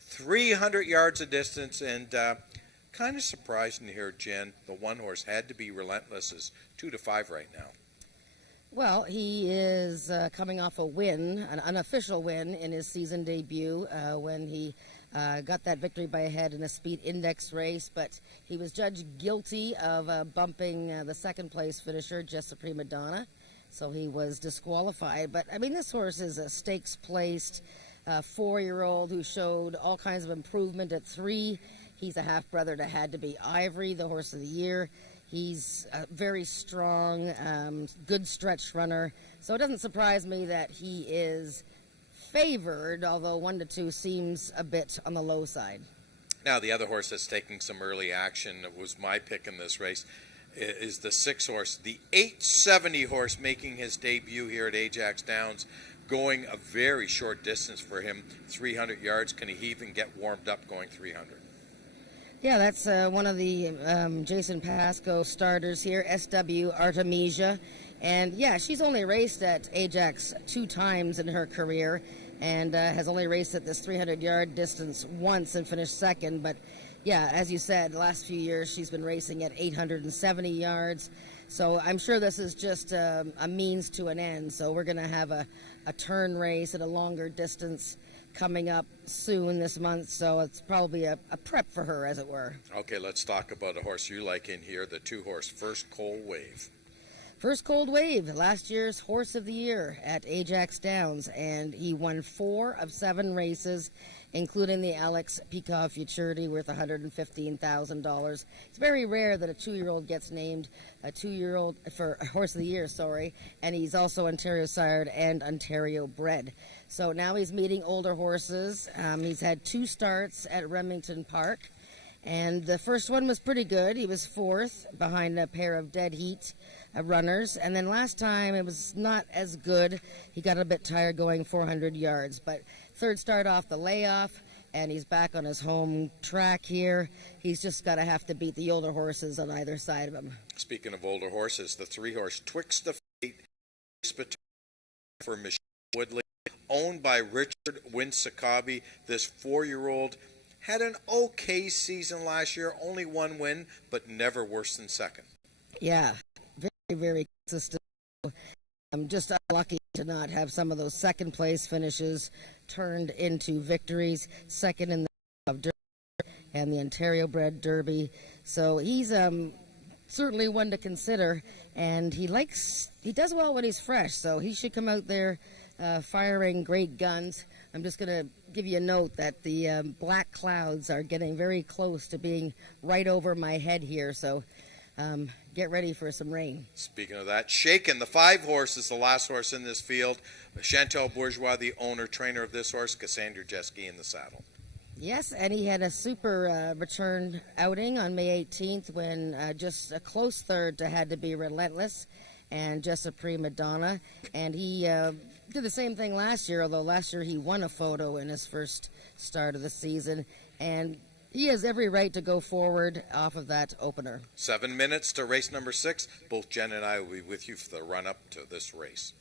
300 yards of distance, and kind of surprising to hear, Jen, the one horse Had to Be Relentless is 2-5 right now. Well, he is coming off a win, an unofficial win in his season debut when he got that victory by a head in a speed index race, but he was judged guilty of bumping the second place finisher, Just a Prima Donna, so he was disqualified. But, I mean, this horse is a stakes-placed 4-year-old who showed all kinds of improvement at 3. He's a half-brother to Had to Be Ivory, the horse of the year. He's a very strong, good stretch runner, so it doesn't surprise me that he is favored, although 1-2 seems a bit on the low side. Now, the other horse that's taking some early action, that was my pick in this race, is the 6 horse, the 870 horse, making his debut here at Ajax Downs, going a very short distance for him, 300 yards. Can he even get warmed up going 300? Yeah, that's one of the Jason Pascoe starters here, SW Artemisia. And, yeah, she's only raced at Ajax 2 times in her career and has only raced at this 300-yard distance once and finished second. But, yeah, as you said, the last few years she's been racing at 870 yards. So I'm sure this is just a means to an end. So we're going to have a turn race at a longer distance coming up soon this month, so it's probably a prep for her, as it were. Okay, let's talk about a horse you like in here, the 2-horse First Cold Wave. First Cold Wave, last year's Horse of the Year at Ajax Downs, and he won 4 of 7 races, including the Alex Peikoff Futurity worth $115,000. It's very rare that a 2-year-old gets named a 2-year-old for Horse of the Year, and he's also Ontario sired and Ontario bred. So now he's meeting older horses. He's had 2 starts at Remington Park, and the first one was pretty good. He was 4th behind a pair of dead heat runners, and then last time it was not as good. He got a bit tired going 400 yards, but 3rd start off the layoff, and he's back on his home track here. He's just got to have to beat the older horses on either side of him. Speaking of older horses, the 3-horse Twixt the Fate for Michelle Woodley, owned by Richard Winsakabi. This 4-year-old had an okay season last year, only 1 win, but never worse than second. Yeah, very, very consistent. I'm just unlucky to not have some of those second place finishes turned into victories. Second in the of Derby and the Ontario bred Derby. So he's certainly one to consider, and he does well when he's fresh, so he should come out there firing great guns. I'm just going to give you a note that the black clouds are getting very close to being right over my head here, so get ready for some rain. Speaking of that, Shaken, the 5-horse, is the last horse in this field. Chantal Bourgeois, the owner, trainer of this horse, Cassandra Jeske in the saddle. Yes, and he had a super return outing on May 18th when just a close third to Had to Be Relentless and Just a Prima Donna. And he did the same thing last year, although last year he won a photo in his first start of the season. And he has every right to go forward off of that opener. 7 minutes to race number 6. Both Jen and I will be with you for the run-up to this race.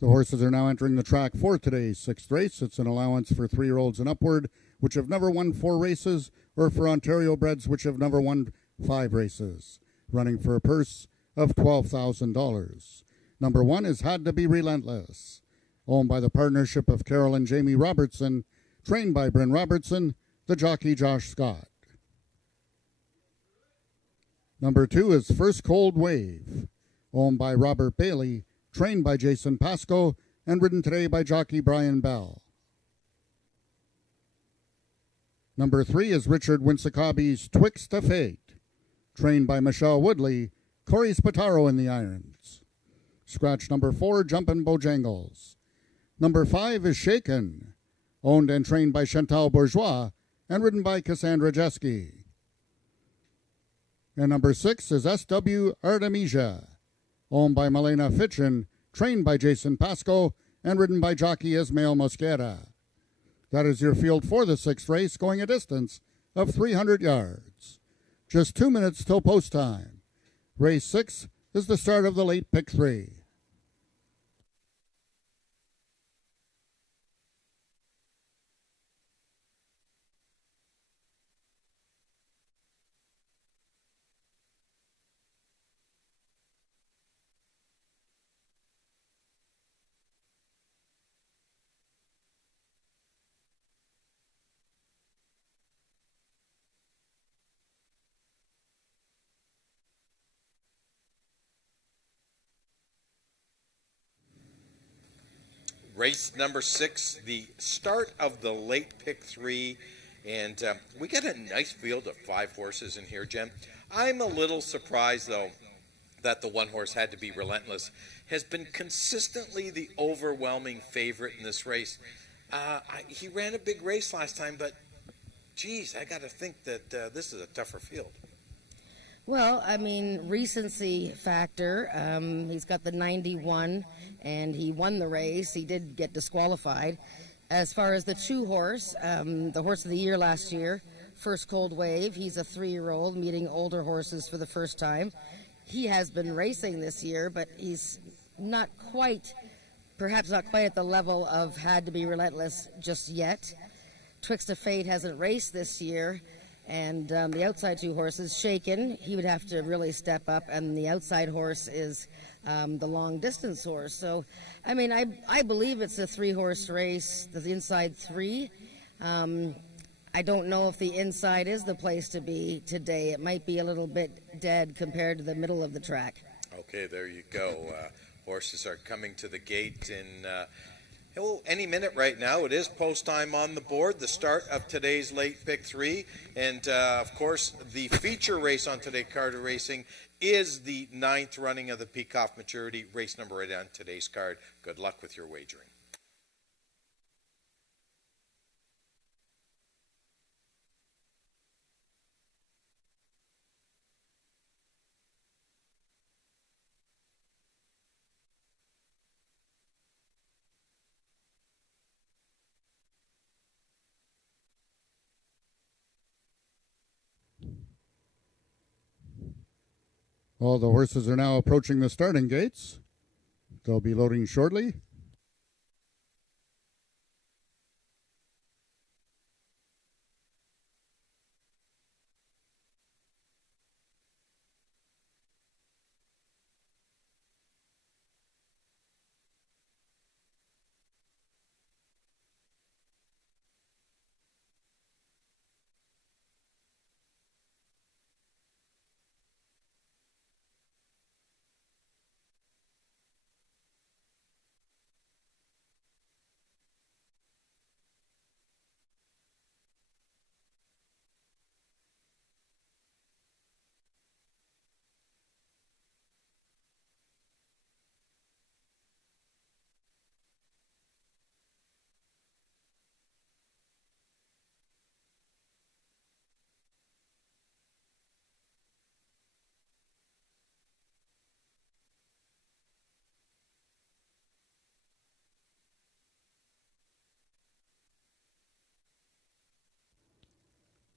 The horses are now entering the track for today's sixth race. It's an allowance for 3-year-olds and upward, which have never won 4 races, or for Ontario breds, which have never won 5 races, running for a purse of $12,000. Number 1 is Had to Be Relentless, owned by the partnership of Carol and Jamie Robertson, trained by Bryn Robertson, the jockey Josh Scott. Number 2 is First Cold Wave, owned by Robert Bailey, trained by Jason Pascoe, and ridden today by jockey Brian Bell. Number 3 is Richard Winsakabi's Twixt of Fate, trained by Michelle Woodley, Corey Spataro in the irons. Scratch number 4, Jumpin' Bojangles. Number 5 is Shaken, owned and trained by Chantal Bourgeois, and ridden by Cassandra Jeske. And number 6 is SW Artemisia, owned by Milena Fitchin, trained by Jason Pascoe, and ridden by jockey Ismael Mosquera. That is your field for the 6th race, going a distance of 300 yards. Just 2 minutes till post time. Race 6 is the start of the late pick 3. Race number 6, the start of the late pick 3, and we got a nice field of 5 horses in here, Jen. I'm a little surprised, though, that the one horse Had to Be Relentless has been consistently the overwhelming favorite in this race. He ran a big race last time, but, geez, I got to think that this is a tougher field. Well, I mean, recency factor. He's got the 91, and he won the race. He did get disqualified. As far as the 2 horse, the horse of the year last year, First Cold Wave, he's a 3-year-old meeting older horses for the first time. He has been racing this year, but he's not quite, perhaps not quite at the level of Had to Be Relentless just yet. Twixt of Fate hasn't raced this year. And the outside 2 horses, Shaken, he would have to really step up, and the outside horse is the long-distance horse. So, I mean, I believe it's a 3-horse race, the inside 3. I don't know if the inside is the place to be today. It might be a little bit dead compared to the middle of the track. Okay, there you go. Horses are coming to the gate in any minute right now. It is post time on the board, the start of today's late pick 3. And, of course, the feature race on today, Carter Racing, is the 9th running of the Peacock Maturity, race number 8 on today's card. Good luck with your wagering. All the horses are now approaching the starting gates. They'll be loading shortly.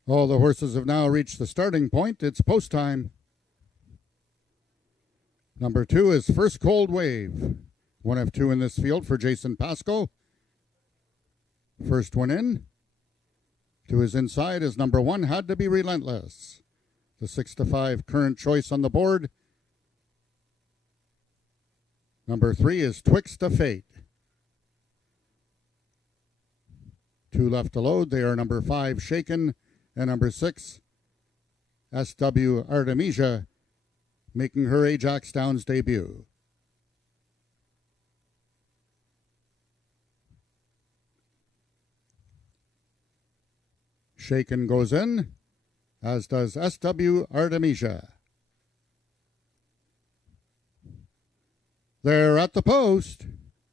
All the horses have now reached the starting point. It's post time. Number 2 is First Cold Wave, One of two in this field for Jason Pasco. First one in. To his inside is number 1, Had to Be Relentless. The 6-5 current choice on the board. Number 3 is Twixt of Fate. 2 left to load. They are number 5, Shaken, and number 6, SW Artemisia, making her AjaxDowns debut. Shaken goes in, as does SW Artemisia. They're at the post,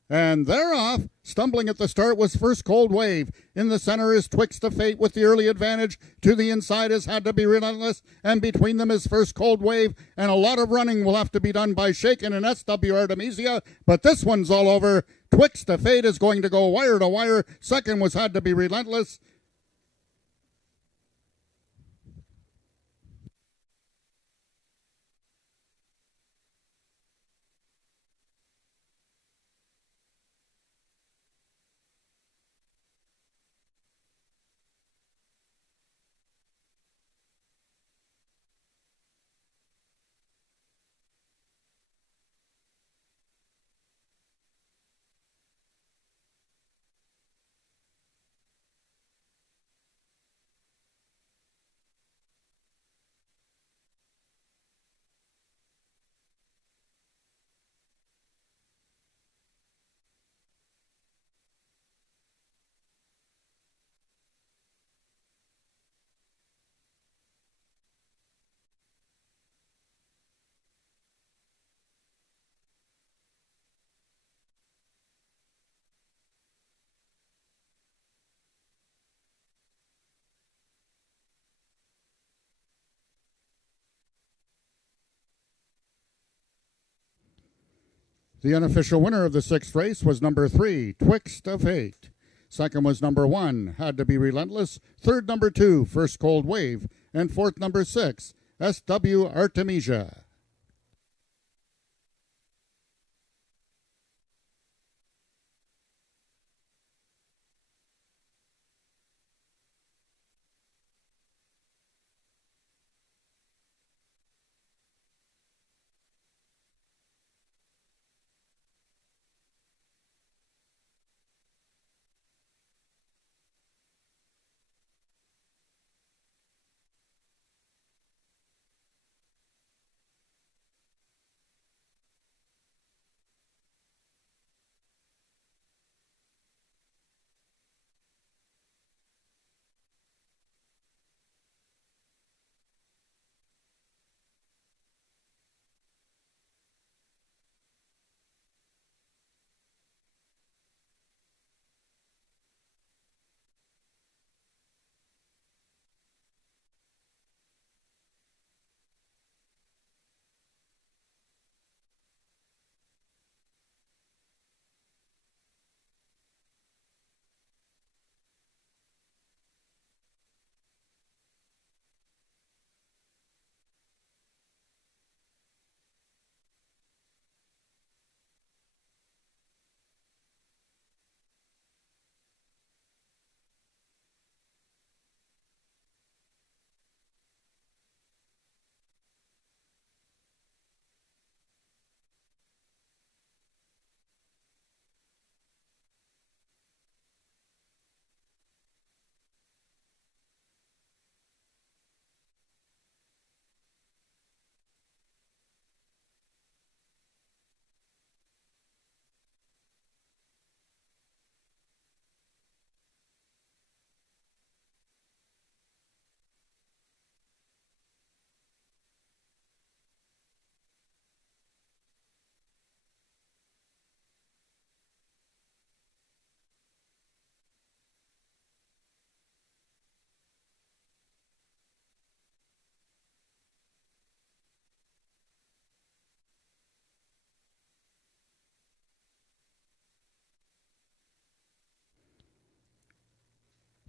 and they're off. Stumbling at the start was First Cold Wave. In the center is Twixt of Fate with the early advantage. To the inside is Had to Be Relentless, and between them is First Cold Wave, and a lot of running will have to be done by Shaken and SW Artemisia, but this one's all over. Twixt of Fate is going to go wire to wire. Second was Had to Be Relentless. The unofficial winner of the 6th race was number 3, Twixt of Fate. Second was number 1, Had to Be Relentless. Third, number 2, First Cold Wave. And fourth, number 6, SW Artemisia.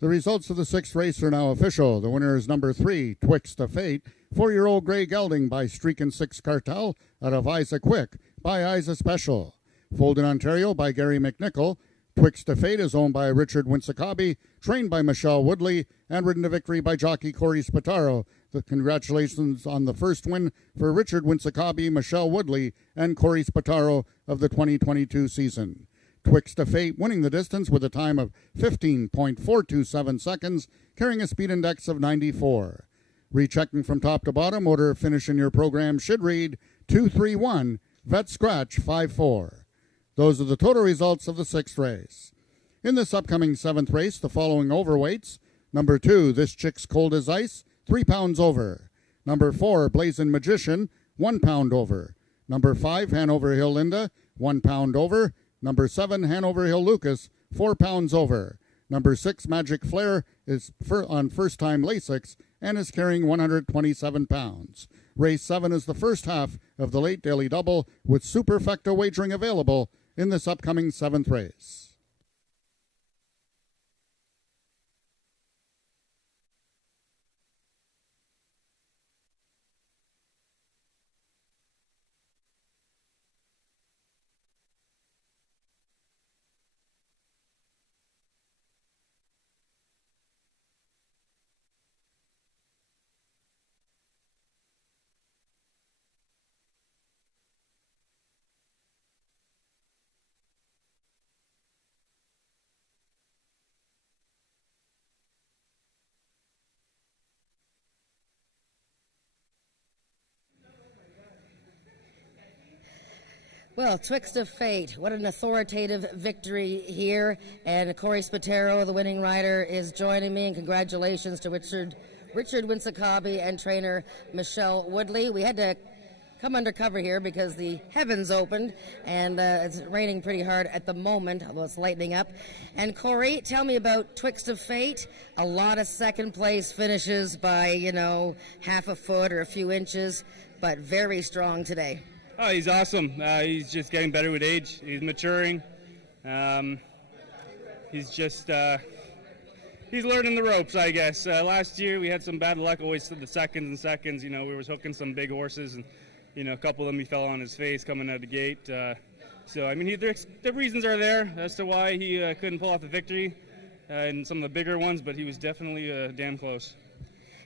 The results of the 6th race are now official. The winner is number 3, Twixt of Fate, 4-year-old Grey Gelding by Streakin' 6 Cartel out of Isa Quick by Isa Special. Foaled in Ontario by Gary McNichol, Twixt to Fate is owned by Richard Winsakabi, trained by Michelle Woodley, and ridden to victory by jockey Corey Spataro. Congratulations on the first win for Richard Winsakabi, Michelle Woodley, and Corey Spataro of the 2022 season. Twixt to Fate winning the distance with a time of 15.427 seconds, carrying a speed index of 94. Rechecking from top to bottom, order of finish in your program should read 231, vet scratch 54. Those are the total results of the 6th race. In this upcoming 7th race, the following overweights. Number 2, This Chick's Cold as Ice, 3 pounds over. Number 4, Blazing Magician, 1 pound over. Number 5, Hanover Hill Linda, 1 pound over. Number 7, Hanover Hill Lucas, 4 pounds over. Number 6, Magic Flare is on first-time Lasix and is carrying 127 pounds. Race 7 is the first half of the late daily double with superfecta wagering available in this upcoming 7th race. Well, Twixt of Fate, what an authoritative victory here. And Corey Spataro, the winning rider, is joining me. And congratulations to Richard Winsakabi and trainer Michelle Woodley. We had to come undercover here because the heavens opened and it's raining pretty hard at the moment, although it's lightening up. And Corey, tell me about Twixt of Fate. A lot of second place finishes by, half a foot or a few inches, but very strong today. Oh, he's awesome. He's just getting better with age. He's maturing. He's just he's learning the ropes, I guess. Last year we had some bad luck, always the seconds. We were hooking some big horses, and a couple of them he fell on his face coming out of the gate. The reasons are there as to why he couldn't pull off the victory in some of the bigger ones, but he was definitely damn close.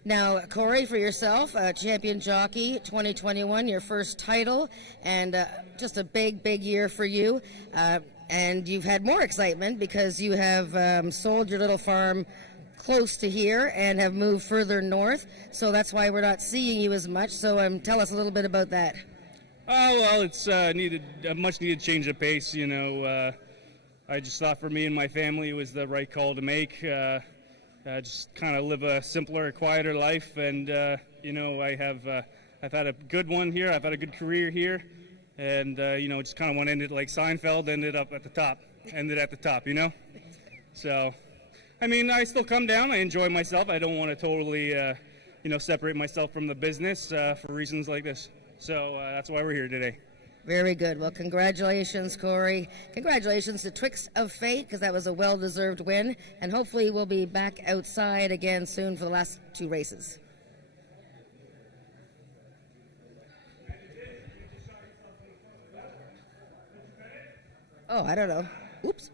Now, Corey, for yourself, champion jockey 2021, your first title, and just a big year for you. And you've had more excitement because you have sold your little farm close to here and have moved further north. So that's why we're not seeing you as much. So tell us a little bit about that. Oh, well, it's a much needed change of pace. I just thought for me and my family it was the right call to make. Just kind of live a simpler, quieter life, and I've had a good one here. I've had a good career here, and just kind of want to end it like Seinfeld ended at the top. So, I still come down. I enjoy myself. I don't want to totally, separate myself from the business for reasons like this. So that's why we're here today. Very good. Well, congratulations, Corey. Congratulations to Twixt of Fate, because that was a well-deserved win. And hopefully we'll be back outside again soon for the last 2 races. Oh, I don't know. Oops.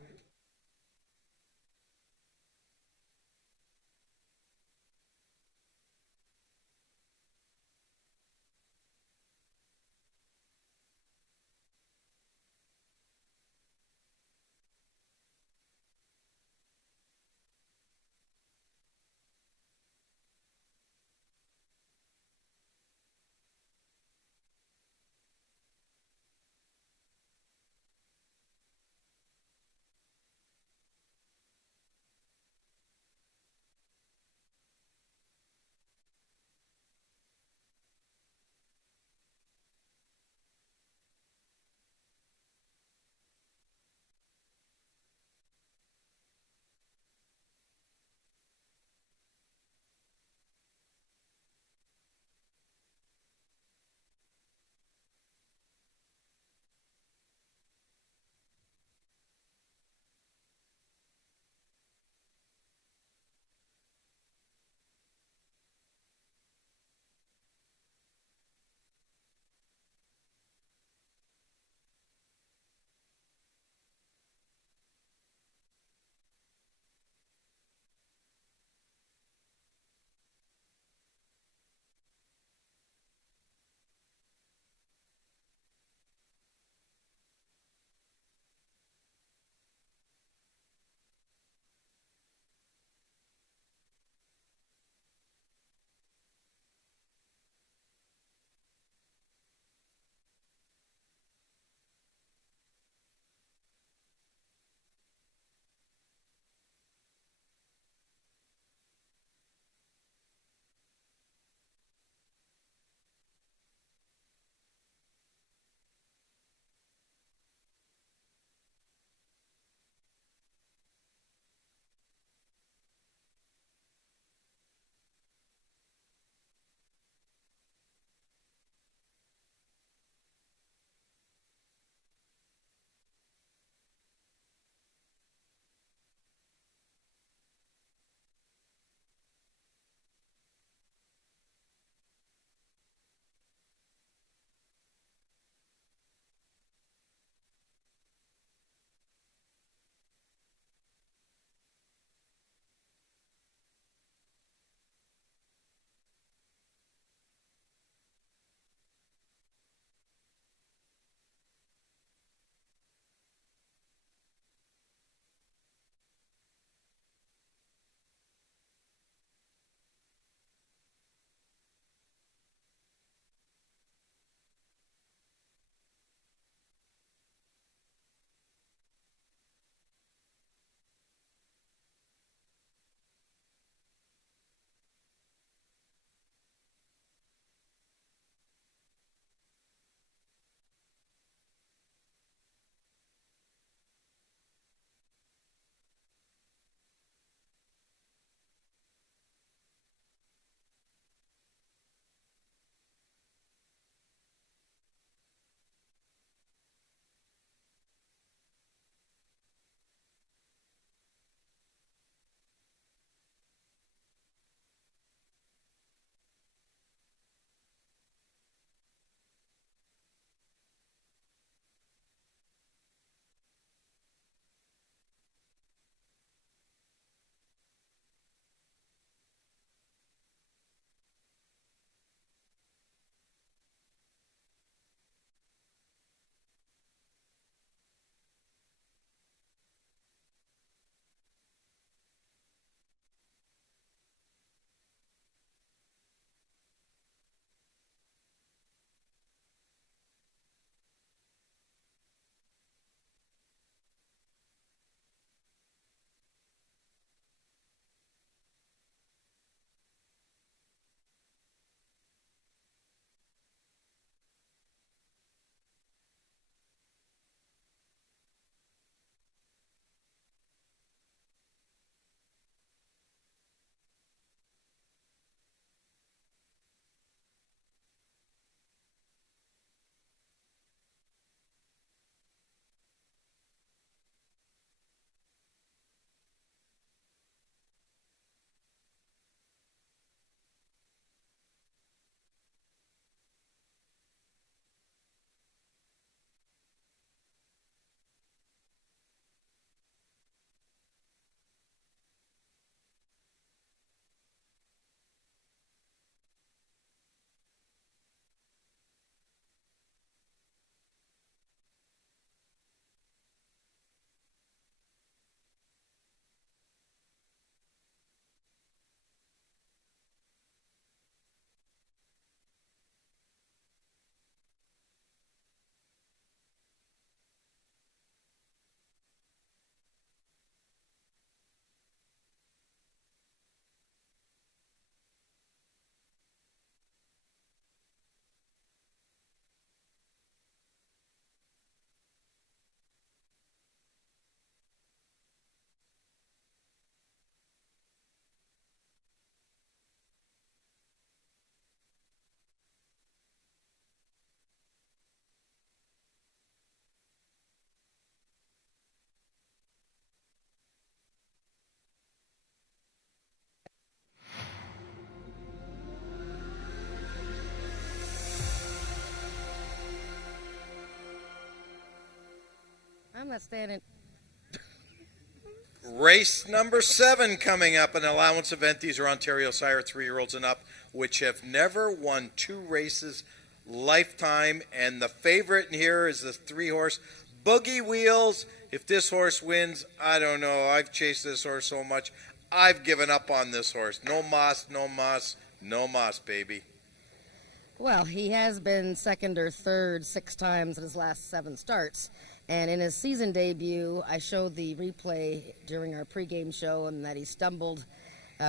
I'm not standing. Race number 7 coming up, an allowance event. These are Ontario Sire 3-year-olds and up, which have never won 2 races lifetime. And the favorite in here is the 3-horse Boogie Wheels. If this horse wins, I don't know. I've chased this horse so much. I've given up on this horse. No moss, no moss, no moss, baby. Well, he has been second or third 6 times in his last 7 starts. And in his season debut, I showed the replay during our pregame show and that he stumbled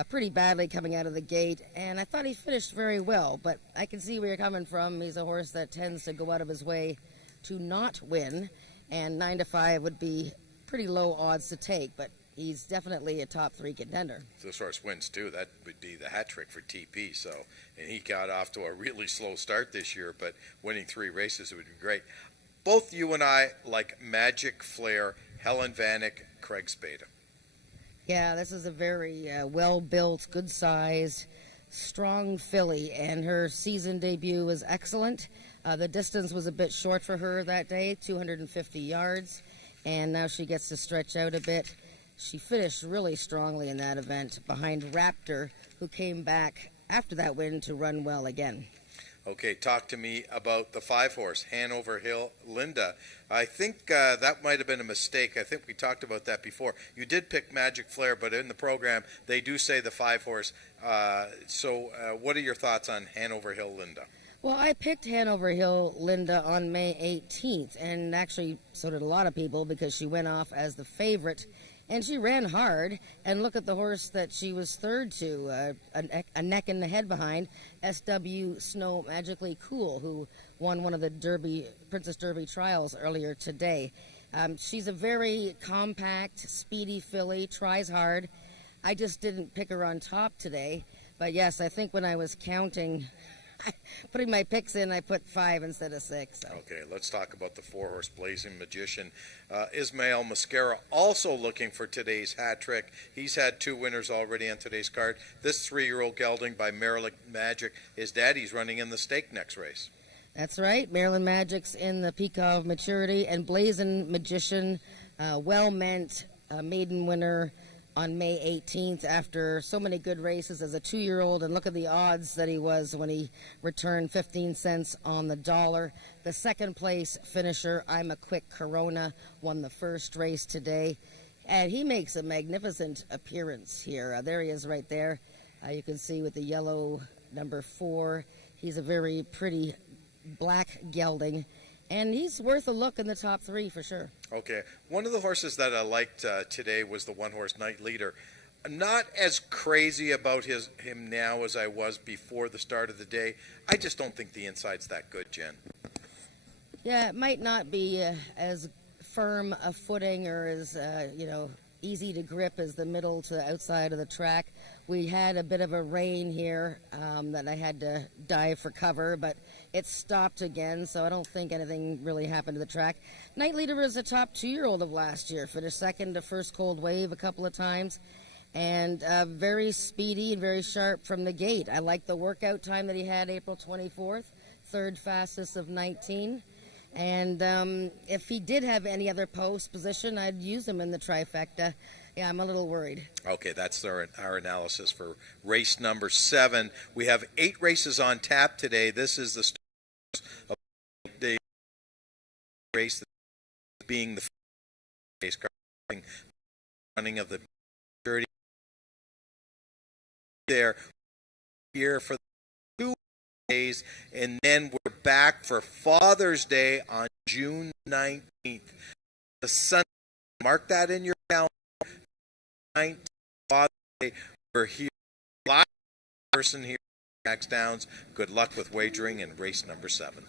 pretty badly coming out of the gate. And I thought he finished very well, but I can see where you're coming from. He's a horse that tends to go out of his way to not win, and 9-5 would be pretty low odds to take, but he's definitely a top 3 contender. If this horse wins too, that would be the hat trick for TP. So, and he got off to a really slow start this year, but winning 3 races would be great. Both you and I like Magic Flair, Helen Vanek, Craig Spada. Yeah, this is a very well-built, good-sized, strong filly, and her season debut was excellent. The distance was a bit short for her that day, 250 yards, and now she gets to stretch out a bit. She finished really strongly in that event behind Raptor, who came back after that win to run well again. Okay, talk to me about the 5-horse, Hanover Hill Linda. I think that might have been a mistake. I think we talked about that before. You did pick Magic Flair, but in the program, they do say the 5-horse. So what are your thoughts on Hanover Hill Linda? Well, I picked Hanover Hill Linda on May 18th, and actually so did a lot of people because she went off as the favorite. And she ran hard, and look at the horse that she was third to, a neck and a head behind, SW Snow Magically Cool, who won one of the Princess Derby trials earlier today. She's a very compact, speedy filly, tries hard. I just didn't pick her on top today, but yes, I think when I was counting, putting my picks in, I put 5 instead of 6. So. Okay, let's talk about the 4-horse Blazing Magician. Ismael Mascara also looking for today's hat trick. He's had 2 winners already on today's card. This 3-year-old gelding by Maryland Magic. His daddy's running in the stake next race. That's right. Maryland Magic's in the peak of maturity, and Blazing Magician, well-meant maiden winner on May 18th after so many good races as a 2-year-old, and look at the odds that he was when he returned 15 cents on the dollar. The second place finisher, I'm a Quick Corona, won the first race today, and he makes a magnificent appearance here. There he is right there. You can see with the yellow number 4, he's a very pretty black gelding, and he's worth a look in the top 3 for sure. Okay. One of the horses that I liked today was the 1-horse Night Leader. Not as crazy about him now as I was before the start of the day. I just don't think the inside's that good, Jen. Yeah, it might not be as firm a footing or as, easy to grip as the middle to outside of the track. We had a bit of a rain here that I had to dive for cover, but it stopped again, so I don't think anything really happened to the track. Night Leader was a top 2-year-old of last year, finished second to First Cold Wave a couple of times, and very speedy and very sharp from the gate. I like the workout time that he had April 24th, third fastest of 19. And if he did have any other post position, I'd use him in the trifecta. Yeah, I'm a little worried. Okay, that's our analysis for race number 7. We have 8 races on tap today. This is the start of the race being the race running of the 30 there here for 2 days, and then we're back for Father's Day on June 19th. The Sunday, mark that in your calendar. 19th, Father's Day. We're here, live person here at AjaxDowns. Good luck with wagering in race number 7.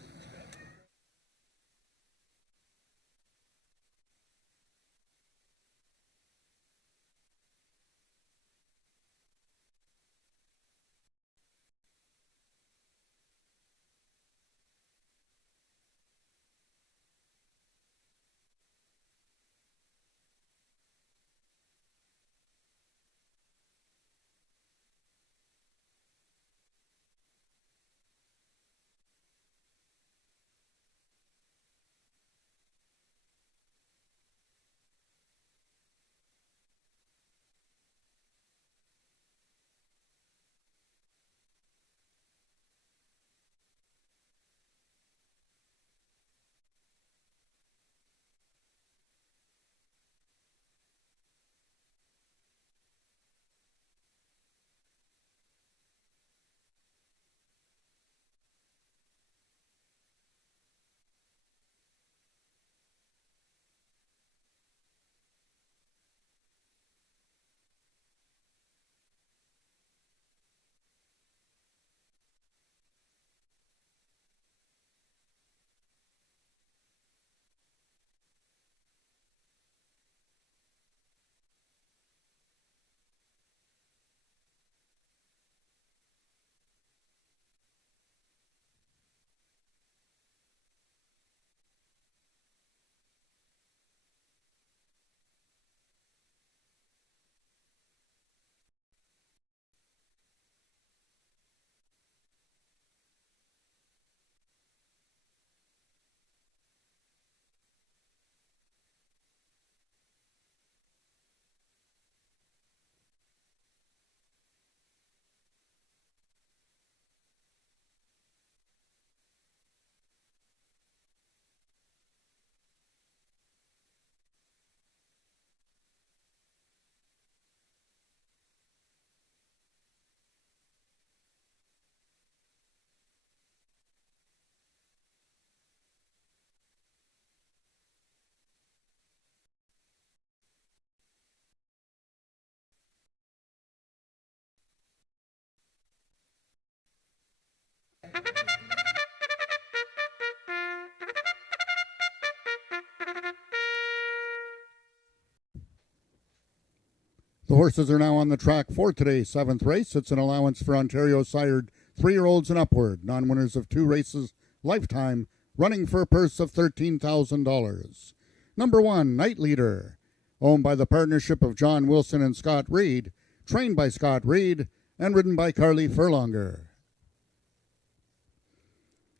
The horses are now on the track for today's 7th race. It's an allowance for Ontario sired 3-year-olds and upward, non-winners of 2 races lifetime, running for a purse of $13,000. Number 1, Night Leader, owned by the partnership of John Wilson and Scott Reed, trained by Scott Reed, and ridden by Carly Furlonger.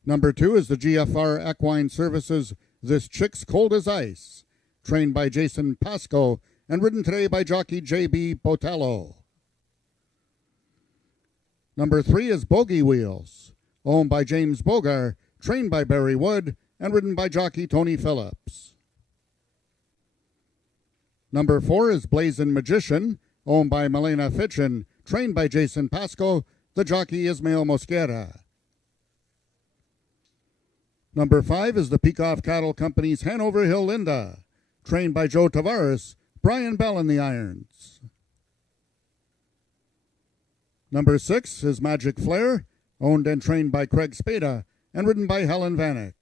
Number 2 is the GFR Equine Services This Chick's Cold as Ice, trained by Jason Pasco and ridden today by jockey J.B. Botello. Number 3 is Bogey Wheels, owned by James Bogar, trained by Barry Wood, and ridden by jockey Tony Phillips. Number 4 is Blazin' Magician, owned by Milena Fitchin, trained by Jason Pasco, the jockey Ismael Mosquera. Number 5 is the Peacock Cattle Company's Hanover Hill Linda, trained by Joe Tavares, Brian Bell in the irons. Number 6 is Magic Flare, owned and trained by Craig Spada and ridden by Helen Vanek.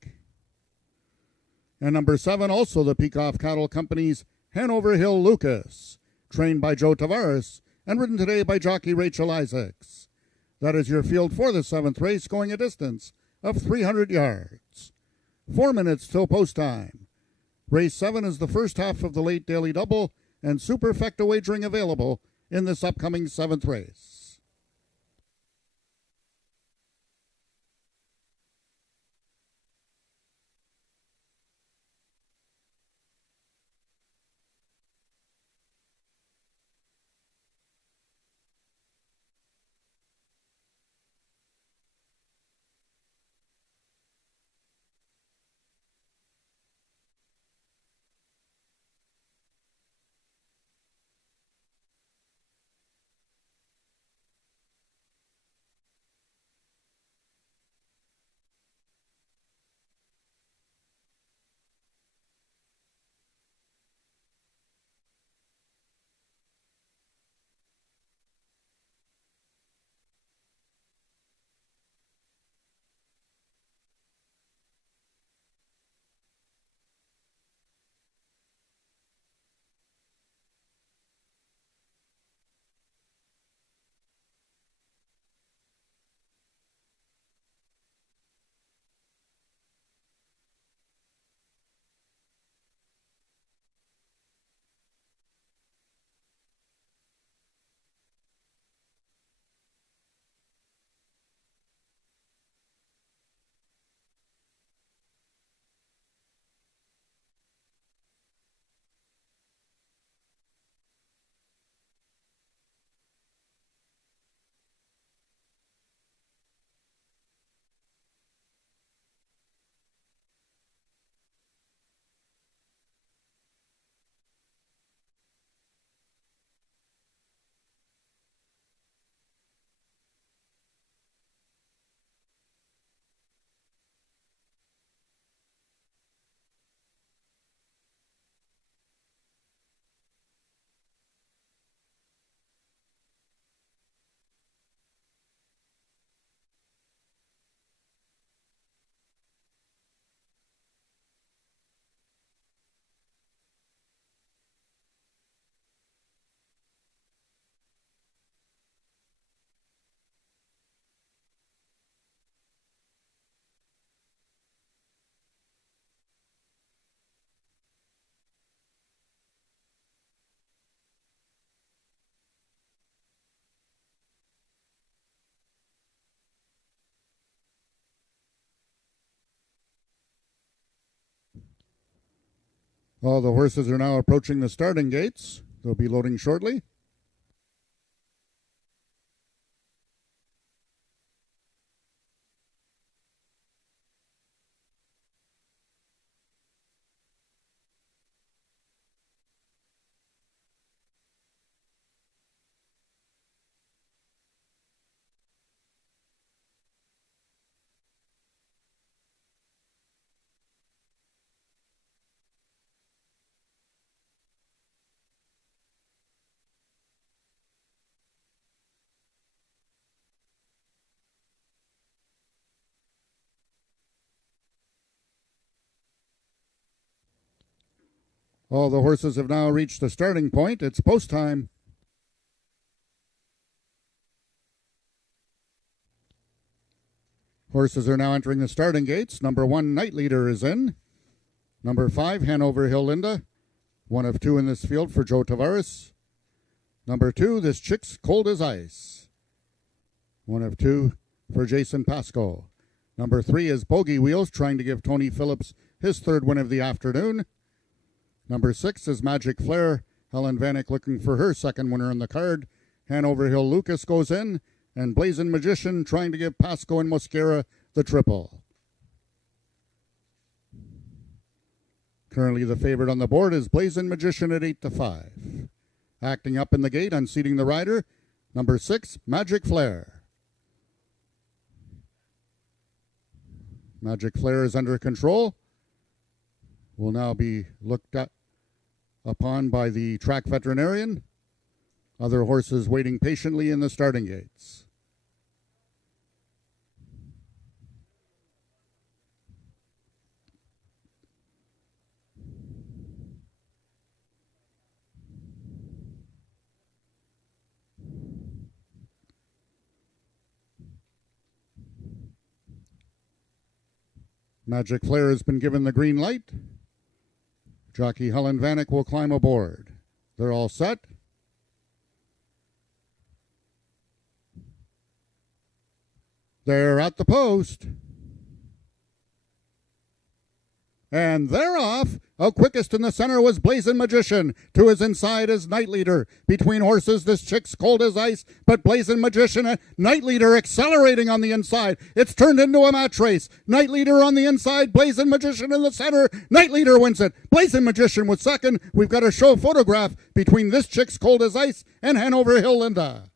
And number 7, also the Peacock Cattle Company's Hanover Hill Lucas, trained by Joe Tavares and ridden today by jockey Rachel Isaacs. That is your field for the 7th race, going a distance of 300 yards. 4 minutes till post time. Race 7 is the first half of the late daily double and superfecta wagering available in this upcoming 7th race. All the horses are now approaching the starting gates. They'll be loading shortly. All the horses have now reached the starting point. It's post time. Horses are now entering the starting gates. Number 1, Night Leader, is in. Number 5, Hanover Hill Linda. 1 of 2 in this field for Joe Tavares. Number 2, This Chick's Cold as Ice. 1 of 2 for Jason Pasco. Number 3 is Bogey Wheels, trying to give Tony Phillips his 3rd win of the afternoon. Number 6 is Magic Flare. Helen Vanek looking for her 2nd winner on the card. Hanover Hill Lucas goes in, and Blazing Magician trying to give Pasco and Mosquera the triple. Currently the favorite on the board is Blazing Magician at 8-5. Acting up in the gate, unseating the rider, number 6, Magic Flare. Magic Flare is under control. Will now be looked at upon by the track veterinarian. Other horses waiting patiently in the starting gates. Magic Flare has been given the green light. Jockey Helen Vanek will climb aboard. They're all set. They're at the post. And they're off. Out quickest in the center was Blazing Magician. To his inside is Night Leader. Between horses, This Chick's Cold as Ice, but Blazing Magician and Night Leader accelerating on the inside. It's turned into a match race. Night Leader on the inside, Blazing Magician in the center. Night Leader wins it. Blazing Magician was second. We've got a show photograph between This Chick's Cold as Ice and Hanover Hill Linda.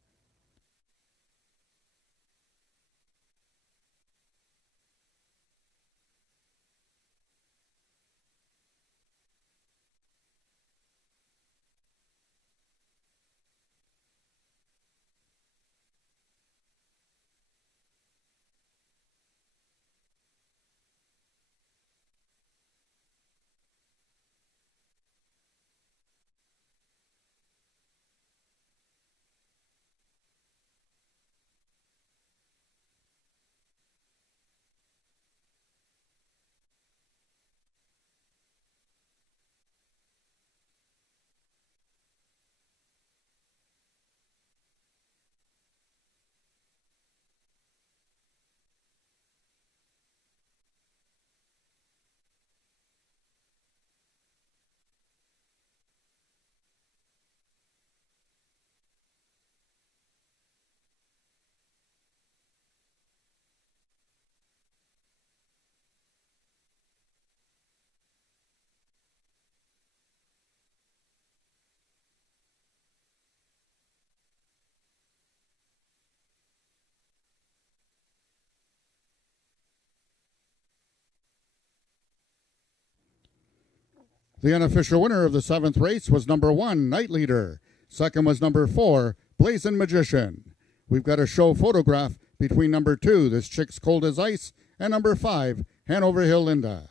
The unofficial winner of the 7th race was number 1, Night Leader. Second was number 4, Blazing Magician. We've got a show photograph between number 2, This Chick's Cold as Ice, and number 5, Hanover Hill Linda.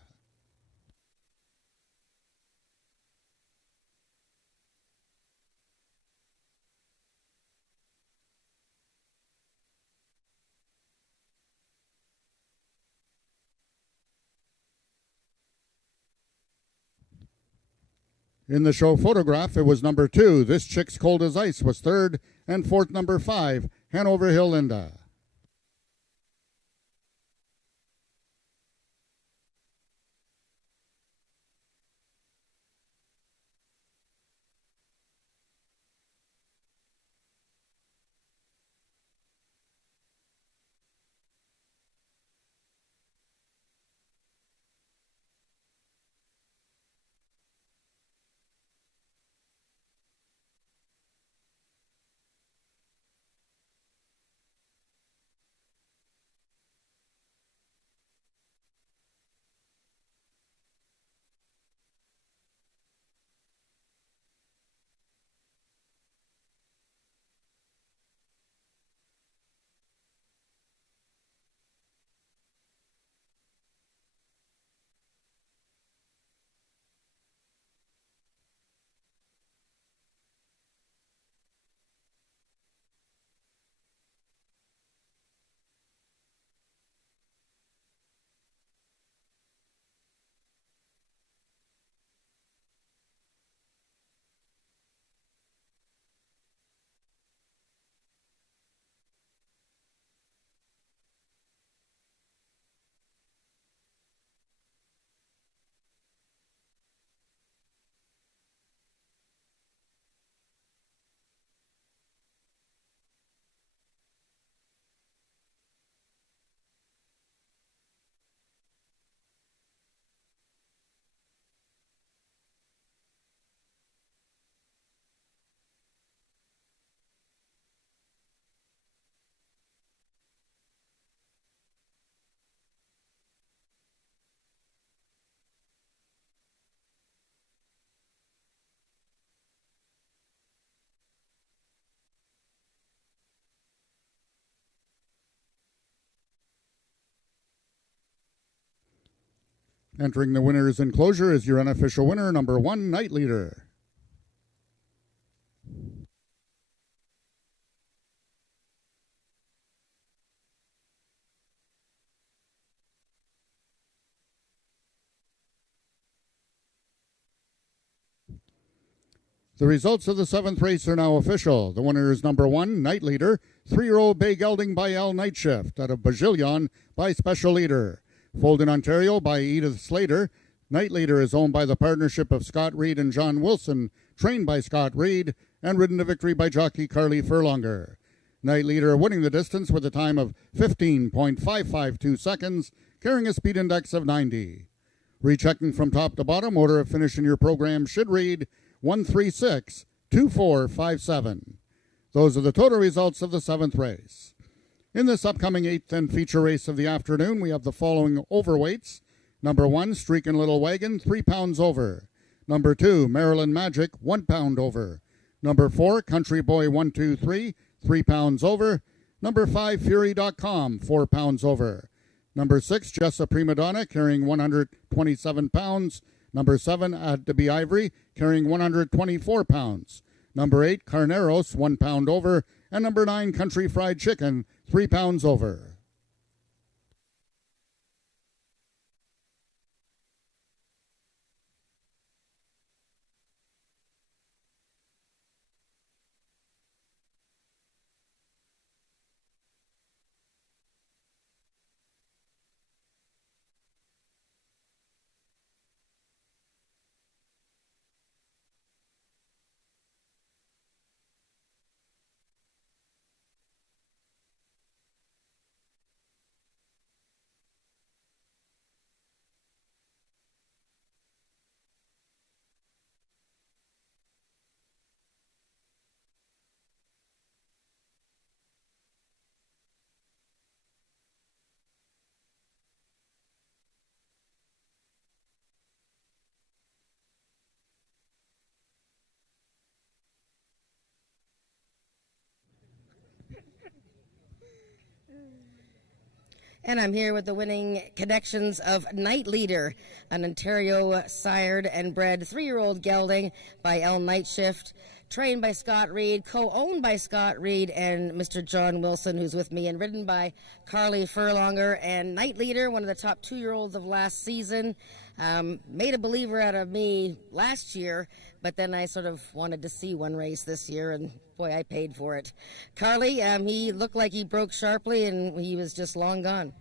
In the show photograph, it was number 2, This Chick's Cold as Ice was third, and fourth number 5, Hanover Hill Linda. Entering the winner's enclosure is your unofficial winner, number 1, Night Leader. The results of the 7th race are now official. The winner is number 1, Night Leader, 3-year-old bay gelding by Al Night Shift, out of Bajillion by Special Leader. Foaled in Ontario by Edith Slater, Night Leader is owned by the partnership of Scott Reed and John Wilson, trained by Scott Reed, and ridden to victory by jockey Carly Furlonger. Night Leader winning the distance with a time of 15.552 seconds, carrying a speed index of 90. Rechecking from top to bottom, order of finish in your program should read 136-2457. Those are the total results of the 7th race. In this upcoming 8th and feature race of the afternoon, we have the following overweights. Number 1, Streakin' Little Wagon, 3 pounds over. Number 2, Maryland Magic, 1 pound over. Number 4, Country Boy 123, 3 pounds over. Number 5, Fury.com, 4 pounds over. Number 6, Jessa Prima Donna, carrying 127 pounds. Number 7, At to Be Ivory, carrying 124 pounds. Number 8, Carneros, 1 pound over. And number 9, Country Fried Chicken, 3 pounds over. And I'm here with the winning connections of Night Leader, an Ontario sired and bred 3-year-old gelding by L Night Shift, trained by Scott Reed, co-owned by Scott Reed and Mr. John Wilson, who's with me, and ridden by Carly Furlonger. And Night Leader, one of the top 2-year-olds of last season, made a believer out of me last year, but then I sort of wanted to see one race this year, and boy, I paid for it. Carly, he looked like he broke sharply, and he was just long gone.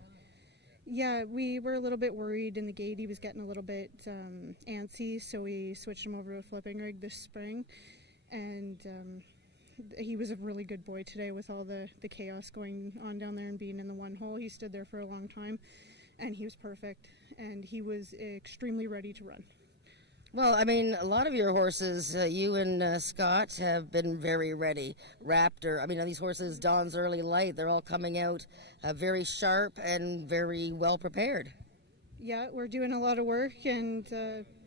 Yeah, we were a little bit worried in the gate. He was getting a little bit antsy, so we switched him over to a flipping rig this spring. And he was a really good boy today with all the chaos going on down there and being in the one hole. He stood there for a long time, and he was perfect. And he was extremely ready to run. Well, I mean, a lot of your horses, you and Scott, have been very ready. Raptor, I mean, these horses, Dawn's Early Light, they're all coming out very sharp and very well prepared. Yeah, we're doing a lot of work and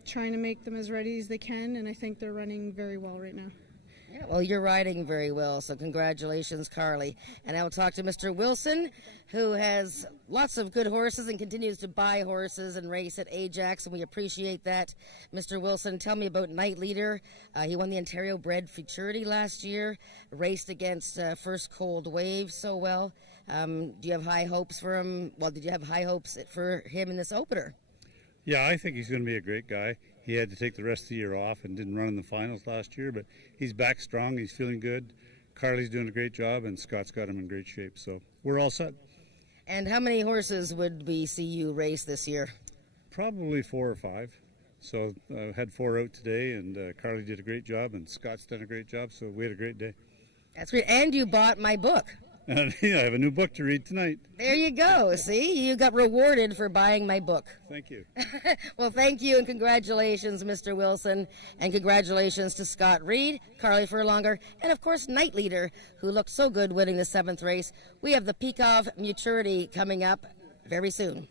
trying to make them as ready as they can, and I think they're running very well right now. Yeah, well, you're riding very well, so congratulations, Carly. And I'll talk to Mr. Wilson, who has lots of good horses and continues to buy horses and race at Ajax, and we appreciate that. Mr. Wilson, tell me about Night Leader. He won the Ontario Bred Futurity last year, raced against First Cold Wave so well. Do you have high hopes for him? Well, did you have high hopes for him in this opener? Yeah, I think he's going to be a great guy. He had to take the rest of the year off and didn't run in the finals last year, but he's back strong. He's feeling good. Carly's doing a great job, and Scott's got him in great shape. So we're all set. And how many horses would we see you race this year? Probably 4 or 5. So I had 4 out today, and Carly did a great job, and Scott's done a great job. So we had a great day. That's great. And you bought my book. Yeah, I have a new book to read tonight. There you go. See, you got rewarded for buying my book. Thank you. Well, thank you and congratulations, Mr. Wilson. And congratulations to Scott Reed, Carly Furlonger, and of course, Night Leader, who looked so good winning the 7th race. We have the Peak of Maturity coming up very soon.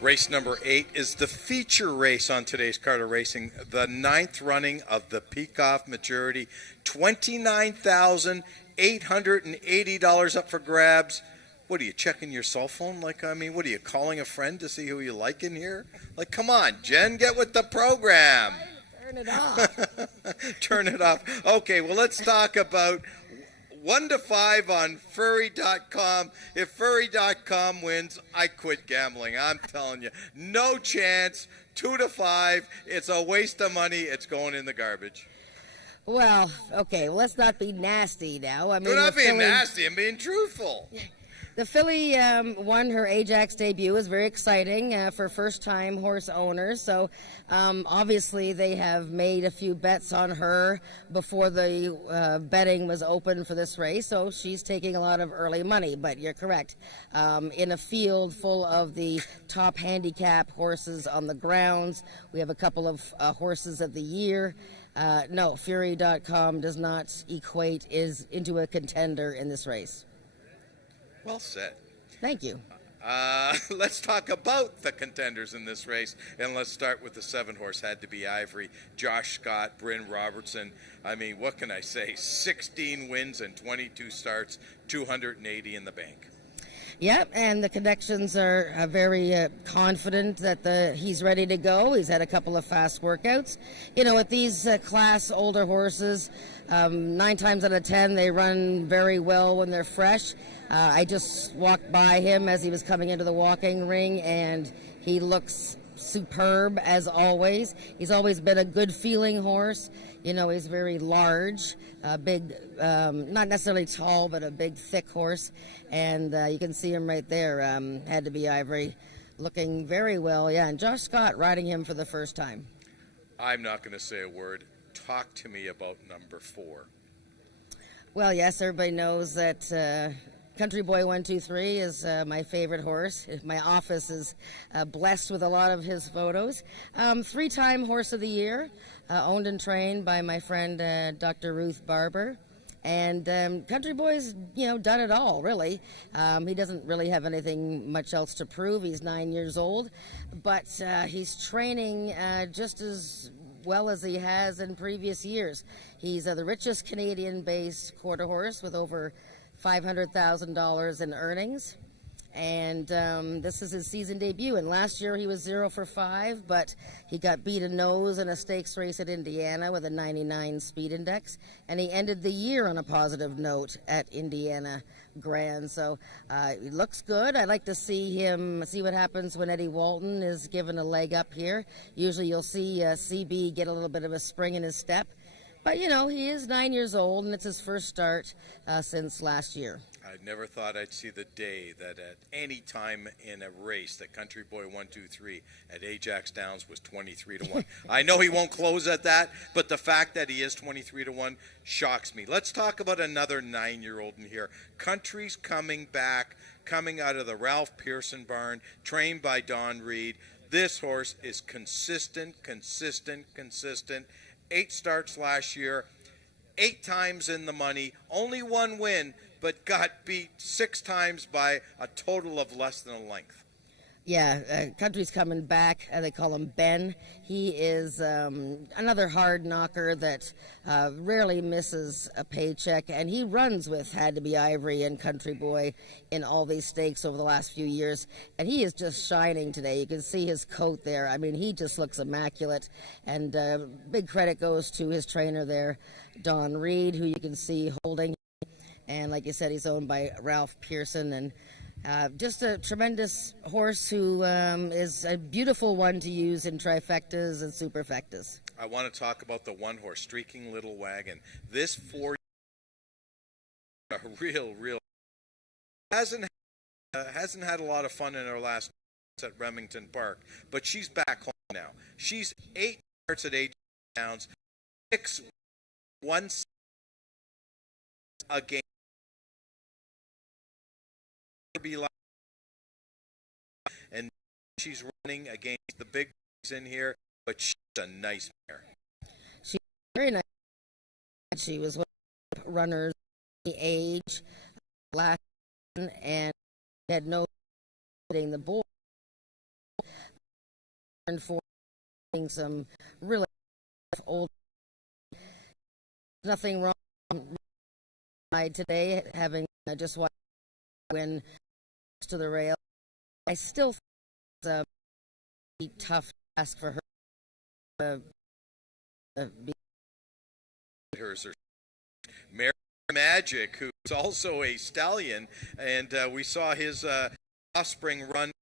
Race number 8 is the feature race on today's card of racing, the 9th running of the Peacock Maturity, $29,880 up for grabs. What are you checking your cell phone? What are you calling a friend to see who you like in here? Come on, Jen, get with the program. Turn it off. Turn it off. Okay, well, let's talk about 1 to 5 on Furry.com. If Furry.com wins, I quit gambling. I'm telling you, no chance. 2 to 5, it's a waste of money. It's going in the garbage. Well, okay, let's not be nasty now. You're not being nasty. I'm being truthful. The filly won her Ajax debut. It was very exciting for first-time horse owners. So obviously they have made a few bets on her before the betting was open for this race. So she's taking a lot of early money. But you're correct. In a field full of the top handicap horses on the grounds, we have a couple of horses of the year. No, Fury.com does not equate into a contender in this race. Well said. Thank you. Let's talk about the contenders in this race, and let's start with the 7-horse, Had to Be Ivory. Josh Scott, Bryn Robertson. What can I say? 16 wins and 22 starts, 280 in the bank. Yep, and the connections are very confident that he's ready to go. He's had a couple of fast workouts. With these class older horses, 9 times out of 10, they run very well when they're fresh. I just walked by him as he was coming into the walking ring, and he looks superb as always. He's always been a good feeling horse. He's very large, big, not necessarily tall, but a big, thick horse. And you can see him right there, Had to Be Ivory, looking very well. Yeah, and Josh Scott riding him for the first time. I'm not going to say a word. Talk to me about number 4. Well, yes, everybody knows that Country Boy 123 is my favorite horse. My office is blessed with a lot of his photos. 3-time Horse of the Year, owned and trained by my friend Dr. Ruth Barber. And Country Boy's, done it all, really. He doesn't really have anything much else to prove. He's 9 years old. But he's training just as well as he has in previous years. He's the richest Canadian-based quarter horse with over $500,000 in earnings, and this is his season debut. And last year he was 0 for 5, but he got beat a nose in a stakes race at Indiana with a 99 speed index, and he ended the year on a positive note at Indiana Grand. So he looks good. I'd like to see what happens when Eddie Walton is given a leg up here. Usually you'll see CB get a little bit of a spring in his step. But, he is 9 years old, and it's his first start since last year. I never thought I'd see the day that at any time in a race that Country Boy 123 at AjaxDowns was 23 to 1. I know he won't close at that, but the fact that he is 23 to 1 shocks me. Let's talk about another 9-year-old in here. Country's coming back, coming out of the Ralph Pearson barn, trained by Don Reed. This horse is consistent. 8 starts last year, 8 times in the money, only 1 win, but got beat 6 times by a total of less than a length. Yeah, Country's coming back. They call him Ben. He is another hard knocker that rarely misses a paycheck, and he runs with Had to Be Ivory and Country Boy in all these stakes over the last few years, and he is just shining today. You can see his coat there. He just looks immaculate, and big credit goes to his trainer there, Don Reed, who you can see holding. And like you said, he's owned by Ralph Pearson, and just a tremendous horse who is a beautiful one to use in trifectas and superfectas. I want to talk about the 1-horse, Streaking Little Wagon. This 4 a real hasn't had a lot of fun in her last at Remington Park, but she's back home now. She's 8 starts at AjaxDowns, 6 1 a game. And she's running against the big boys in here, but she's a nice mare. She's very nice. She was one of the runners the age last season and had no hitting the board. for some really old. Nothing wrong today, having just watched win to the rail. I still think it's a tough task for her. Mary Magic, who's also a stallion, and we saw his offspring run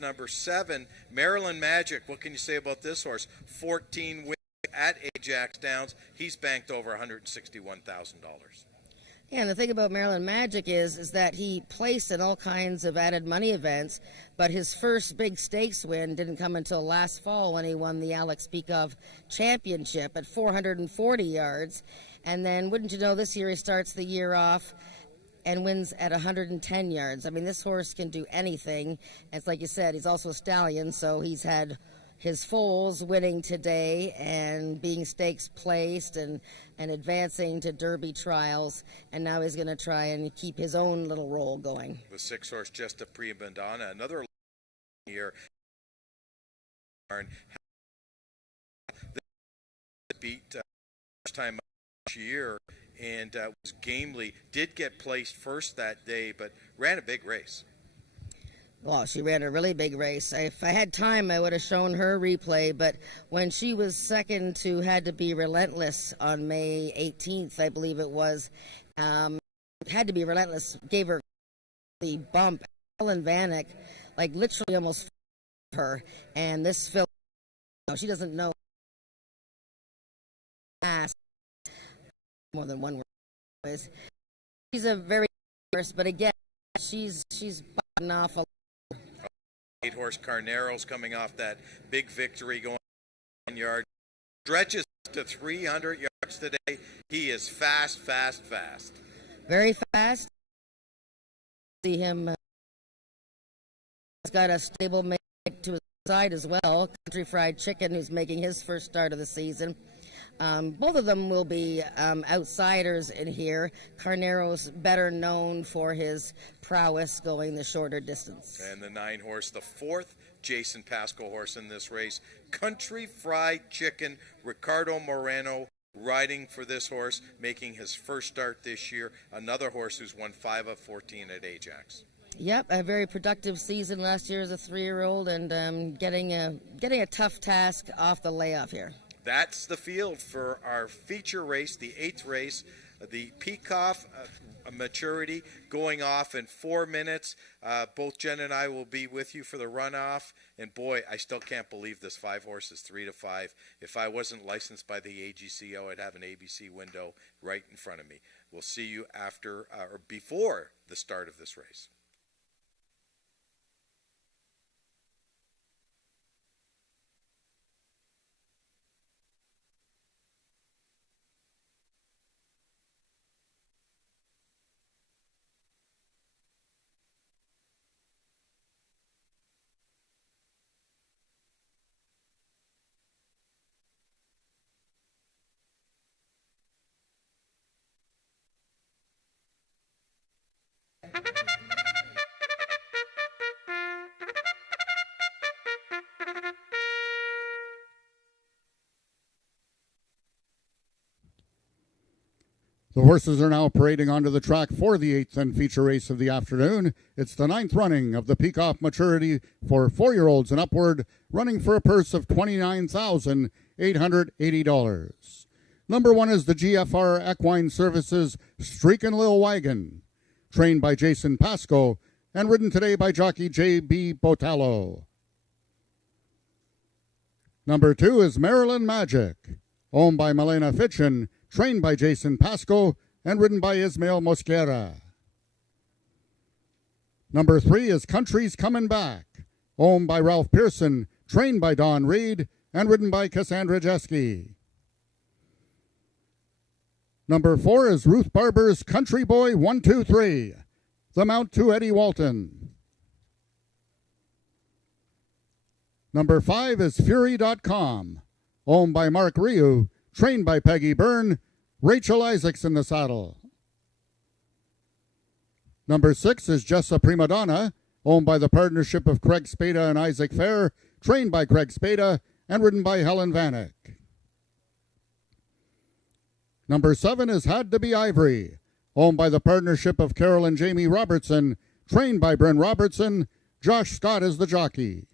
number 7. Maryland Magic, what can you say about this horse? 14 wins at AjaxDowns. He's banked over $161,000. Yeah, and the thing about Maryland Magic is that he placed in all kinds of added money events, but his first big stakes win didn't come until last fall when he won the Alex Peikoff Championship at 440 yards. And then, wouldn't you know, this year he starts the year off and wins at 110 yards. I mean, this horse can do anything. It's like you said, he's also a stallion, so he's had his foals winning today and being stakes placed and advancing to Derby trials, and now he's going to try and keep his own little role going. The 6-horse Just a Prima Donna, another year. Beat first time last year, and was gamely. Did get placed first that day, but ran a big race. Well, she ran a really big race. If I had time, I would have shown her replay, but when she was second to Had to Be Relentless on May 18th, I believe it was, Had to Be Relentless gave her the bump. Ellen Vanek, like, literally almost her, and this film, she doesn't know more than one word. She's a very horse, but again, she's butting off a 8-horse Carnero's coming off that big victory, going 1 yard. Stretches to 300 yards today. He is fast. Very fast. See him. He's got a stablemate to his side as well. Country Fried Chicken, who's making his first start of the season. Both of them will be outsiders in here. Carnero's better known for his prowess going the shorter distance. And the 9-horse, the 4th Jason Pasco horse in this race, Country Fried Chicken, Ricardo Moreno riding for this horse, making his first start this year. Another horse who's won 5 of 14 at Ajax. Yep, a very productive season last year as a 3-year-old, and getting a tough task off the layoff here. That's the field for our feature race, the 8th race, the Peikoff Maturity, going off in 4 minutes. Both Jen and I will be with you for the runoff. And boy, I still can't believe this 5-horse is 3-5. If I wasn't licensed by the AGCO, I'd have an ABC window right in front of me. We'll see you after or before the start of this race. The horses are now parading onto the track for the 8th and feature race of the afternoon. It's the 9th running of the Peikoff Maturity for 4-year-olds and upward, running for a purse of $29,880. Number 1 is the GFR Equine Services Streakin' Lil Wagon, trained by Jason Pasco and ridden today by jockey J.B. Botello. Number 2 is Maryland Magic, owned by Milena Fitchin, trained by Jason Pasco and ridden by Ismael Mosquera. Number 3 is Country's Comin' Back, owned by Ralph Pearson, trained by Don Reed and ridden by Cassandra Jeske. Number 4 is Ruth Barber's Country Boy 123, the mount to Eddie Walton. Number 5 is Fury.com, owned by Mark Ryu, trained by Peggy Byrne, Rachel Isaacs in the saddle. Number 6 is Just a Prima Donna, owned by the partnership of Craig Spada and Isaac Fair, trained by Craig Spada and ridden by Helen Vanek. Number 7 is Had to Be Ivory, owned by the partnership of Carol and Jamie Robertson, trained by Bryn Robertson. Josh Scott is the jockey.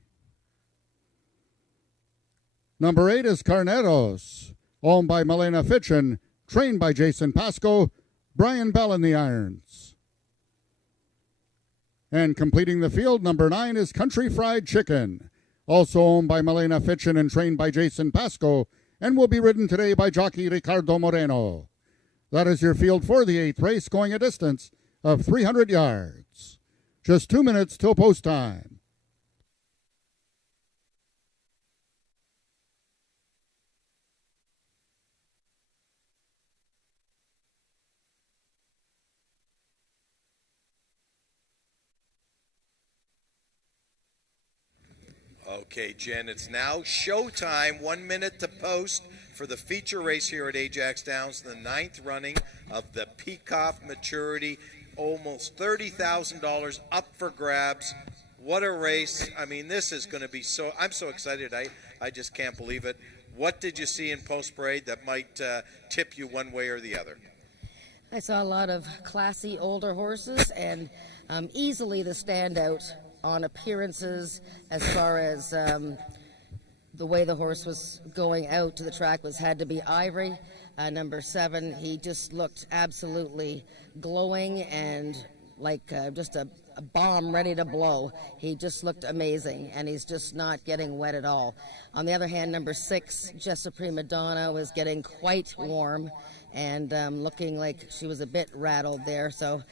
Number 8 is Carneros, owned by Milena Fitchin, trained by Jason Pasco, Brian Bell in the irons. And completing the field, number 9 is Country Fried Chicken, also owned by Milena Fitchin and trained by Jason Pasco, and will be ridden today by jockey Ricardo Moreno. That is your field for the 8th race, going a distance of 300 yards. Just 2 minutes till post time. Okay, Jen, it's now showtime. 1 minute to post for the feature race here at Ajax Downs, the 9th running of the Peacock Maturity. Almost $30,000 up for grabs. What a race. I mean, this is going to be so, I'm so excited. I just can't believe it. What did you see in post parade that might tip you one way or the other? I saw a lot of classy older horses, and easily the standout on appearances as far as the way the horse was going out to the track was Had to Be Ivory. Number 7, he just looked absolutely glowing and like just a bomb ready to blow. He just looked amazing, and he's just not getting wet at all. On the other hand, number 6, Jessa Prima Donna, was getting quite warm and looking like she was a bit rattled there. So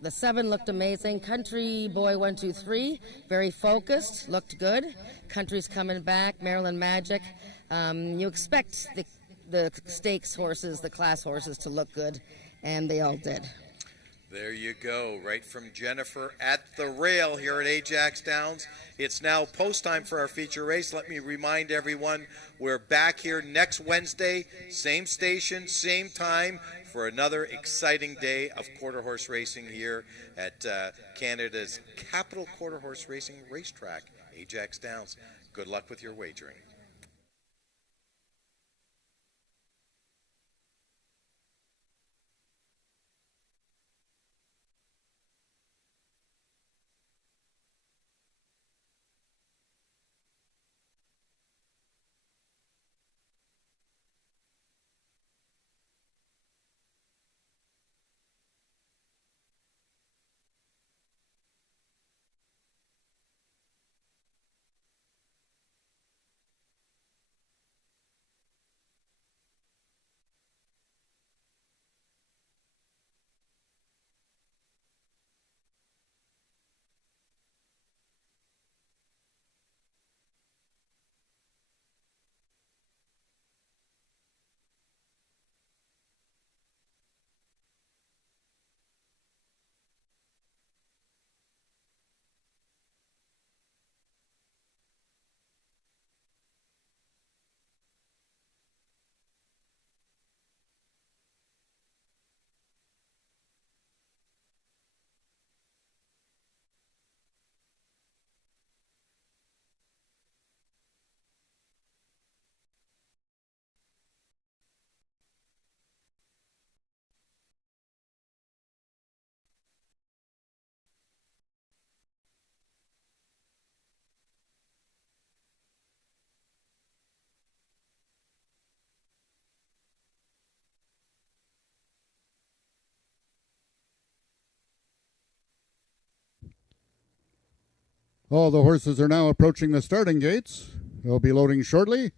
the 7 looked amazing. Country Boy 123, very focused, looked good. Country's coming back. Maryland Magic. You expect the stakes horses, the class horses, to look good, and they all did. There you go, right from Jennifer at the rail here at Ajax Downs. It's now post time for our feature race. Let me remind everyone, we're back here next Wednesday, same station, same time, for another exciting day of quarter horse racing here at Canada's capital quarter horse racing racetrack, Ajax Downs. Good luck with your wagering. All the horses are now approaching the starting gates. They'll be loading shortly.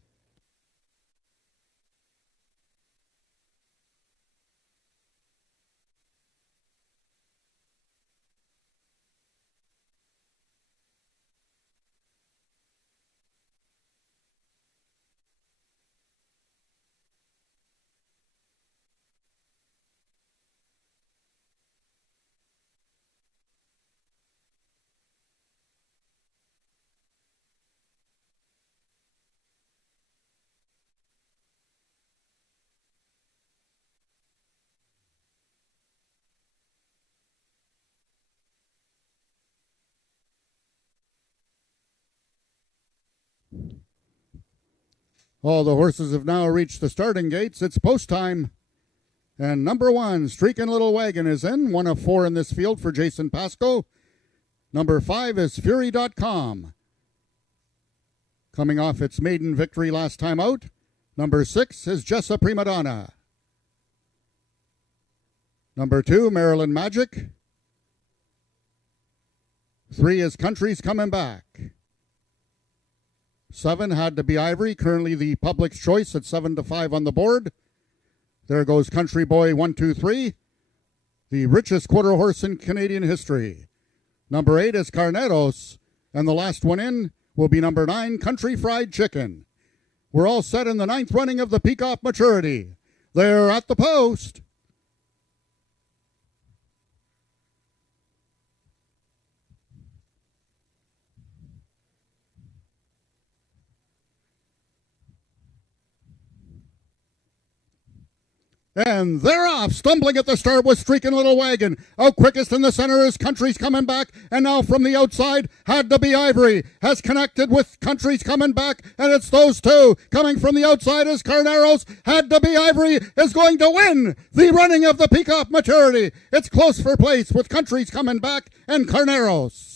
All the horses have now reached the starting gates. It's post time. And number 1, Streaking Little Wagon, is in. 1 of 4 in this field for Jason Pasco. Number 5 is Fury.com. Coming off its maiden victory last time out. Number 6 is Jessa Prima Donna. Number 2, Maryland Magic. 3 is Country's Coming Back. 7 Had to Be Ivory, currently the public's choice at 7-5 on the board. There goes Country Boy 123, the richest quarter horse in Canadian history. Number 8 is Carneros, and the last one in will be number 9, Country Fried Chicken. We're all set in the 9th running of the Peacock Maturity. They're at the post. And they're off, stumbling at the start with Streaking Little Wagon. Out quickest in the center is Country's Coming Back, and now from the outside, Had to Be Ivory has connected with Country's Coming Back, and it's those two. Coming from the outside is Carneros. Had to Be Ivory is going to win the running of the Peacock Maturity. It's close for place with Country's Coming Back and Carneros.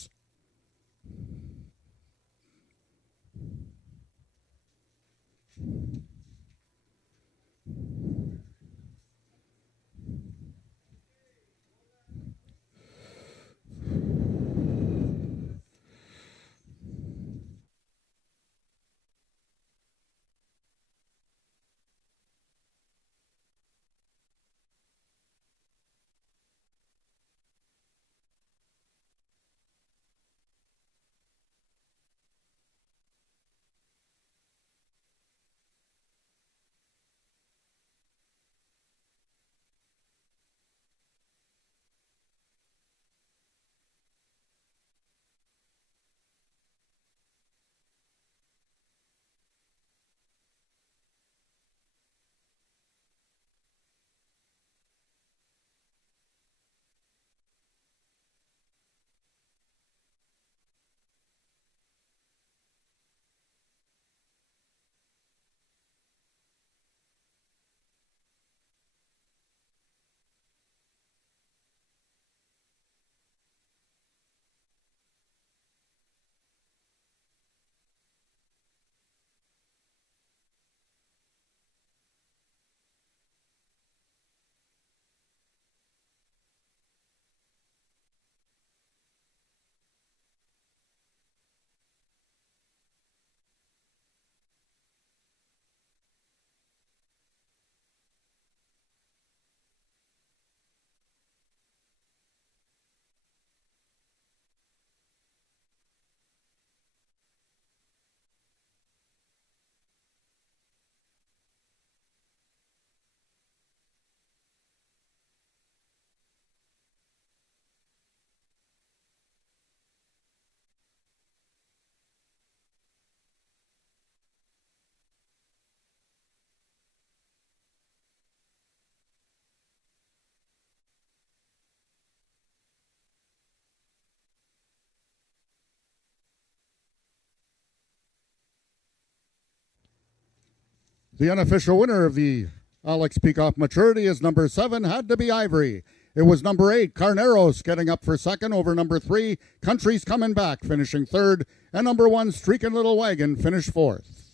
The unofficial winner of the Alex Peacock Maturity is number 7, Had to Be Ivory. It was number 8, Carneros, getting up for second over number 3, Country's Coming Back, finishing third, and number 1, Streaking Little Wagon, finished fourth.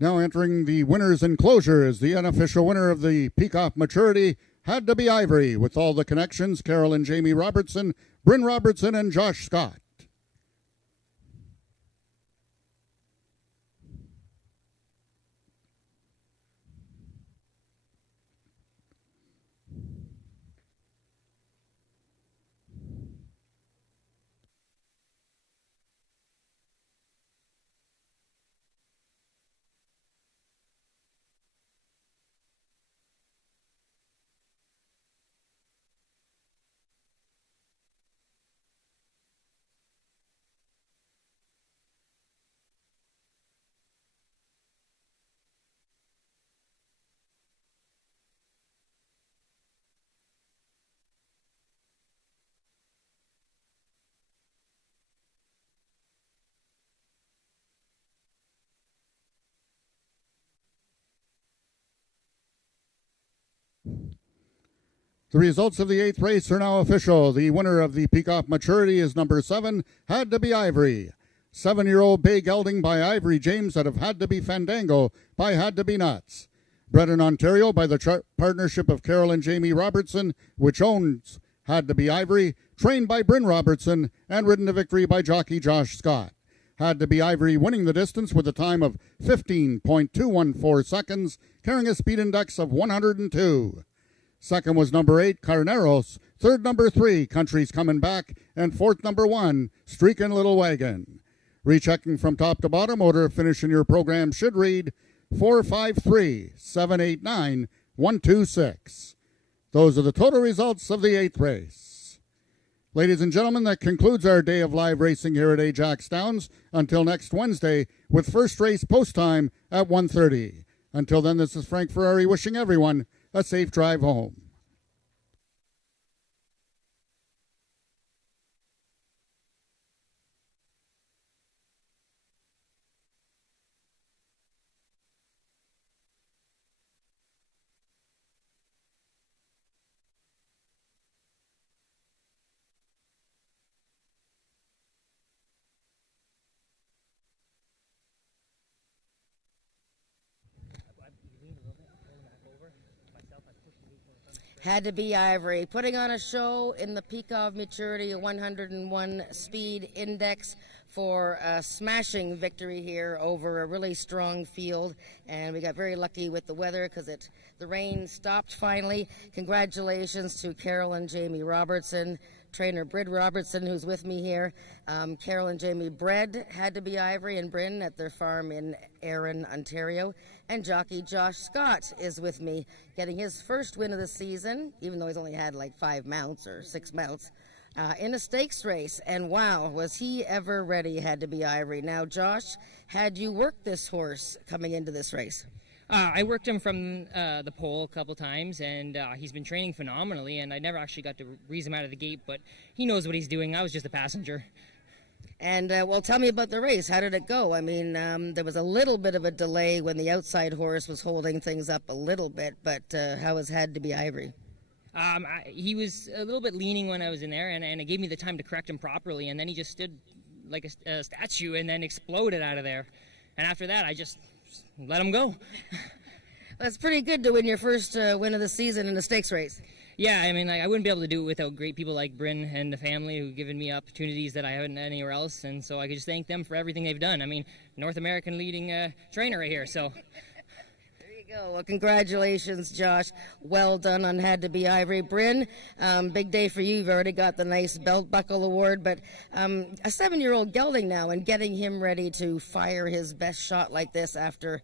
Now entering the winner's enclosure is the unofficial winner of the Peacock Maturity, had to be Ivory, with all the connections, Carol and Jamie Robertson, Bryn Robertson, and Josh Scott. The results of the 8th race are now official. The winner of the Peacock Maturity is number 7, Had to be Ivory. 7-year-old Bay Gelding by Ivory James out of Had to be Fandango by Had to be Nuts. Bred in Ontario by the partnership of Carol and Jamie Robertson, which owns Had to be Ivory, trained by Bryn Robertson, and ridden to victory by jockey Josh Scott. Had to be Ivory winning the distance with a time of 15.214 seconds, carrying a speed index of 102. Second was number 8, Carneros. Third, number 3, Country's Coming Back. And fourth, number 1, Streakin' Little Wagon. Rechecking from top to bottom, order of finish in your program should read 453-789-126. Those are the total results of the 8th race. Ladies and gentlemen, that concludes our day of live racing here at AjaxDowns. Until next Wednesday, with first race post time at 1:30. Until then, this is Frank Ferrari wishing everyone a safe drive home. Had to be Ivory, putting on a show in the peak of maturity, a 101 speed index for a smashing victory here over a really strong field. And we got very lucky with the weather because the rain stopped finally. Congratulations to Carol and Jamie Robertson, trainer Bryn Robertson, who's with me here. Carol and Jamie bred Had to be Ivory and Bryn at their farm in Erin, Ontario. And jockey Josh Scott is with me, getting his first win of the season, even though he's only had like 5 mounts or 6 mounts, in a stakes race. And wow, was he ever ready, Had to be Ivory. Now, Josh, had you worked this horse coming into this race? I worked him from the pole a couple times, and he's been training phenomenally, and I never actually got to breeze him out of the gate, but he knows what he's doing. I was just a passenger. And, well, tell me about the race. How did it go? I mean, there was a little bit of a delay when the outside horse was holding things up a little bit, but how has Had to be Ivory? He was a little bit leaning when I was in there, and it gave me the time to correct him properly, and then he just stood like a statue and then exploded out of there. And after that, I just let him go. That's pretty good to win your first win of the season in a stakes race. Yeah, I mean, I wouldn't be able to do it without great people like Bryn and the family who've given me opportunities that I haven't anywhere else, and so I could just thank them for everything they've done. I mean, North American leading trainer right here, so. There you go. Well, congratulations, Josh. Well done on Had to be Ivory. Bryn, big day for you. You've already got the nice belt buckle award, but a 7-year-old gelding now and getting him ready to fire his best shot like this after,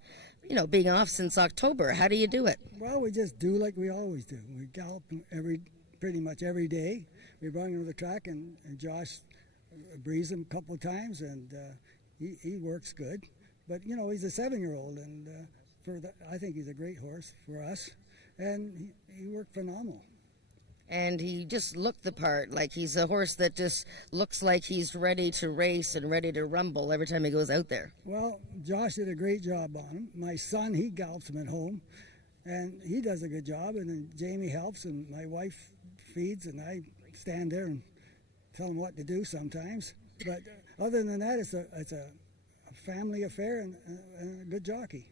being off since October. How do you do it? Well, we just do like we always do. We gallop pretty much every day. We run into the track, and Josh breezes him a couple of times, and he works good. But, he's a 7-year-old, and I think he's a great horse for us, and he worked phenomenal. And he just looked the part, like he's a horse that just looks like he's ready to race and ready to rumble every time he goes out there. Well, Josh did a great job on him. My son, he gallops him at home, and he does a good job. And then Jamie helps, and my wife feeds, and I stand there and tell him what to do sometimes. But other than that, it's a family affair and a good jockey.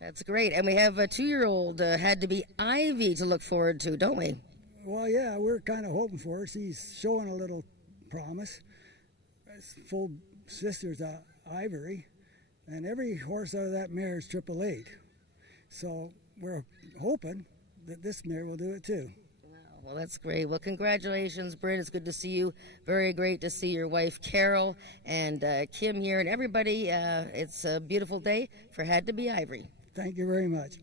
That's great. And we have a 2-year-old, had to be Ivy to look forward to, don't we? Well, yeah, we're kind of hoping for it. She's showing a little promise. Full sisters, Ivory, and every horse out of that mare is 888. So we're hoping that this mare will do it too. Well, that's great. Well, congratulations, Bryn. It's good to see you. Very great to see your wife, Carol, and Kim here, and everybody. It's a beautiful day for Had to Be Ivory. Thank you very much.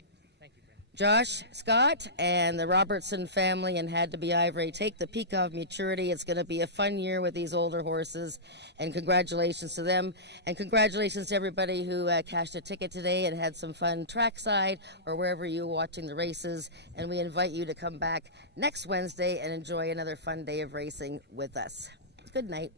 Josh, Scott, and the Robertson family and Had to Be Ivory take the peak of maturity. It's going to be a fun year with these older horses, and congratulations to them. And congratulations to everybody who cashed a ticket today and had some fun trackside or wherever you were watching the races. And we invite you to come back next Wednesday and enjoy another fun day of racing with us. Good night.